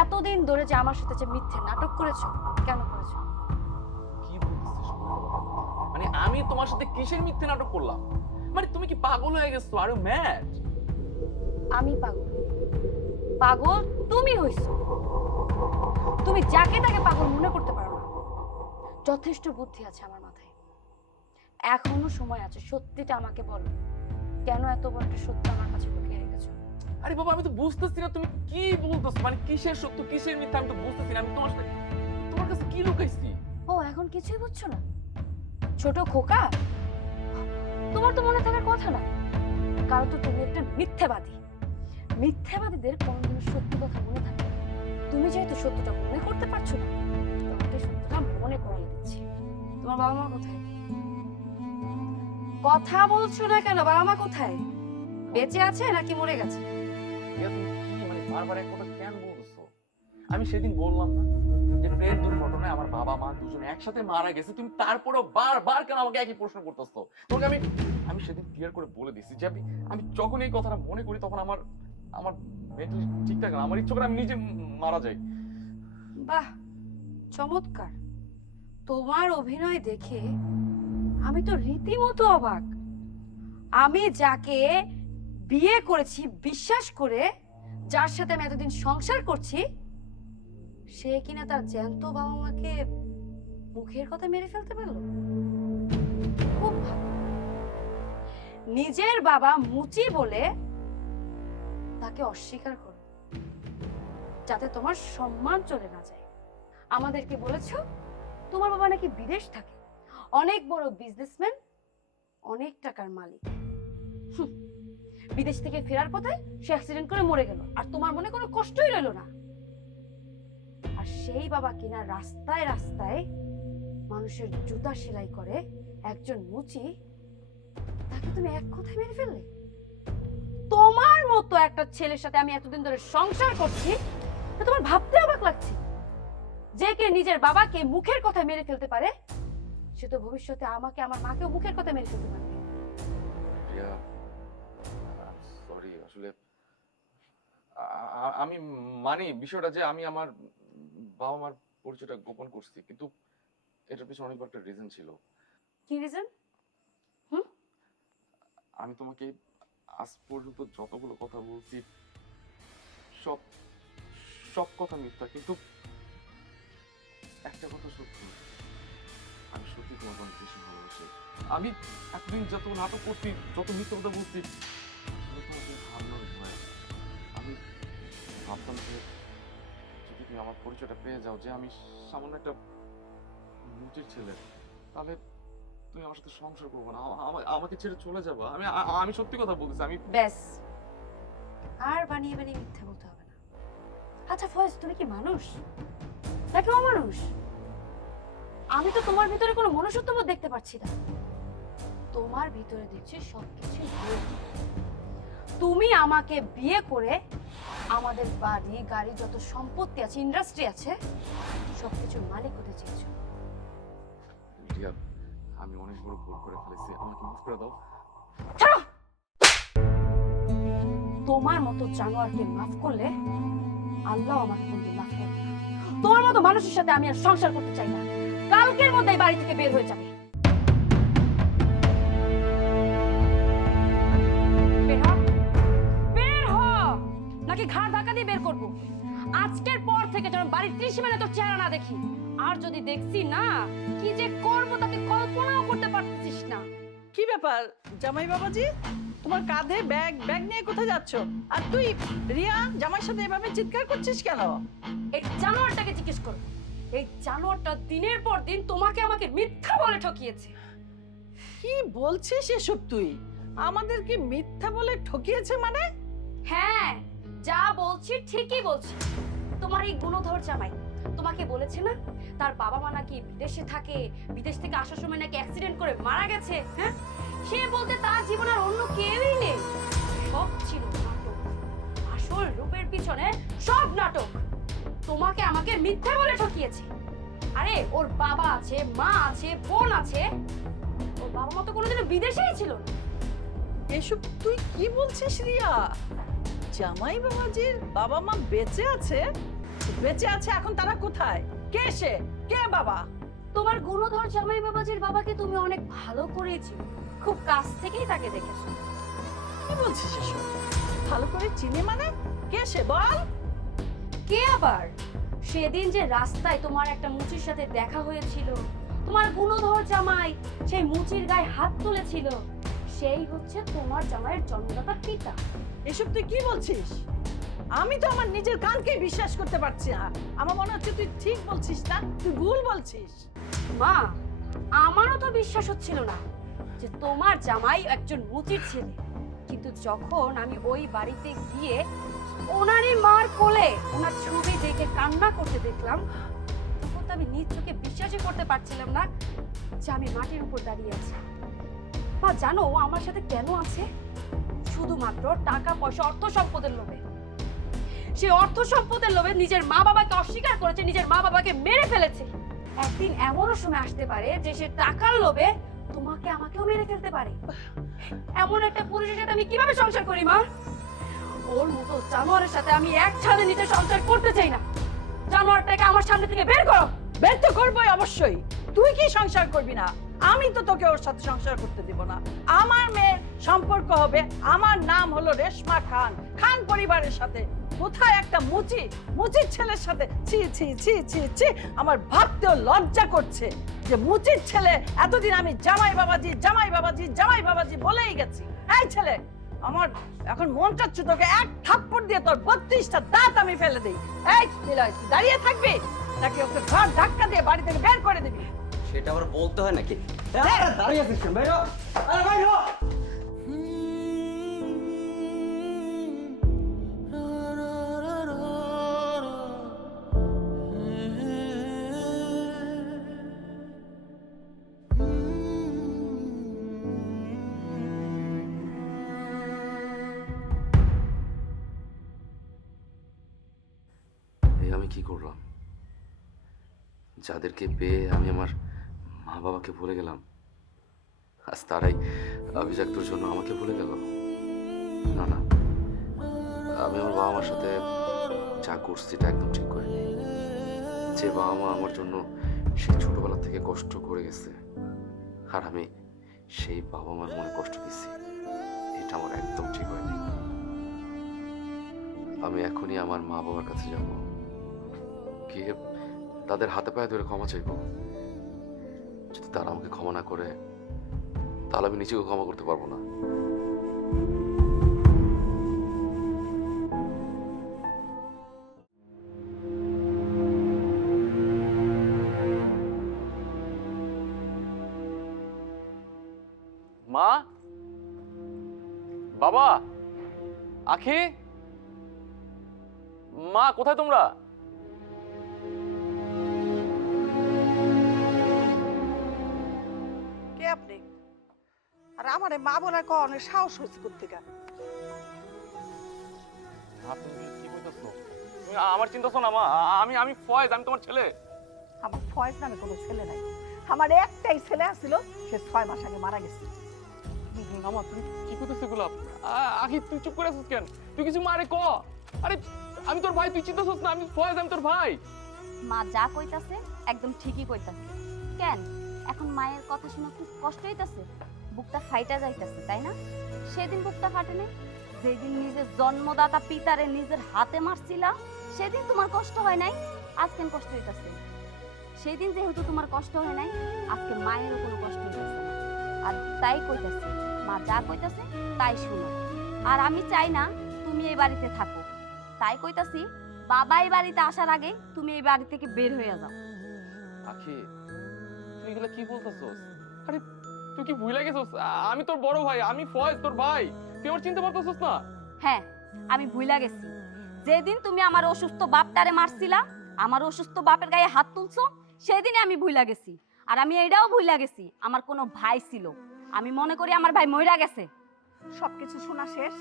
এতদিন ধরে যে আমার সাথে যে মিথ্যে নাটক করেছো, কেন করেছো? কি বলতেছিস? মানে আমি তোমার সাথে কিসের মিথ্যে নাটক করলাম? মানে তুমি কি পাগল হয়ে গেছো? আর ম্যাড? আমি পাগল? পাগল তুমি হইছো। তুমি যাকে তাকে পাগল মনে করতে পারো না। যথেষ্ট বুদ্ধি আছে আমার মাথায়। এখনো সময় আছে, সত্যিটা আমাকে বলো। কেন এত বড় একটা সত্য আমার কাছে লুকিয়ে রেখেছো? আরে বাবা, আমি তো বুঝতেছি না তুমি কি বলতেছো। মানে কিসের সত্য কিসের মিথ্যা আমি তো বুঝতেছি না। আমি তোমার কাছে কি লুকাইছি? ও এখন কিছুই বুঝছো না? ছোট খোকা, তোমার তো মনে থাকার কথা না, কারণ তো তুমি একটা মিথ্যাবাদী। মিথ্যাবাদীদের কোনোদিন সত্যি কথা মনে থাকে না। তুমি যেহেতু সত্যটা মনে করতে পারছো না, তোমাকে সত্যটা মনে করিয়ে দিচ্ছি। তোমার বাবা মা কোথায়? কথা বলছো না কেন? বাবা মা কোথায়? বেঁচে আছে নাকি মরে গেছে? রিয়া, তুমি কি মানে বারবার এক কথা কেন বলতেছো? আমি সেদিন বললাম না যে ট্রেন দুর্ঘটনায় আমার বাবা মা দুজনে একসাথে মারা গেছে। তুমি তারপরেও বারবার কেন আমাকে একই প্রশ্ন করতেছো? তোমাকে আমি সেদিন ক্লিয়ার করে বলে দিছি যে আমি যখন এই কথাটা মনে করি তখন আমার মেন্টালি ঠিক থাকে না। আমার ইচ্ছে করে আমি নিজে মারা যাই। বাহ, চমৎকার। তোমার অভিনয় দেখে আমি তো রীতিমতো অবাক। আমি যাকে বিয়ে করেছি বিশ্বাস করে, যার সাথে আমি এতদিন সংসার করছি, সে কিনা তার জ্যান্ত বাবা মাকে মুখের কথা মেরে ফেলতে পারলো। খুব ভালো। নিজের বাবা মুচি বলে তাকে অস্বীকার করো, যাতে তোমার সম্মান চলে না যায়। আমাদেরকে বলেছো তোমার বাবা নাকি বিদেশ থাকে, অনেক বড় বিজনেসম্যান, অনেক টাকার মালিক। বিদেশ থেকে ফেরার পথে সে অ্যাক্সিডেন্ট করে মরে গেল, আর তোমার মনে কোনো কষ্টই রইল না। আর সেই বাবা কিনা রাস্তায় রাস্তায় মানুষের জুতা সেলাই করে, একজন মুচি, তাকে তুমি এক কথায় মেরে ফেললে। তোমার মতো একটা ছেলের সাথে আমি এতদিন ধরে সংসার করছি, তোমার ভাবতে অবাক লাগছে। যে কে নিজের বাবাকে মুখের কথা মেরে ফেলতে পারে, সে তো ভবিষ্যতে আমাকে, আমার মাকেও মুখের কথা মেরে ফেলতে পারবে। সরি, আসলে আমি মানি বিষয়টা যে আমি আমার বাবা মার পরিচয়টা গোপন করছি, কিন্তু এটার পিছনে অনেক একটা রিজন ছিল। কি রিজন? আমি তোমাকে আজ পর্যন্ত যতগুলো কথা বলছি সব কথা মিথ্যা, কিন্তু একটা কথা সত্যি, আমি সত্যি তোমাকে অনেক বেশি ভালোবাসি। আমি এতদিন যত নাটক করছি, যত মিথ্যা কথা বলছি, তোমাকে হারানোর ভয়। আমি ভাবতাম যে যদি তুমি আমার পরিচয়টা পেয়ে যাও যে আমি সামান্য একটা মুচির ছেলে, তাহলে তুমি আমার সাথে সংসার করবো না, আমাকে ছেড়ে চলে যাবো। আমি সত্যি কথা বলতেছি। আমি ব্যাস, আর বানিয়ে বানিয়ে মিথ্যা বলতে হবে না। আচ্ছা ফয়েজ, তুমি কি মানুষ নাকি অমানুষ? আমি তো তোমার ভিতরে কোনো মনুষ্যত্ববোধ দেখতে পাচ্ছি না। তোমার ভিতরে দেখছি সবকিছু ভুল। তুমি আমাকে বিয়ে করে আমাদের বাড়ি গাড়ি যত সম্পত্তি আছে, ইন্ডাস্ট্রি আছে, সবকিছুর মালিক হতে চেয়েছো। রিয়া, আমি অনেক বড় ভুল করে ফেলেছি, আমাকে মাফ করে দাও। ছাড়ো! তোমার মতো জানোয়ারকে মাফ করলে আল্লাহ আমাকে কোনদিন মাফ করবে না। তোমার মতো মানুষের সাথে আমি আর সংসার করতে চাই না। কালকের মধ্যে এই বাড়ি থেকে বের হয়ে যাবে। বের হ, বের হ, নাকি ঘাড় ধাক্কা দিয়ে বের করবো? আজকের পর থেকে যেন বাড়ির ত্রিসীমানায় তোর চেহারা না দেখি। আর যদি দেখছি না, কি যে করবো তাকে কল্পনাও করতে পারছিস না। কি ব্যাপার জামাই বাবাজি, তোমার কাঁধে ব্যাগ ব্যাগ নিয়ে কোথায় যাচ্ছ? আর তুই রিয়া জামাইয়ের সাথে এভাবে চিৎকার করছিস কেন? এই জানোয়ারটাকে জিজ্ঞেস করো। এই জানোয়ারটা দিনের পর দিন তোমাকে আমাকে মিথ্যা বলে ঠকিয়েছে। কি বলছিস এসব তুই? আমাদেরকে মিথ্যা বলে ঠকিয়েছে মানে? হ্যাঁ, যা বলছি ঠিকই বলছি। তোমার এই গুণধর জামাই তোমাকে বলেছে না তার বাবা মা নাকি বিদেশে থাকে, বিদেশ থেকে আসার সময় নাকি অ্যাক্সিডেন্ট করে মারা গেছে। হ্যাঁ, সে বলতে তার জীবনের অন্য কেউই নেই। সব ছিল নাটক, আসল রূপের পিছনে সব নাটক। তোমাকে আমাকে মিথ্যা বলে ঠকিয়েছে। আরে ওর বাবা আছে, মা আছে, বোন আছে। ওর বাবা মা তো কোনোদিনও বিদেশেই ছিল না। এসব তুই কি বলছিস রিয়া? জামাই বাবাজির বাবা মা বেঁচে আছে? বেঁচে আছে, এখন তারা কোথায়? কে সে? কে বাবা? তোমার গুণধর জামাই বাবাজির বাবাকে তুমি অনেক ভালো করেই চিনো, খুব কাছ থেকেই তাকে দেখেছো। কি বলছিস এসব? ভালো করে চিনি মানে? কে সে বল? কে আবার? সেদিন যে রাস্তায় তোমার একটা মুচির সাথে দেখা হয়েছিল, তোমার গুণধর জামাই সেই মুচির গায়ে হাত তুলেছিল, সেই হচ্ছে তোমার জামাইয়ের জন্মদাতা পিতা। এসব তুই কি বলছিস? আমি তো আমার নিজের কানকে বিশ্বাস করতে পারছি না। আমার মনে হচ্ছে তুই ঠিক বলছিস না, তুই ভুল বলছিস। মা, আমারও তো বিশ্বাস হচ্ছিল না যে তোমার জামাই একজন মুচির ছেলে। কিন্তু যখন আমি ওই বাড়িতে গিয়ে ওনারই মার কোলে ওনার ছবি দেখে কান্না করতে দেখলাম, তখন তো আমি নিজ চোখে বিশ্বাসই করতে পারছিলাম না যে আমি মাটির উপর দাঁড়িয়ে আছি। মা জানো ও আমার সাথে কেন আছে? শুধুমাত্র টাকা পয়সা, অর্থ সম্পদের লোভে। সে অর্থ সম্পদের লোভে নিজের মা বাবাকে অস্বীকার করেছে, নিজের মা বাবাকে মেরে ফেলেছে। একদিন এমনও সময় আসতে পারে যে সে টাকার লোভে তোমাকে আমাকেও মেরে ফেলতে পারে। এমন একটা পুরুষের সাথে আমি কিভাবে সংসার করি মা? ওর মতো জানোয়ারের সাথে আমি এক ছাদের নিচে সংসার করতে চাই না। জানোয়ারটাকে আমার সামনে থেকে বের করো। বের তো করবোই অবশ্যই। তুই কি সংসার করবি না? আমি তো তোকে ওর সাথে সংসার করতে দিব না। আমার মেয়ের সম্পর্ক হবে, আমার নাম হলো রেশমা খান, খান পরিবারের সাথে। কোথায় একটা মুচির ছেলের সাথে? ছি ছি ছি ছি ছি, আমার ভাবতেও লজ্জা করছে যে মুচির ছেলে। এতদিন আমি জামাই বাবাজি জামাই বাবাজি জামাই বাবাজি বলেই গেছি। এই ছেলে, আমার এখন মন চাচ্ছে তোকে এক থাপ্পড় দিয়ে তোর 32টা দাঁত আমি ফেলে দিই। এই নিলয়, তুই দাঁড়িয়ে থাকবি নাকি ওকে ঘর ধাক্কা দিয়ে বাড়ি থেকে বের করে দিবি? সেটা আবার বলতে হয় নাকি? দাঁড়িয়ে আছিস কেন? বাইরো, আরে বাইরো। আমি কি করলাম? যাদেরকে পেয়ে আমি আমার মা বাবাকে ভুলে গেলাম, আজ তারাই অভিজাত্যর জন্য আমাকে ভুলে গেল। না না, আমি আমার বাবা মার সাথে যা করছি এটা একদম ঠিক করিনি। যে বাবা মা আমার জন্য সেই ছোটবেলা থেকে কষ্ট করে গেছে, আর আমি সেই বাবা মার মনে কষ্ট দিচ্ছি, এটা আমার একদম ঠিক হয়নি। আমি এখনই আমার মা বাবার কাছে যাব, গিয়ে তাদের হাতে পায়ে ধরে ক্ষমা চাইব। যদি তারা আমাকে ক্ষমা না করে, তাহলে আমি নিজেকে ক্ষমা করতে পারবো না। মা, বাবা, আখি, মা কোথায় তোমরা? কে আপনি? আর আমারে মা বলে কনে সাহস হয়েছে কোত্থেকে? তুমি কি কইতাছো? তুমি আমার চিন্তা করো না মা, আমি ফয়েজ, আমি তোমার ছেলে। আমার ফয়েজ নামে কোনো ছেলে নাই। আমার একটাই ছেলে আছিল, সে 6 মাস আগে মারা গেছে। না মা, তুমি কি কইতাছো এগুলা? আখি তুই চুপ করে আছিস কেন? তুই কিছু মারে ক। আরে আমি তোর ভাই, তুই চিন্তা করছ না? আমি ফয়েজ, আমি তোর ভাই। মা যা কইতাছে একদম ঠিকই কইতাছে। কেন এখন মায়ের কথা শুনে খুব কষ্ট হইতাছে, বুকটা ফাইটা যাইতাছে, তাই না? সেদিন বুকটা ফাটে নাই? যেদিন নিজের জন্মদাতা পিতারে নিজের হাতে মারছিলা, সেদিন তোমার কষ্ট হয় নাই? আজকে কষ্ট হইতাছে। সেদিন যেহেতু তোমার কষ্ট হয় নাই, আজকে মায়েরও কোনো কষ্ট হইতাছে না। আর তাই কইতাছে, মা যা কইতাছে তাই শুনো। আর আমি চাই না তুমি এই বাড়িতে থাকো, তাই কইতাছি বাবা এই বাড়িতে আসার আগে তুমি এই বাড়ি থেকে বের হয়ে যাও। আখি তুই এগুলা কি বলতাছস? আরে তুই কি ভুলে গেছস? আমি তোর বড় ভাই, আমি ফয়েজ তোর ভাই। তুই আমার চিন্তা করতেছস না? হ্যাঁ আমি ভুলা গেছি। যেদিন তুমি আমার অসুস্থ বাপটারে মারছিলা, আমার অসুস্থ বাপের গায়ে হাত তুলছো, সেদিনই আমি ভুলা গেছি। আর আমি এটাও ভুলা গেছি আমার কোনো ভাই ছিল। আমি মনে করি আমার ভাই মইরা গেছে। সবকিছু শোনা শেষ?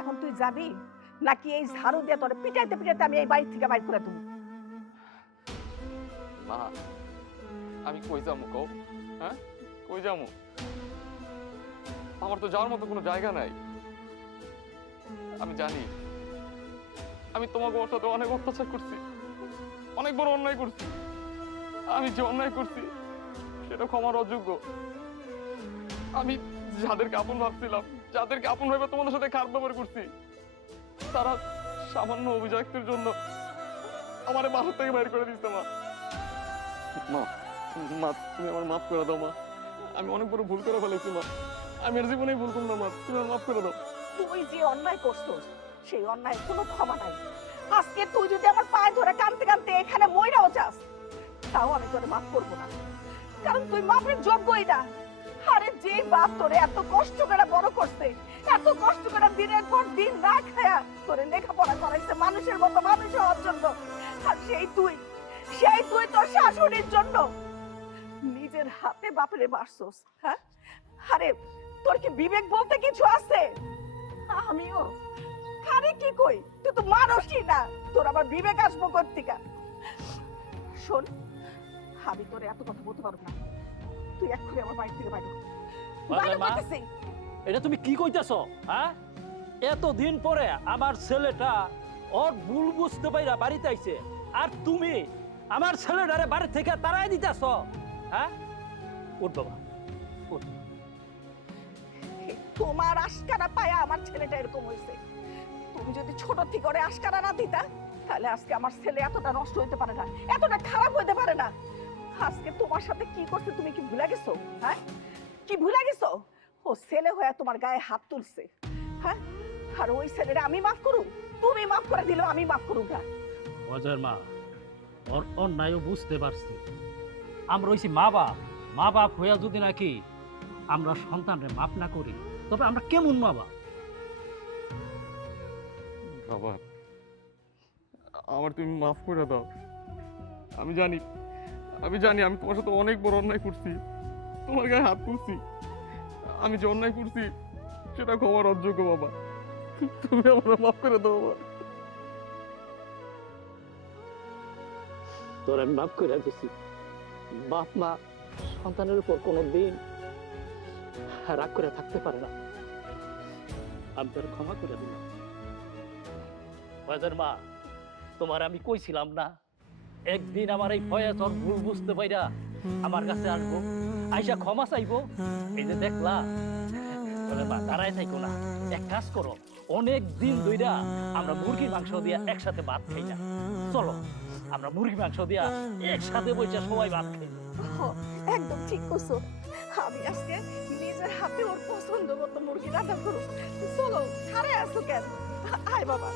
এখন তুই যাবি নাকি এই ঝাড়ু দিয়ে তোরে পিটাইতে পিটাইতে আমি এই বাড়ি থেকে বাইর করে দেবো? মা আমি কই যামু কও? হ্যাঁ কই যামু? আমার তো যাওয়ার মতো কোনো জায়গা নাই। আমি জানি আমি তোমাকে ওর সাথে অনেক অত্যাচার করছি, অনেক বড় অন্যায় করছি। আমি যে অন্যায় করছি সেটা ক্ষমার অযোগ্য। আমি যাদেরকে আপন ভাবছিলাম, যাদেরকে আপন ভেবে তোমাদের সাথে খারাপ ব্যবহার করছি, তারা সামান্য অভিযোগের জন্য আমারে বাসা থেকে বাইর করে দিচ্ছে। মা মা মা তুমি আমার মাফ করে দাও মা। আমি অনেক বড় ভুল করে ফেলেছি মা। আমি আর জীবনেই ভুল করব না মা, তুমি আমার মাফ করে দাও। তুই যে অন্যায় করছস সেই অন্যায় কোনো ক্ষমা নাই। আজকে তুই যদি আমার পায়ে ধরে কাঁদতে কাঁদতে এখানে মইরাও যাস, তাও আমি তোরে মাফ করব না, কারণ তুই মাফের যোগ্যই না। আরে যে বাপ তোরে এত কষ্ট করে বড় করছে, এত কষ্ট করে দিনের পর দিন না খায়া তোরে লেখাপড়া করাইছে মানুষের মতো মানুষ হওয়ার জন্য, আর সেই তুই তোর শাশুড়ির জন্য নিজের হাতে বাপরে মারছস। হ্যাঁ, আরে তোর কি বিবেক বলতে কিছু আছে? আমিও আরে কি কই, তুই তো মানুষই না, তোর আবার বিবেক আসবো কোত্থেকে? শোন, আমি তোরে এত কথা বলতে পারবো না, তুই এক্ষুনি আমার বাড়ি থেকে বাইরে করতেছি। এটা তুমি কি কইতেছো? হ্যাঁ, এতদিন পরে আমার ছেলেটা ওর ভুল বুঝতে পাইরা বাড়িতে আইছে, আর তুমি আমার ছেলেটারে বাড়ি থেকে তাড়াই দিতেছ? হ্যাঁ, উঠ বাবা উঠ। তোমার আশকারা পায়া আমার ছেলেটা এরকম হয়েছে। তুমি যদি ছোট থেকে করে আশকারা না দিতা, তাহলে আজকে আমার ছেলে এতটা নষ্ট হইতে পারে না, এতটা খারাপ হইতে পারে না। আজকে তোমার সাথে কি করছে তুমি কি ভুলে গেছো? হ্যাঁ, কি ভুলে গেছো? ও ছেলে হয়ে তোমার গায়ে হাত তুলছে। হ্যাঁ, আর ওই ছেলেটা আমি মাফ করু? তুমি মাফ করে দিলো, আমি মাফ করু না? অজয়ের মা ওর অন্যায় বুঝতে পারছি। আমরা হইছি মা বাপ হইয়া যদি নাকি আমরা সন্তানরে মাফ না করি, তবে আমরা কেমন মা বাপ? বাবা আমার তুমি মাফ করে দাও। আমি জানি আমি তোমার সাথে অনেক বড় অন্যায় করছি, তোমার গায়ে হাত তুলছি। আমি যে অন্যায় করছি সেটা ক্ষমার অযোগ্য বাবা। তুমি আমার মাফ করে দাও বাবা। তোর আমি মাফ করে দিছি। বাপ মা সন্তানের উপর কোনো দিন রাগ করে থাকতে পারে না। আমি তোর ক্ষমা করে দিলাম। ফয়েজের মা, তোমার আমি কইছিলাম না একদিন আমার এই ফয়েজ ওর ভুল বুঝতে পাইরা আমার কাছে আসবো, আইসা ক্ষমা চাইবো। এই যে দেখলা, মা দাঁড়ায় থাইকো না, এক কাজ করো, অনেক দিন ধইরা আমরা মুরগির মাংস দিয়া একসাথে ভাত খাই না, চলো আমরা মুরগি মাংস দিয়া একসাথে বসে সবাই ভাত খাই। একদম ঠিক করছো, আমি আজকে নিজের হাতে ওর পছন্দ মতো মুরগি রান্না করো। চলো, ছাড়ে আসো কেন? আয় বাবা।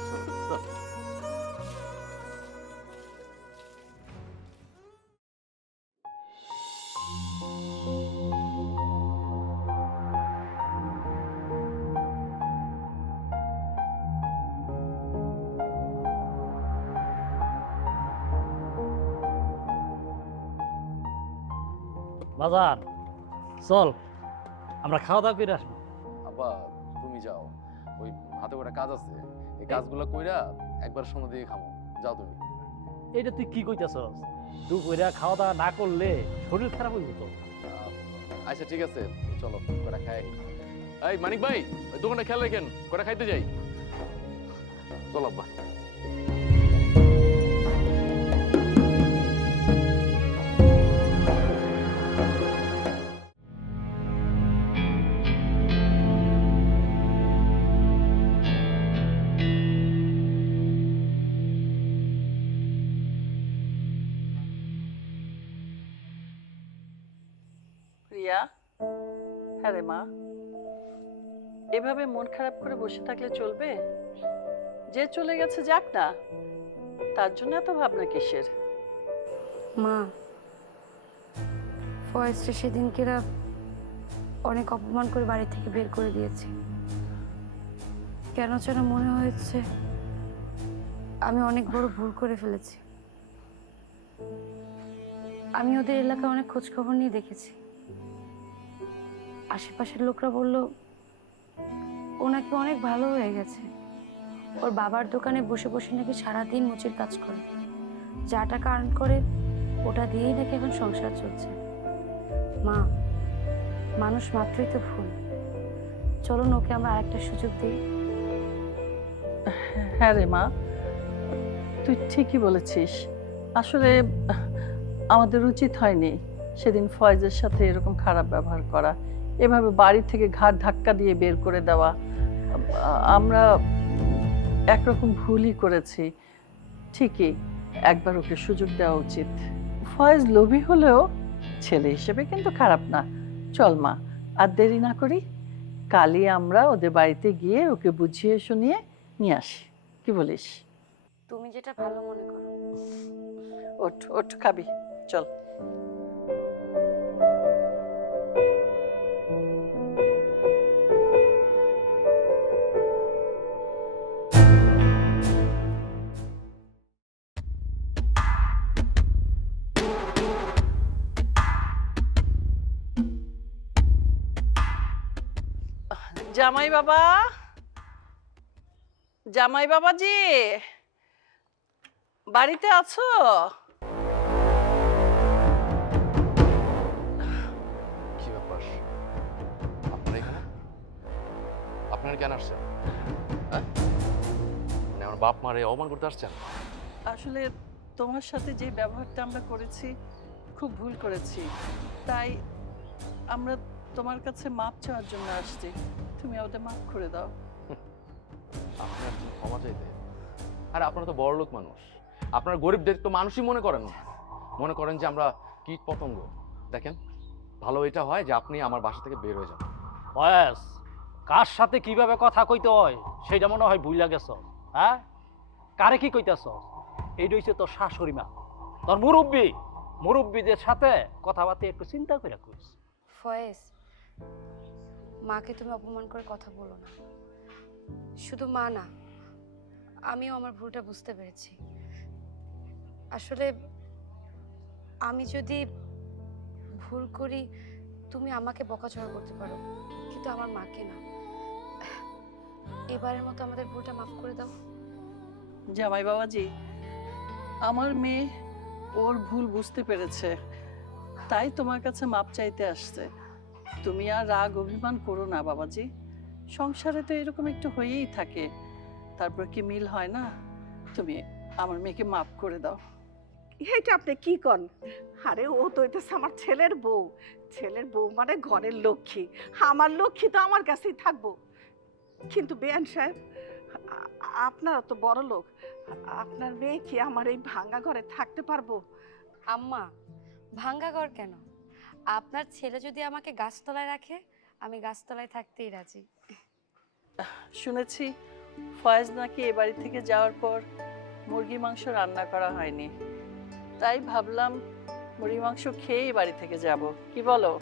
বাজার চল আমরা খাওয়া দাওয়া করে আসবো। আব্বা তুমি যাও, ওই হাতে করে কাজ আছে, এই কাজগুলো কইরা একবার সময় দিয়ে খামো। যাও তুমি। এইটা তুই কি কইতাছস? দুপুরে খাওয়া দাওয়া না করলে শরীর খারাপ হইব তো। আচ্ছা ঠিক আছে, চলো কটা খাই। এই মানিক ভাই, ওই দোকানে খেয়াল রাখেন, কটা খাইতে যাই। চলো আব্বা। প্রিয়া, হ্যাঁ রে মা, এভাবে মন খারাপ করে বসে থাকলে চলবে? যে চলে গেছে যাক না, তার জন্য এত ভাবনা কিসের? মা, ফয়েজটা সেদিনকেরা অনেক অপমান করে বাড়ি থেকে বের করে দিয়েছে। কেন যেন মনে হয়েছে আমি অনেক বড় ভুল করে ফেলেছি। আমি ওদের এলাকায় অনেক খোঁজ খবর নিয়ে দেখেছি। আশেপাশের লোকরা বলল ও নাকি অনেক ভালো হয়ে গেছে। ওর বাবার দোকানে বসে বসে নাকি সারাদিন মুচির কাজ করে, যা টাকা আর্ন করে ওটা দিয়েই নাকি এখন সংসার চলছে। মা, মানুষ মাত্রই তো ভুল। চলো ওকে আমরা আরেকটা সুযোগ দিই। হ্যাঁ রে মা, তুই ঠিকই বলেছিস। আসলে আমাদের উচিত হয়নি সেদিন ফয়েজের সাথে এরকম খারাপ ব্যবহার করা, এভাবে বাড়ি থেকে ঘাট ধাক্কা দিয়ে বের করে দেওয়া। আমরা একরকম ভুলই করেছি। ঠিকই, একবার ওকে সুযোগ দেওয়া উচিত। ফয়েজ লোভী হলেও ছেলে হিসেবে কিন্তু খারাপ না। চল মা, আর দেরি না করি, কালই আমরা ওদের বাড়িতে গিয়ে ওকে বুঝিয়ে শুনিয়ে নিয়ে আসি। কি বলিস? তুমি যেটা ভালো মনে করো। ওঠ ওঠ, খাবি, চল। জামাই বাবা, জামাই বাবাজি, বাড়িতে আছো? কি ব্যাপার, আপনারা এখানে? আপনারা কেন আসছেন? হ্যাঁ? মানে আমার বাপ মারে অপমান করতে আসছেন? আসলে তোমার সাথে যে ব্যবহারটা আমরা করেছি খুব ভুল করেছি, তাই আমরা তোমার কাছে মাপ চাওয়ার জন্য আসছি। তুমি ওদের মাফ করে দাও। আপনার জন্য ক্ষমা চাইতে? আরে আপনারা তো বড় লোক মানুষ, আপনারা গরিবদের তো মানুষই মনে করেন না, মনে করেন যে আমরা কীট পতঙ্গ। দেখেন, ভালো এটা হয় যে আপনি আমার বাসা থেকে বের হয়ে যান। ফয়েজ, কার সাথে কিভাবে কথা কইতে হয় সেটা মনে হয় ভুইলা গেছ। হ্যাঁ, কারে কি কইতাছ? এইটা হইছে তোর শাশুড়ি মা, তোর মুরব্বী। মুরব্বীদের সাথে কথাবার্তা একটু চিন্তা করে কইস। ফয়েজ, মাকে তুমি অপমান করে কথা বলো না। শুধু মা না, আমিও আমার ভুলটা বুঝতে পেরেছি। আসলে আমি যদি ভুল করি তুমি আমাকে বকাঝকা করতে পারো, কিন্তু আমার মাকে না। এবারের মতো আমাদের ভুলটা মাফ করে দাও। জামাই বাবাজি, আমার মেয়ে ওর ভুল বুঝতে পেরেছে, তাই তোমার কাছে মাপ চাইতে আসছে। তুমি আর রাগ অভিমান করো না বাবাজি, সংসারে তো এরকম একটু হয়েই থাকে, তারপর কি মিল হয় না? তুমি আমার মেয়েকে মাপ করে দাও। এইটা আপনি কি কন? আরে ও তো হইতেছে আমার ছেলের বউ। ছেলের বউ মানে ঘরের লক্ষ্মী। আমার লক্ষ্মী তো আমার কাছেই থাকবো। কিন্তু বেয়ান সাহেব, আপনারা তো বড় লোক, আপনার মেয়ে কি আমার এই ভাঙা ঘরে থাকতে পারবো? আম্মা, ভাঙ্গা ঘর কেন? আপনার ছেলে যদি আমাকে গাছতলায় রাখে, আমি গাছতলায় থাকতেই রাজি। শুনেছি ফয়েজ নাকি এ বাড়ি থেকে যাওয়ার পর মুরগি মাংস রান্না করা হয়নি, তাই ভাবলাম মুরগি মাংস খেয়েই বাড়ি থেকে যাব। কি বলো?